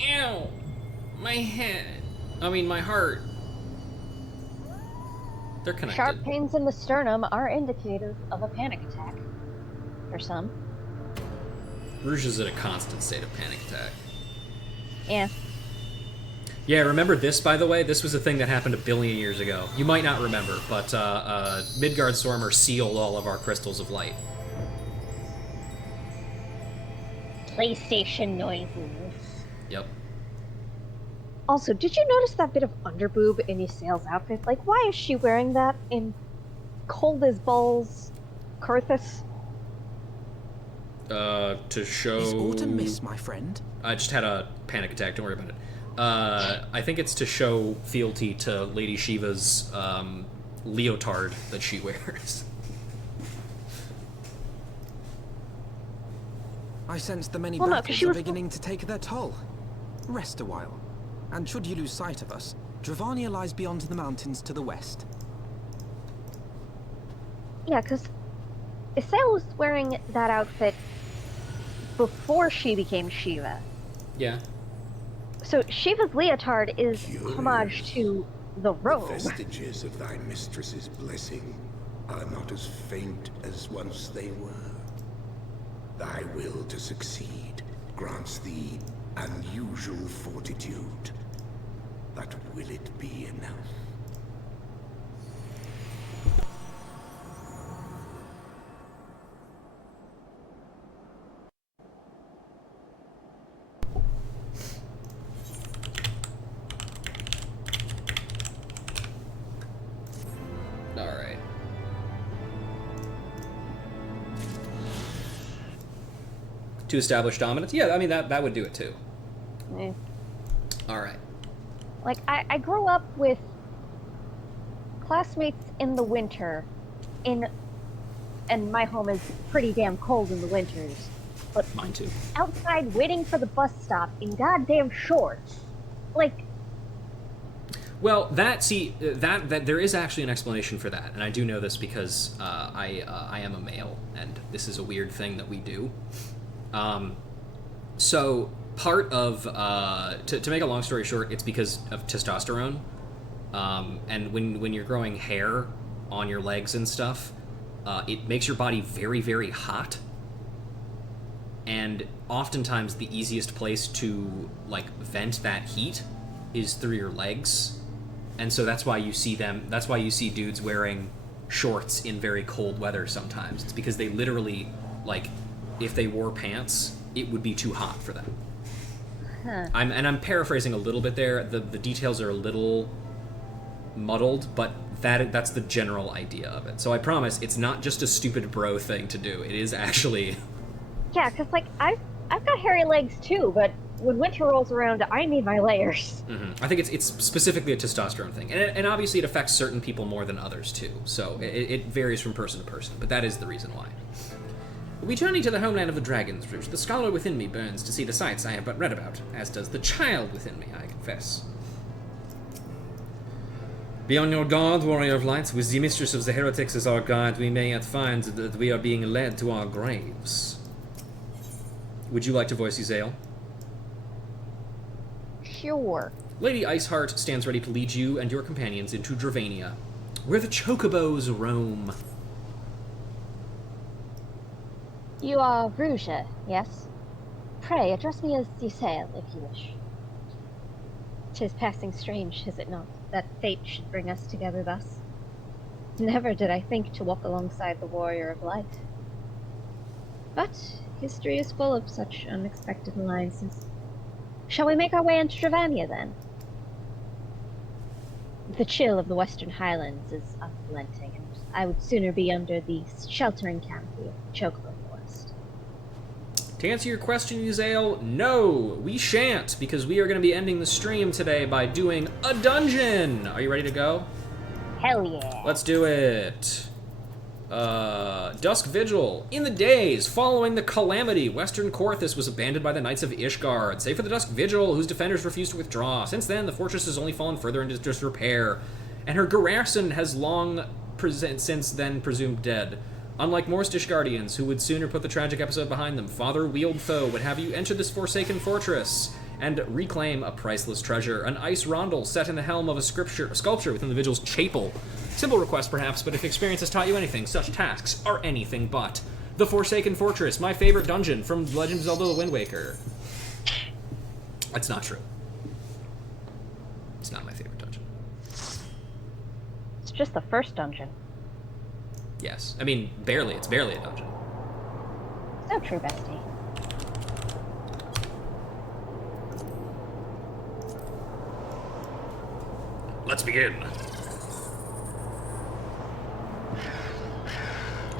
Ew! My head. I mean, my heart. They're connected. Sharp pains in the sternum are indicative of a panic attack. For some. Rouge is in a constant state of panic attack. Yeah. Yeah, remember this, by the way? This was a thing that happened a billion years ago. You might not remember, but Midgard Stormer sealed all of our crystals of light. PlayStation noises. Yep. Also, did you notice that bit of underboob in Ysaele's outfit? Like, why is she wearing that in cold as balls Kurthus? To show... Is autumn mist, my friend? I just had a panic attack, don't worry about it. I think it's to show fealty to Lady Shiva's leotard that she wears. I sense the many Well, no, 'cause battles she are was- beginning to take their toll. Rest a while, and should you lose sight of us, Dravania lies beyond the mountains to the west. Yeah, because Ysaele was wearing that outfit before she became Shiva. Yeah. So Shiva's leotard is homage to the robe. Vestiges of thy mistress's blessing are not as faint as once they were. Thy will to succeed grants thee unusual fortitude. But will it be enough? Alright. To establish dominance? Yeah, I mean, that would do it too. Eh. Alright. Like, I grew up with classmates in the winter, and my home is pretty damn cold in the winters. But mine too. Outside waiting for the bus stop in goddamn shorts. Like, well, that there is actually an explanation for that, and I do know this because I am a male, and this is a weird thing that we do. So part of to make a long story short, it's because of testosterone, and when you're growing hair on your legs and stuff, it makes your body very, very hot, and oftentimes the easiest place to like vent that heat is through your legs. And so that's why you see dudes wearing shorts in very cold weather sometimes. It's because they literally, like, if they wore pants, it would be too hot for them. huh. I'm paraphrasing a little bit there. The details are a little muddled, but that's the general idea of it. So I promise it's not just a stupid bro thing to do. It is actually... Yeah, because, like, I've got hairy legs too, but when winter rolls around, I need my layers. Mm-hmm. I think it's specifically a testosterone thing. And obviously it affects certain people more than others, too. So it varies from person to person, but that is the reason why. We journey to the homeland of the dragons, Rouge. The scholar within me burns to see the sights I have but read about, as does the child within me, I confess. Be on your guard, warrior of light. With the mistress of the heretics as our guide, we may yet find that we are being led to our graves. Would you like to voice Uzale? Sure. Lady Iceheart stands ready to lead you and your companions into Dravania, where the chocobos roam. You are Rouge, yes? Pray, address me as Uzale, if you wish. 'Tis passing strange, is it not, that fate should bring us together thus? Never did I think to walk alongside the warrior of light. But history is full of such unexpected alliances. Shall we make our way into Dravania, then? The chill of the Western Highlands is unrelenting, and I would sooner be under the sheltering canopy of the Chocobo Forest. To answer your question, Uzale, no, we shan't, because we are going to be ending the stream today by doing a dungeon. Are you ready to go? Hell yeah. Let's do it. Dusk Vigil. In the days following the calamity, Western Korthus was abandoned by the Knights of Ishgard, save for the Dusk Vigil, whose defenders refused to withdraw. Since then, the fortress has only fallen further into disrepair, and her garrison has long since then presumed dead. Unlike most Ishgardians, who would sooner put the tragic episode behind them, Father Wieldfoe would have you enter this forsaken fortress and reclaim a priceless treasure, an ice rondel set in the helm of a sculpture within the Vigil's chapel. Simple request, perhaps, but if experience has taught you anything, such tasks are anything but. The Forsaken Fortress, my favorite dungeon from Legend of Zelda The Wind Waker. That's not true. It's not my favorite dungeon. It's just the first dungeon. Yes. I mean, barely. It's barely a dungeon. So true, bestie. Let's begin.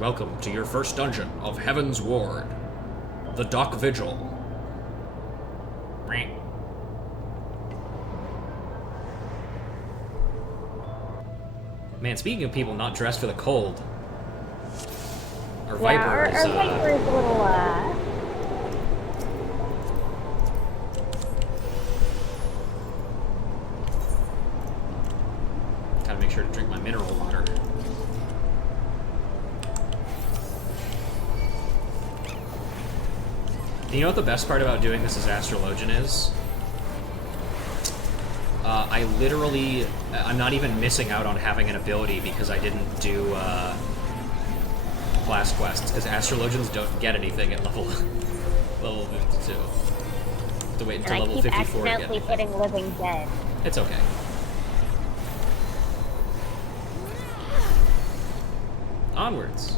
Welcome to your first dungeon of Heavensward, the Dusk Vigil. Man, speaking of people not dressed for the cold, our Viper is... Our Viper is a little, Gotta make sure to drink my mineral water. You know what the best part about doing this as Astrologian is? I'm not even missing out on having an ability because I didn't do class quests, because Astrologians don't get anything at level 52. To wait And until I level keep 54 to get accidentally anything. hitting living dead. It's okay. Onwards.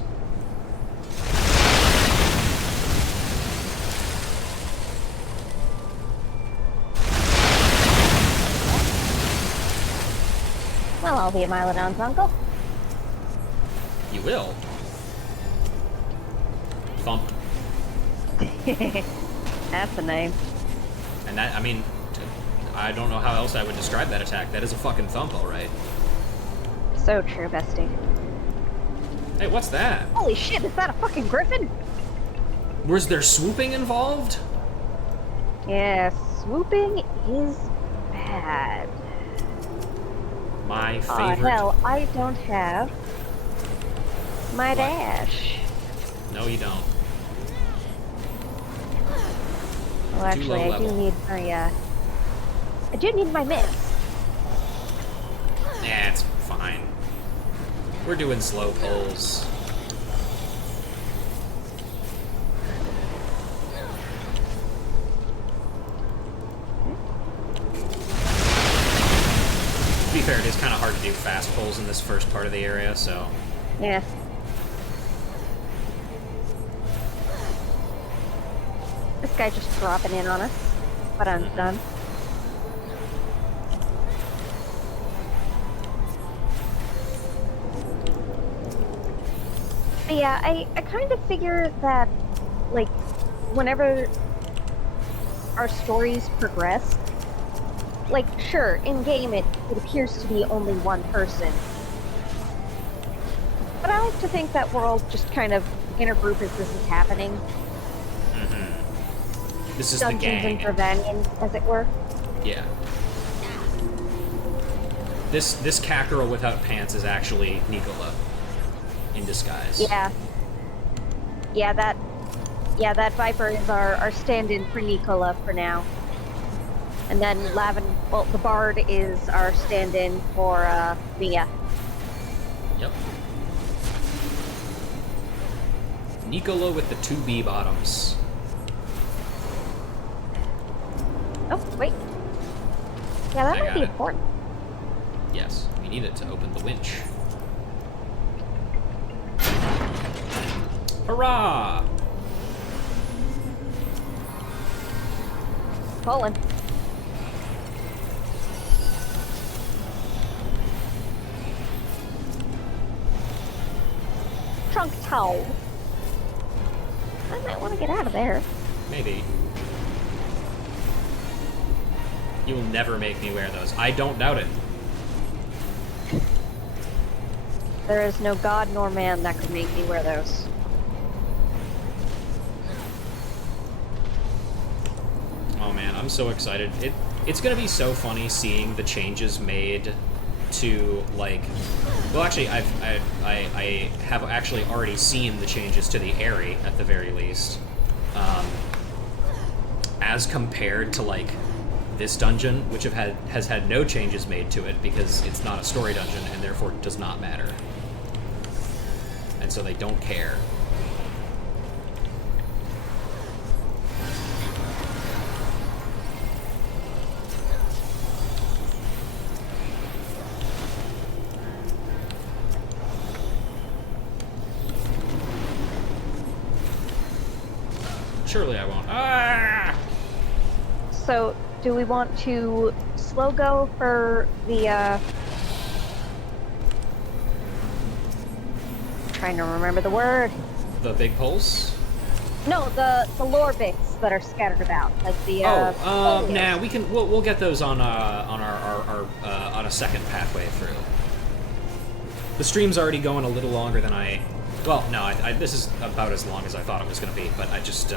Well, I'll be a Mylodon's uncle. You will. Thump. That's the name. And that, I mean, I don't know how else I would describe that attack. That is a fucking thump, alright. So true, bestie. Hey, what's that? Holy shit, is that a fucking griffin? Was there swooping involved? Yeah, swooping is bad. My Oh, favorite. hell, I don't have my What? dash. No, you don't. Well, actually, I do need my, I do need my miss. Yeah, it's fine. We're doing slow pulls. To be fair, it is kind of hard to do fast pulls in this first part of the area, so... Yeah. This guy just dropping in on us, but I'm done. But yeah, I kind of figure that, like, whenever our stories progress, like, sure, in-game it appears to be only one person. But I like to think that we're all just kind of in a group as this is happening. This is Dungeons the gang. and Drevanians, as it were. Yeah. This cat girl without pants is actually Nicola in disguise. Yeah. Yeah, that Viper is our stand-in for Nicola for now. And then well, the Bard is our stand-in for Mia. Yep. Nicola with the 2 B bottoms. Oh, wait. Yeah, that I might got be it. important. Yes, we need it to open the winch. Hurrah! Pulling. Trunk towel. I might want to get out of there. Maybe. You will never make me wear those. I don't doubt it. There is no god nor man that could make me wear those. Oh man, I'm so excited. It's gonna be so funny seeing the changes made to, like... Well, actually, I have actually already seen the changes to the Airy, at the very least. As compared to, like, this dungeon, which has had no changes made to it because it's not a story dungeon and therefore does not matter. And so they don't care. Surely I won't. Ah! So, do we want to slow go for the, trying to remember the word. The big pulse? No, the lore bits that are scattered about, like the, folios. Nah, we'll get those on our on a second pathway through. The stream's already going a little longer than well, no, this is about as long as I thought it was going to be, but I just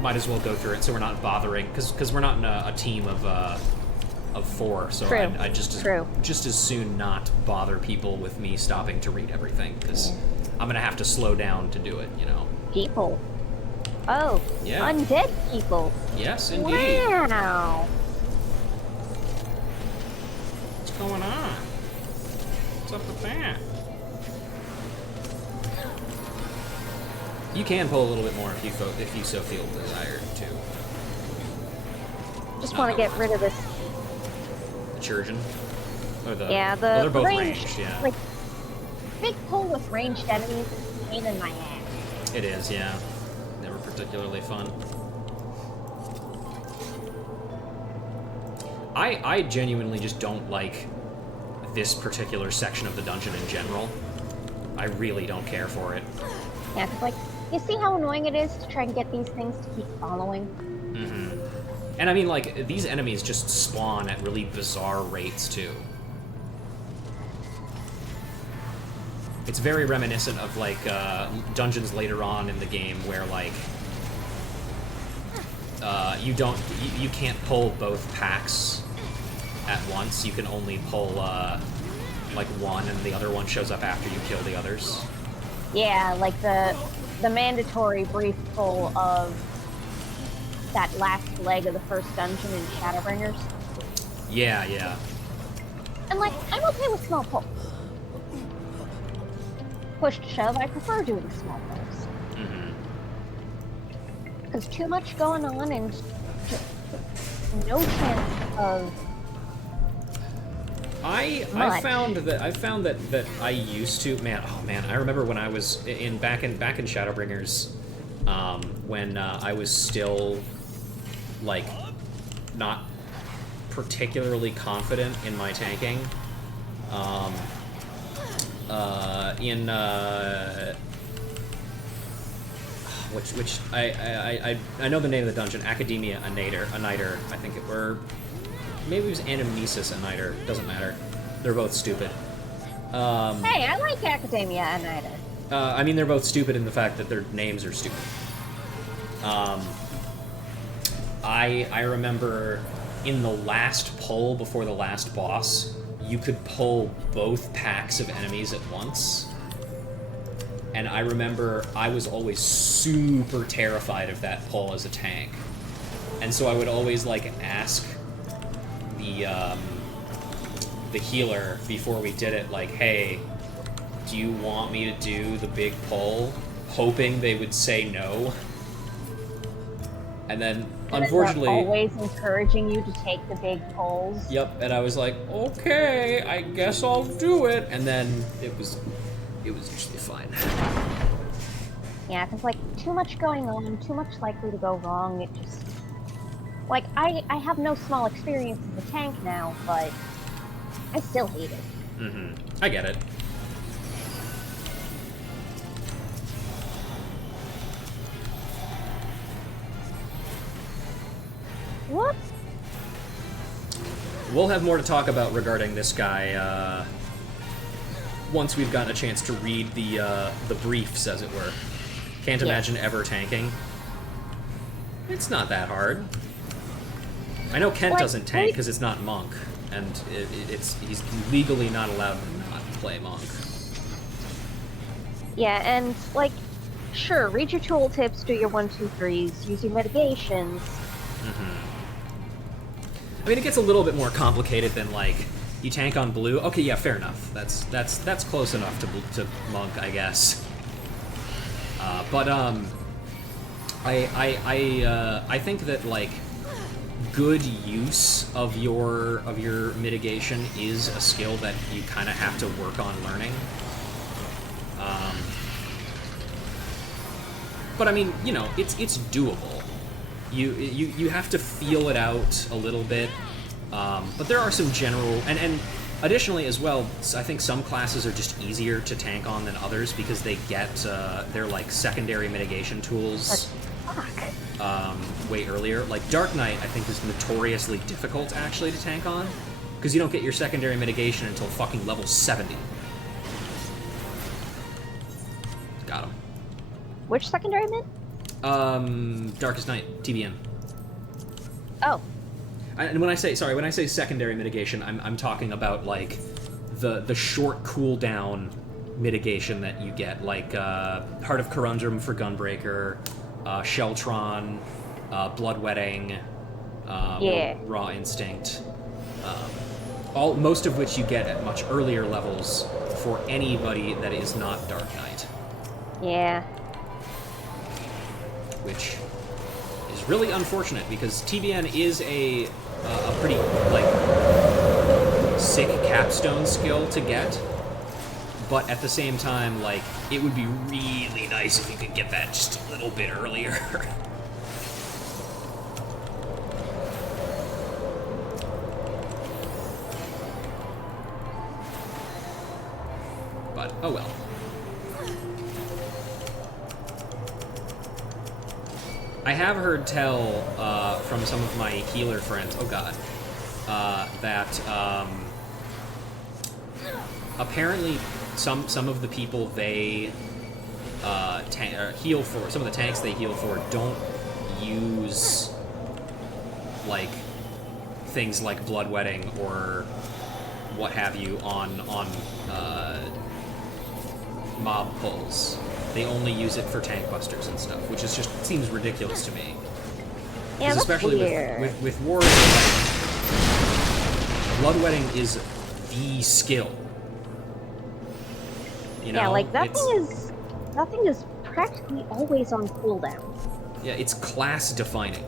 might as well go through it so we're not bothering, because we're not in a team of 4, so True. I just as soon not bother people with me stopping to read everything, because I'm going to have to slow down to do it, you know. People. Oh, Yeah. undead people. Yes, indeed. Wow. What's going on? What's up with that? You can pull a little bit more if you so feel desired to. Just Not want to get over. rid of this. The Churgeon? Or the... Yeah, the well, they're both ranged, ranged, yeah. like, big pull with ranged enemies is a pain in my ass. It is, yeah. Never particularly fun. I genuinely just don't like this particular section of the dungeon in general. I really don't care for it. Yeah, 'cause, like, you see how annoying it is to try and get these things to keep following? Mm-hmm. And I mean, like, these enemies just spawn at really bizarre rates, too. It's very reminiscent of, like, dungeons later on in the game where, like, you can't pull both packs at once. You can only pull, like, one, and the other one shows up after you kill the others. Yeah, like the mandatory brief pull of that last leg of the first dungeon in Shadowbringers. Yeah, yeah. And, like, I'm okay with small pulls. Push to shove, I prefer doing small pulls. Mm-hmm. Because too much going on and no chance of I found that I used to, man, I remember when I was back in Shadowbringers, when I was still, like, not particularly confident in my tanking. Which I know the name of the dungeon, Academia Aniter, I think it were. Maybe it was Anamnesis Aniter, doesn't matter. They're both stupid. Hey, I like Academia Aniter. I mean, they're both stupid in the fact that their names are stupid. I remember in the last pull before the last boss, you could pull both packs of enemies at once. And I remember I was always super terrified of that pull as a tank. And so I would always, like, ask the healer before we did it, like, hey, do you want me to do the big pull? Hoping they would say no. And then, unfortunately... They're always encouraging you to take the big pulls. Yep, and I was like, okay, I guess I'll do it. And then it was usually fine. Yeah, because, like, too much going on, too much likely to go wrong, it just... Like, I have no small experience as a tank now, but I still hate it. Mm-hmm. I get it. What? We'll have more to talk about regarding this guy, once we've gotten a chance to read the briefs, as it were. Can't imagine ever tanking. It's not that hard. I know Kent doesn't tank because it's not Monk, and he's legally not allowed to not play Monk. Yeah, and, like, sure, read your tooltips, do your 1, 2, 3s, use your mitigations. Mm-hmm. I mean, it gets a little bit more complicated than, like, you tank on blue. Okay, yeah, fair enough. That's close enough to Monk, I guess. But I think that, like, good use of your mitigation is a skill that you kind of have to work on learning. But I mean, you know, it's doable. You have to feel it out a little bit. But there are some general and additionally as well, I think some classes are just easier to tank on than others because they get their, like, secondary mitigation tools way earlier. Like Dark Knight, I think, is notoriously difficult actually to tank on because you don't get your secondary mitigation until fucking level 70. Got him. Which secondary mid? Darkest Night, TBN. Oh. And when I say secondary mitigation, I'm talking about, like, the short cooldown mitigation that you get, like Heart of Corundum for Gunbreaker, Sheltron, Bloodwetting, Raw Instinct, most of which you get at much earlier levels for anybody that is not Dark Knight. Yeah. Which is is really unfortunate because TBN is a pretty like sick capstone skill to get, but at the same time, like it would be really nice if you could get that just a little bit earlier. But oh well. I have heard tell from some of my healer friends, oh god, that apparently some of the people they heal for, some of the tanks they heal for don't use like things like bloodwetting or what have you on mob pulls. They only use it for tank busters and stuff, which is just seems ridiculous to me. Yeah, that's especially weird. with warrior, like, bloodwetting is the skill. You know, yeah, like that thing is practically always on cooldown. Yeah, it's class defining.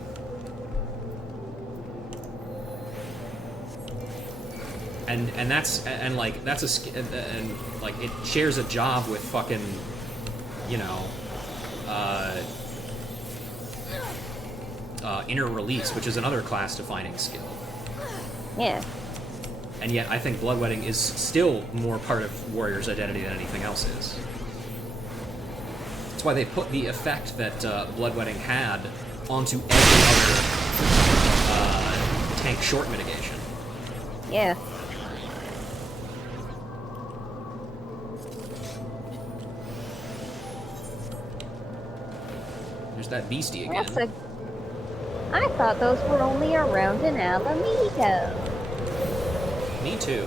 And that's like that's and like it shares a job with fucking, you know, inner release, which is another class defining skill. Yeah. And yet I think bloodwetting is still more part of warrior's identity than anything else is. That's why they put the effect that bloodwetting had onto every other tank short mitigation. Yeah. There's that beastie again. Also, I thought those were only around in Alameda. Me too.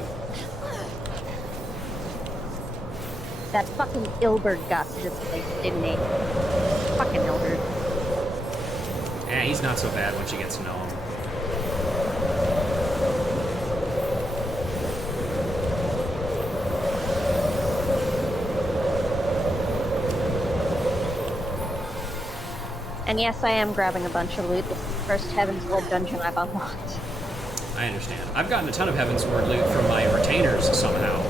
That fucking Ilbert got to this place, didn't he? Fucking Ilbert. Yeah, he's not so bad once you get to know him. And yes, I am grabbing a bunch of loot. This is the first Heavensward dungeon I've unlocked. I understand. I've gotten a ton of Heavensward loot from my retainers somehow.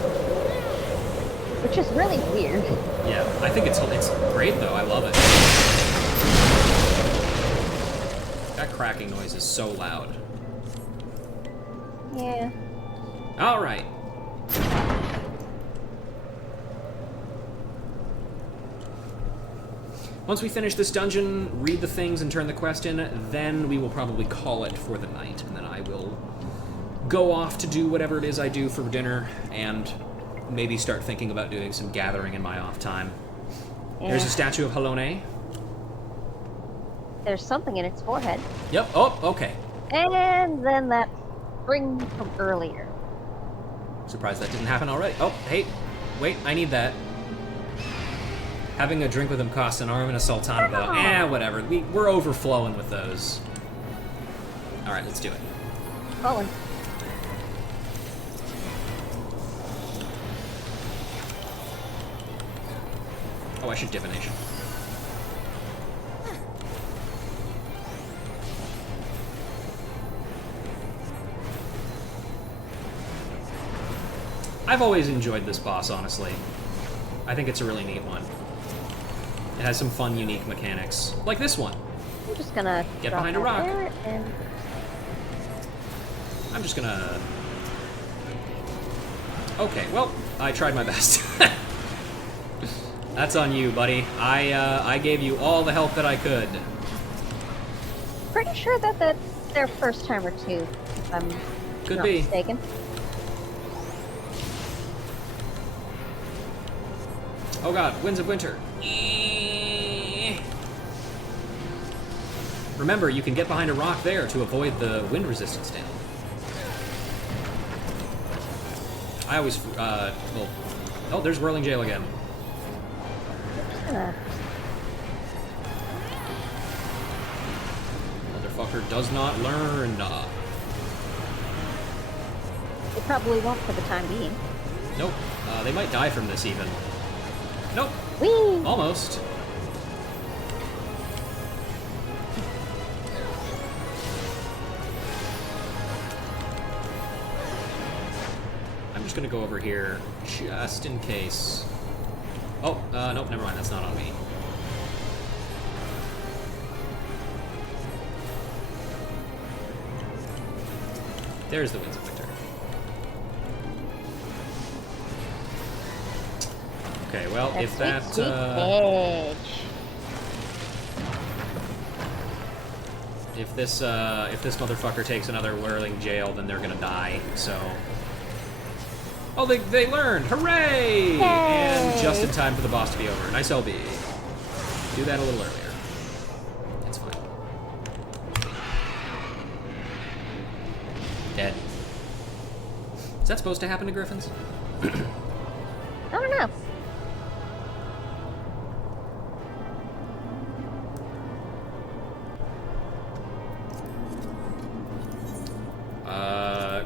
Which is really weird. Yeah, I think it's great though. I love it. That cracking noise is so loud. Yeah. All right. Once we finish this dungeon, read the things and turn the quest in, then we will probably call it for the night, and then I will go off to do whatever it is I do for dinner, and maybe start thinking about doing some gathering in my off time. Yeah. There's a statue of Halone. There's something in its forehead. Yep, oh, okay. And then that ring from earlier. Surprised that didn't happen already. Oh, hey, wait, I need that. Having a drink with him costs an arm and a sultana, though. Whatever. We're overflowing with those. All right, let's do it. Rolling. Oh, I should divination. I've always enjoyed this boss, honestly. I think it's a really neat one. It has some fun, unique mechanics, like this one. I'm just gonna get behind a rock. And... I'm just gonna... Okay, well, I tried my best. That's on you, buddy. I gave you all the help that I could. Pretty sure that that's their first time or two, if I'm not mistaken. Oh god, Winds of Winter. Remember, you can get behind a rock there to avoid the wind resistance down. I always, well, oh, there's Whirling Jail again. Motherfucker does not learn. They probably won't for the time being. Nope. They might die from this even. Nope. Whee! Almost. just gonna go over here just in case. Oh, nope, never mind, that's not on me. There's the Winds of Winter. Okay, well, if that, if this motherfucker takes another whirling jail, then they're gonna die, so... Oh, they learned! Hooray! Yay! And just in time for the boss to be over. Nice LB. Do that a little earlier. It's fine. Dead. Is that supposed to happen to griffins? I don't know.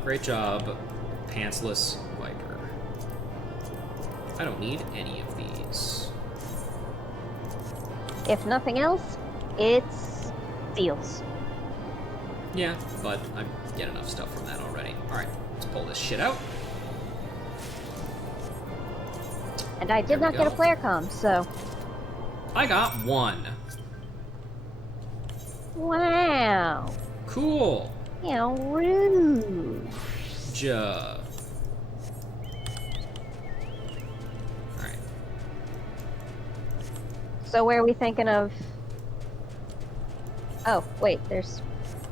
Great job, pantsless viper. I don't need any of these. If nothing else, it's seals. Yeah, but I get enough stuff from that already. Alright, let's pull this shit out. And I did not get a player comm, so... I got one. Wow. Cool. How rude. Alright. So where are we thinking of... Oh, wait, there's...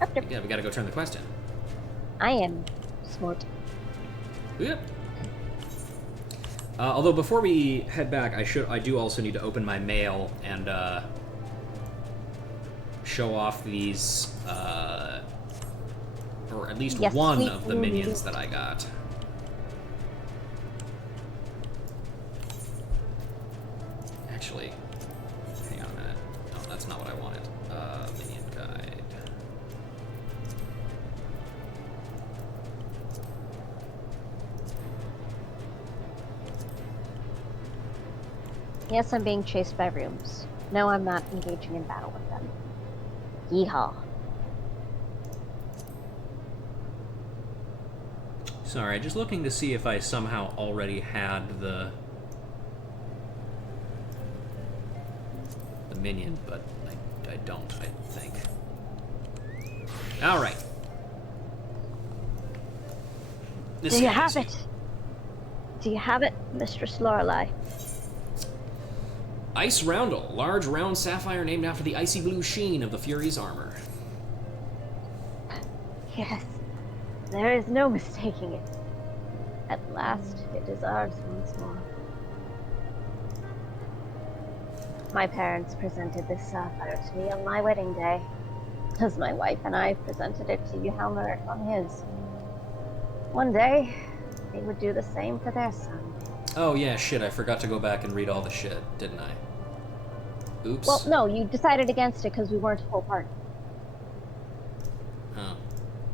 Up there. Yeah, we gotta go turn the quest in. I am smart. Yep. Although before we head back, I do also need to open my mail and show off these, or at least one of the minions that I got. Actually, hang on a minute. No, that's not what I wanted. Minion guide. Yes, I'm being chased by rooms. No, I'm not engaging in battle with them. Yeehaw. Sorry, just looking to see if I somehow already had the minion, but I don't, I think. Alright. Do you have it? Do you have it, Mistress Lorelei? Ice Roundel, large round sapphire named after the icy blue sheen of the Fury's armor. Yes. There is no mistaking it. At last, it is ours once more. My parents presented this sapphire to me on my wedding day, as my wife and I presented it to Helmeric on his. One day, they would do the same for their son. Oh yeah, shit, I forgot to go back and read all the shit, didn't I? Oops. Well, no, you decided against it because we weren't a full party. Oh.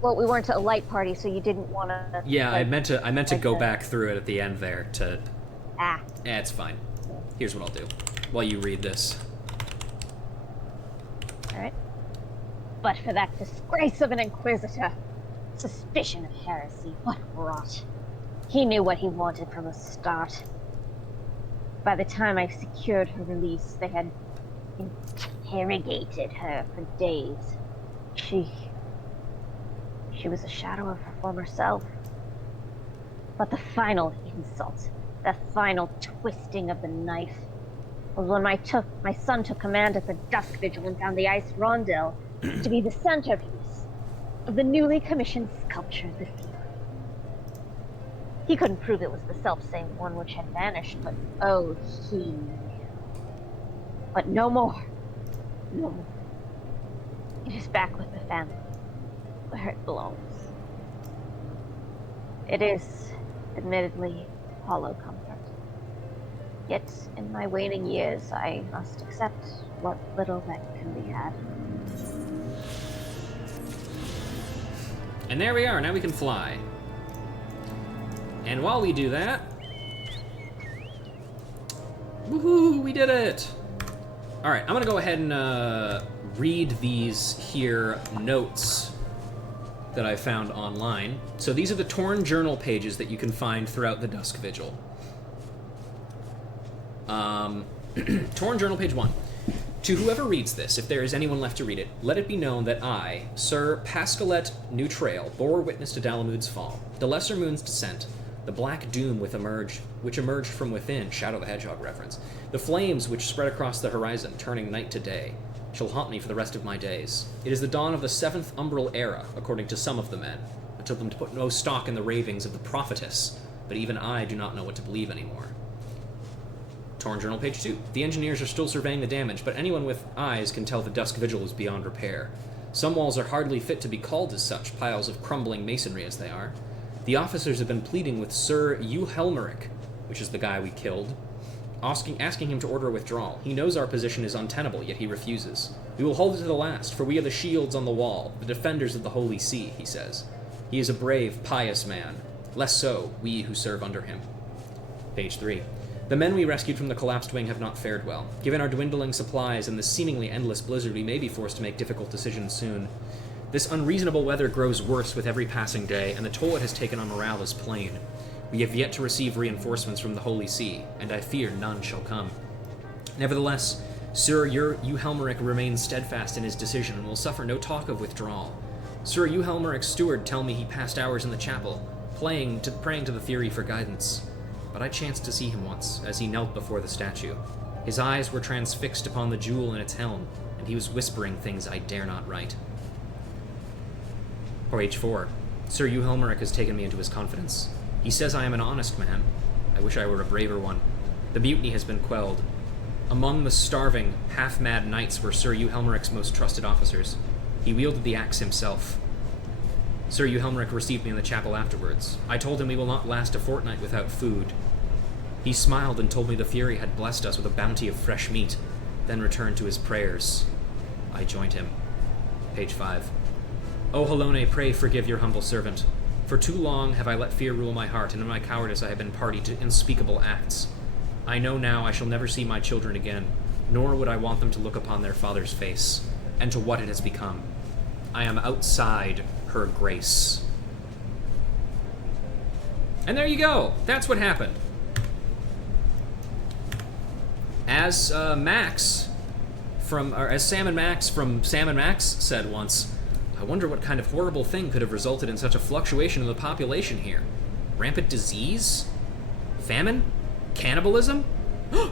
Well, we weren't a light party, so you didn't want to... Yeah, I meant to go back through it at the end there to... Ah. Yeah, it's fine. Here's what I'll do, while you read this. Alright. But for that disgrace of an Inquisitor, suspicion of heresy, what rot. He knew what he wanted from the start. By the time I secured her release, they had interrogated her for days. She was a shadow of her former self. But the final insult, the final twisting of the knife, was when my son took command at the Dusk Vigil and found the Ice Rondel to be the centerpiece of the newly commissioned sculpture of the Fury. He couldn't prove it was the self-same one which had vanished, but oh, he knew. But no more. No more. It is back with the family, where it belongs. It is, admittedly, hollow comfort. Yet, in my waning years, I must accept what little that can be had. And there we are, now we can fly. And while we do that... Woohoo, we did it! Alright, I'm gonna go ahead and read these here notes that I found online. So these are the torn journal pages that you can find throughout the Dusk Vigil. Torn journal, page 1. To whoever reads this, if there is anyone left to read it, let it be known that I, Sir Pascalet Neutrail, bore witness to Dalamud's fall, the Lesser Moon's descent, the black doom which emerged from within, Shadow the Hedgehog reference, the flames which spread across the horizon, turning night to day, shall haunt me for the rest of my days. It is the dawn of the 7th Umbral Era, according to some of the men. I told them to put no stock in the ravings of the prophetess, but even I do not know what to believe anymore. Torn journal, page 2. The engineers are still surveying the damage, but anyone with eyes can tell the Dusk Vigil is beyond repair. Some walls are hardly fit to be called as such, piles of crumbling masonry as they are. The officers have been pleading with Sir Helmeric, which is the guy we killed, asking him to order a withdrawal. He knows our position is untenable, yet he refuses. We will hold it to the last, for we are the shields on the wall, the defenders of the Holy See, he says. He is a brave, pious man. Less so, we who serve under him. Page 3. The men we rescued from the collapsed wing have not fared well. Given our dwindling supplies and the seemingly endless blizzard, we may be forced to make difficult decisions soon. This unreasonable weather grows worse with every passing day, and the toll it has taken on morale is plain. We have yet to receive reinforcements from the Holy See, and I fear none shall come. Nevertheless, Sir Helmeric remains steadfast in his decision and will suffer no talk of withdrawal. Sir Helmeric's steward tell me he passed hours in the chapel, praying to the Fury for guidance. But I chanced to see him once, as he knelt before the statue. His eyes were transfixed upon the jewel in its helm, and he was whispering things I dare not write. Page 4. Sir Helmeric has taken me into his confidence. He says I am an honest man. I wish I were a braver one. The mutiny has been quelled. Among the starving, half-mad knights were Sir Helmeric's most trusted officers. He wielded the axe himself. Sir Helmeric received me in the chapel afterwards. I told him we will not last a fortnight without food. He smiled and told me the Fury had blessed us with a bounty of fresh meat, then returned to his prayers. I joined him. Page 5. O Helone, pray forgive your humble servant. For too long have I let fear rule my heart, and in my cowardice I have been party to unspeakable acts. I know now I shall never see my children again, nor would I want them to look upon their father's face, and to what it has become. I am outside her grace. And there you go. That's what happened. As Sam and Max from Sam and Max said once, I wonder what kind of horrible thing could have resulted in such a fluctuation in the population here. Rampant disease? Famine? Cannibalism?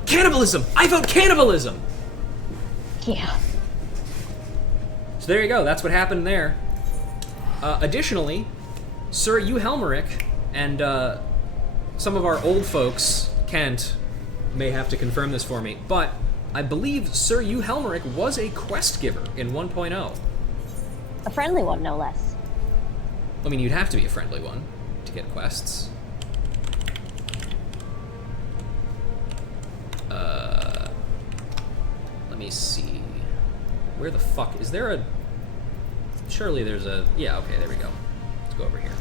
Cannibalism! I vote cannibalism! Yeah. So there you go, that's what happened there. Additionally, Sir Helmeric and some of our old folks, Kent, may have to confirm this for me, but I believe Sir Helmeric was a quest giver in 1.0. A friendly one, no less. I mean, you'd have to be a friendly one to get quests. Let me see. Where the fuck is there a... Surely there's a... Yeah, okay, there we go. Let's go over here.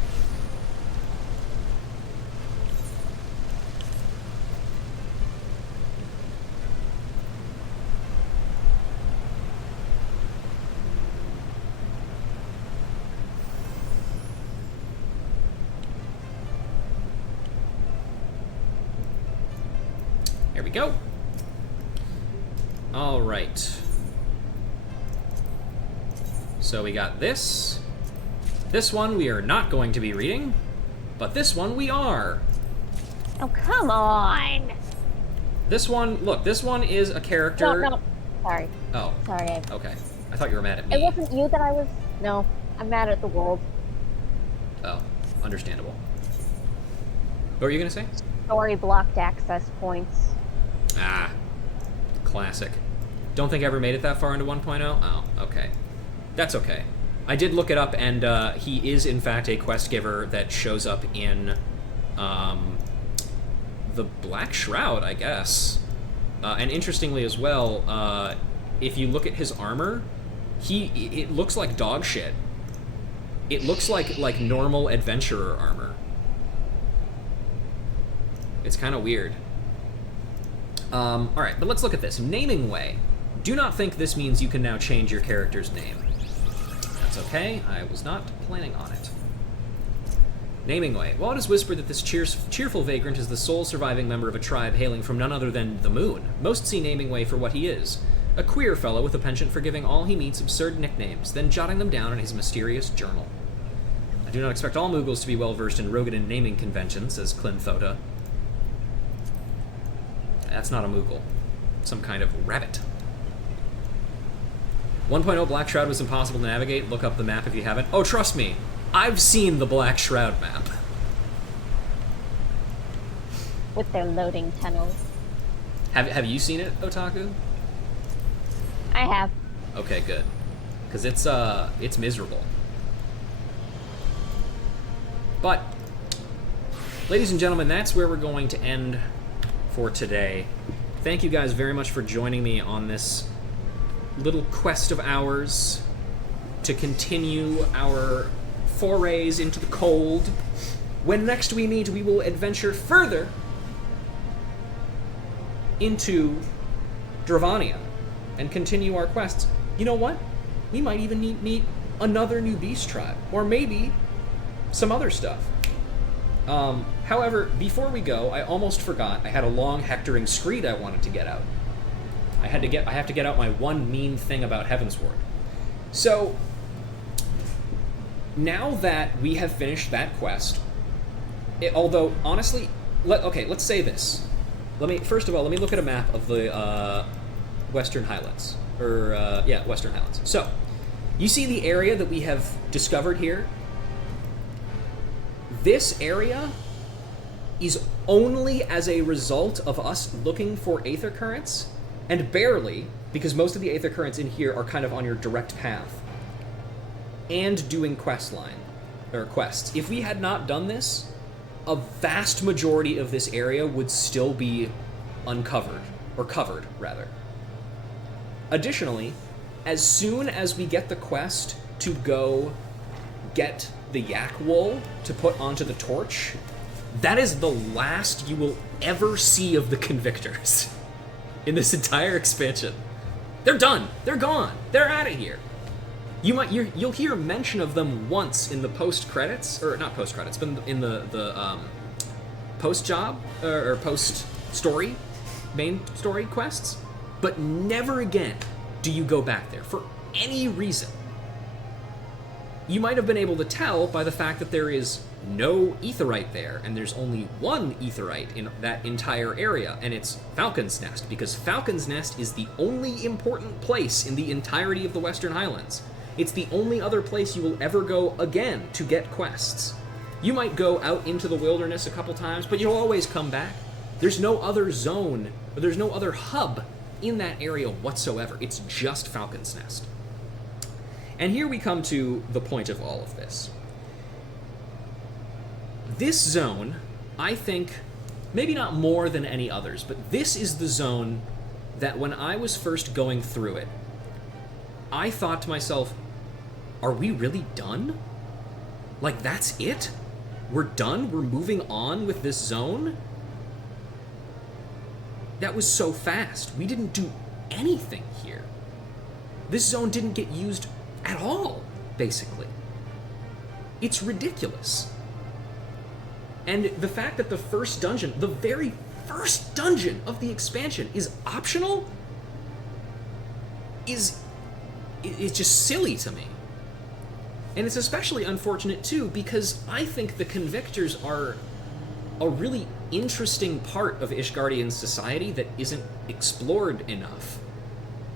There we go. All right. So we got this. This one we are not going to be reading, but this one we are. Oh, come on! This one, look, this one is a character... No. Sorry. Oh. Sorry. Okay. I thought you were mad at me. It wasn't you that I was... No, I'm mad at the world. Oh, understandable. What were you gonna say? Story blocked access points. Ah, classic. Don't think I ever made it that far into 1.0? Oh, okay. That's okay. I did look it up, and he is, in fact, a quest giver that shows up in the Black Shroud, I guess. And interestingly as well, if you look at his armor, it looks like dog shit. It looks like normal adventurer armor. It's kind of weird. Alright, but let's look at this. Naming way. Do not think this means you can now change your character's name. That's okay. I was not planning on it. Naming Way. While it is whispered that this cheerful vagrant is the sole surviving member of a tribe hailing from none other than the moon, most see Naming Way for what he is. A queer fellow with a penchant for giving all he meets absurd nicknames, then jotting them down in his mysterious journal. I do not expect all Moogles to be well versed in Rogadan naming conventions, says Clinthota. That's not a Moogle. Some kind of rabbit. 1.0 Black Shroud was impossible to navigate. Look up the map if you haven't. Oh, trust me, I've seen the Black Shroud map. With their loading tunnels. Have you seen it, Otaku? I have. Okay, good. Because it's miserable. But, ladies and gentlemen, that's where we're going to end for today. Thank you guys very much for joining me on this little quest of ours to continue our forays into the cold. When next we meet, we will adventure further into Dravania and continue our quests. You know what? We might even meet another new beast tribe, or maybe some other stuff. However, before we go, I almost forgot. I had a long hectoring screed I wanted to get out. I have to get out my one mean thing about Heavensward. So now that we have finished that quest, although honestly, let's say this. First of all, let me look at a map of the Western Highlands, Western Highlands. So you see the area that we have discovered here. This area is only as a result of us looking for aether currents, and barely, because most of the aether currents in here are kind of on your direct path, and doing quests. If we had not done this, a vast majority of this area would still be uncovered, or covered, rather. Additionally, as soon as we get the quest to go get the yak wool to put onto the torch, that is the last you will ever see of the Convictors in this entire expansion. They're done. They're gone. They're out of here. You'll hear mention of them once in the post credits, or not post credits, but in the post job or post story, main story quests, but never again do you go back there for any reason. You might have been able to tell by the fact that there is no aetherite there, and there's only one aetherite in that entire area, and it's Falcon's Nest, because Falcon's Nest is the only important place in the entirety of the Western Highlands. It's the only other place you will ever go again to get quests. You might go out into the wilderness a couple times, but you'll always come back. There's no other zone, or there's no other hub in that area whatsoever. It's just Falcon's Nest. And here we come to the point of all of this. This zone, I think, maybe not more than any others, but this is the zone that when I was first going through it, I thought to myself, are we really done? Like, that's it? We're done? We're moving on with this zone? That was so fast. We didn't do anything here. This zone didn't get used at all, basically. It's ridiculous. And the fact that the first dungeon, the very first dungeon of the expansion, is optional is just silly to me. And it's especially unfortunate, too, because I think the Convictors are a really interesting part of Ishgardian society that isn't explored enough.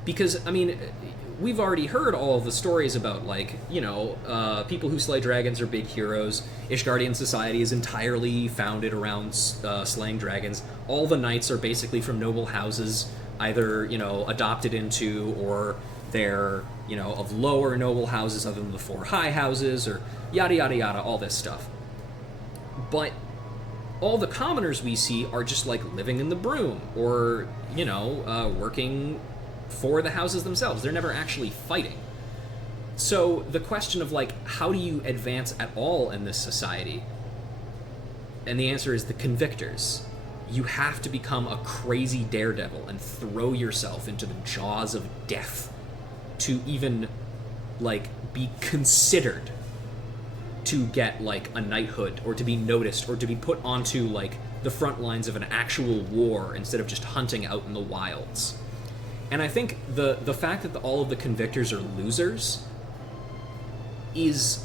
Because, I mean, we've already heard all the stories about, like, you know, people who slay dragons are big heroes. Ishgardian society is entirely founded around slaying dragons. All the knights are basically from noble houses, either, you know, adopted into, or they're, you know, of lower noble houses other than the four high houses, or yada yada yada, all this stuff. But all the commoners we see are just, like, living in the broom, or, you know, working for the houses themselves. They're never actually fighting. So the question of, like, how do you advance at all in this society? And the answer is the Convictors. You have to become a crazy daredevil and throw yourself into the jaws of death to even like, be considered to get, like, a knighthood, or to be noticed, or to be put onto, like, the front lines of an actual war instead of just hunting out in the wilds. And I think the fact that all of the convictors are losers is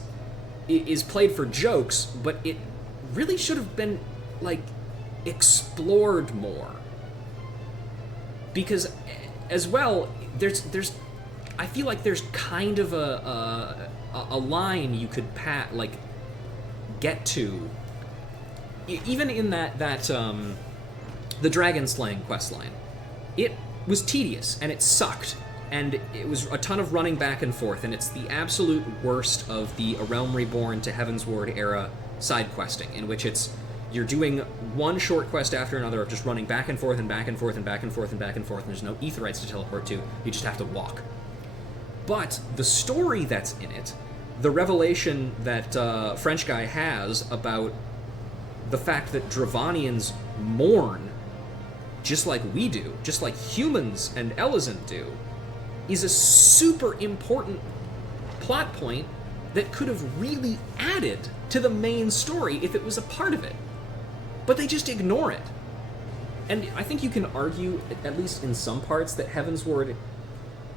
played for jokes, but it really should have been, like, explored more. Because, as well, there's I feel like there's kind of a line you could get to, even in that the dragon slaying quest line. It was tedious and it sucked, and it was a ton of running back and forth, and it's the absolute worst of the A Realm Reborn to Heavensward era side questing, in which you're doing one short quest after another of just running back and forth and back and forth and back and forth and back and forth, and there's no aetherites to teleport to, you just have to walk. But the story that's in it, the revelation that French guy has about the fact that Dravanians mourn just like we do, just like humans and Elezen do, is a super important plot point that could have really added to the main story if it was a part of it. But they just ignore it. And I think you can argue, at least in some parts, that Heavensward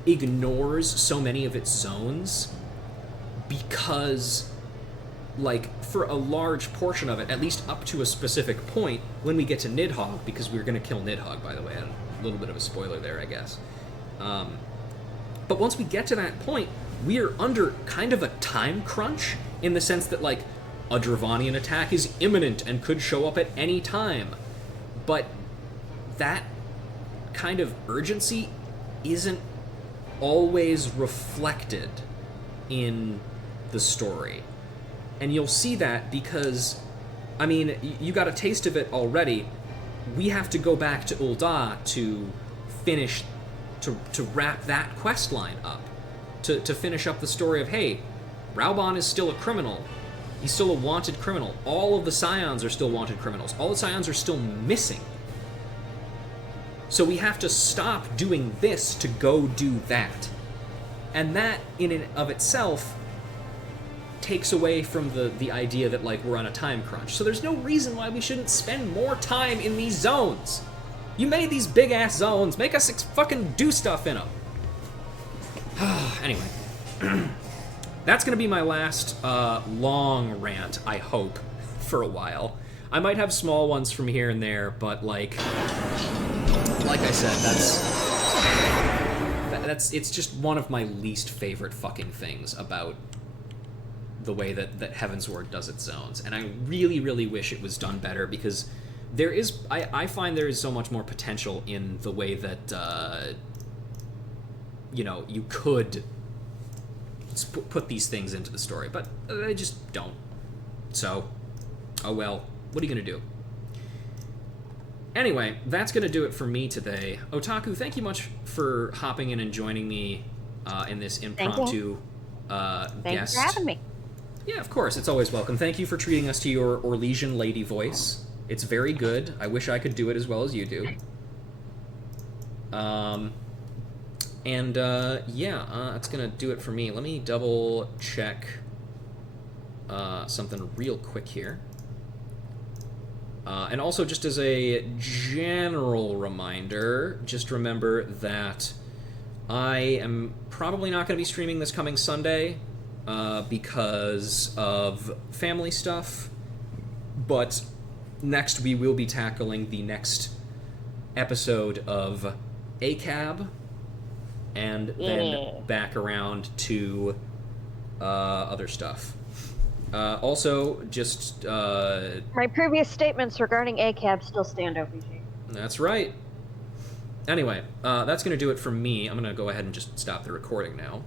ignores so many of its zones because, like, for a large portion of it, at least up to a specific point, when we get to Nidhogg, because we're going to kill Nidhogg, by the way, a little bit of a spoiler there, I guess. But once we get to that point, we are under kind of a time crunch, in the sense that, like, a Dravanian attack is imminent and could show up at any time. But that kind of urgency isn't always reflected in the story. And you'll see that because, I mean, you got a taste of it already. We have to go back to Ul'dah to finish, to wrap that quest line up. To finish up the story of, hey, Raubon is still a criminal. He's still a wanted criminal. All of the Scions are still wanted criminals. All the Scions are still missing. So we have to stop doing this to go do that. And that, in and of itself, takes away from the idea that, like, we're on a time crunch. So there's no reason why we shouldn't spend more time in these zones. You made these big-ass zones. Make us fucking do stuff in them. Anyway. That's going to be my last long rant, I hope, for a while. I might have small ones from here and there, but, like I said, it's just one of my least favorite fucking things about the way that Heavensward does its zones. And I really, really wish it was done better, because there is, I find there is so much more potential in the way that, you could put these things into the story, but they just don't. So, oh well, what are you gonna do? Anyway, that's gonna do it for me today. Otaku, thank you much for hopping in and joining me in this impromptu guest. Thanks for having me. Yeah, of course, it's always welcome. Thank you for treating us to your Orlesian lady voice. It's very good. I wish I could do it as well as you do. That's gonna do it for me. Let me double check something real quick here. And also, just as a general reminder, just remember that I am probably not going to be streaming this coming Sunday because of family stuff, but next we will be tackling the next episode of ACAB, and then back around to other stuff. Also, just... My previous statements regarding ACAB still stand, OPG. That's right. Anyway, that's going to do it for me. I'm going to go ahead and just stop the recording now.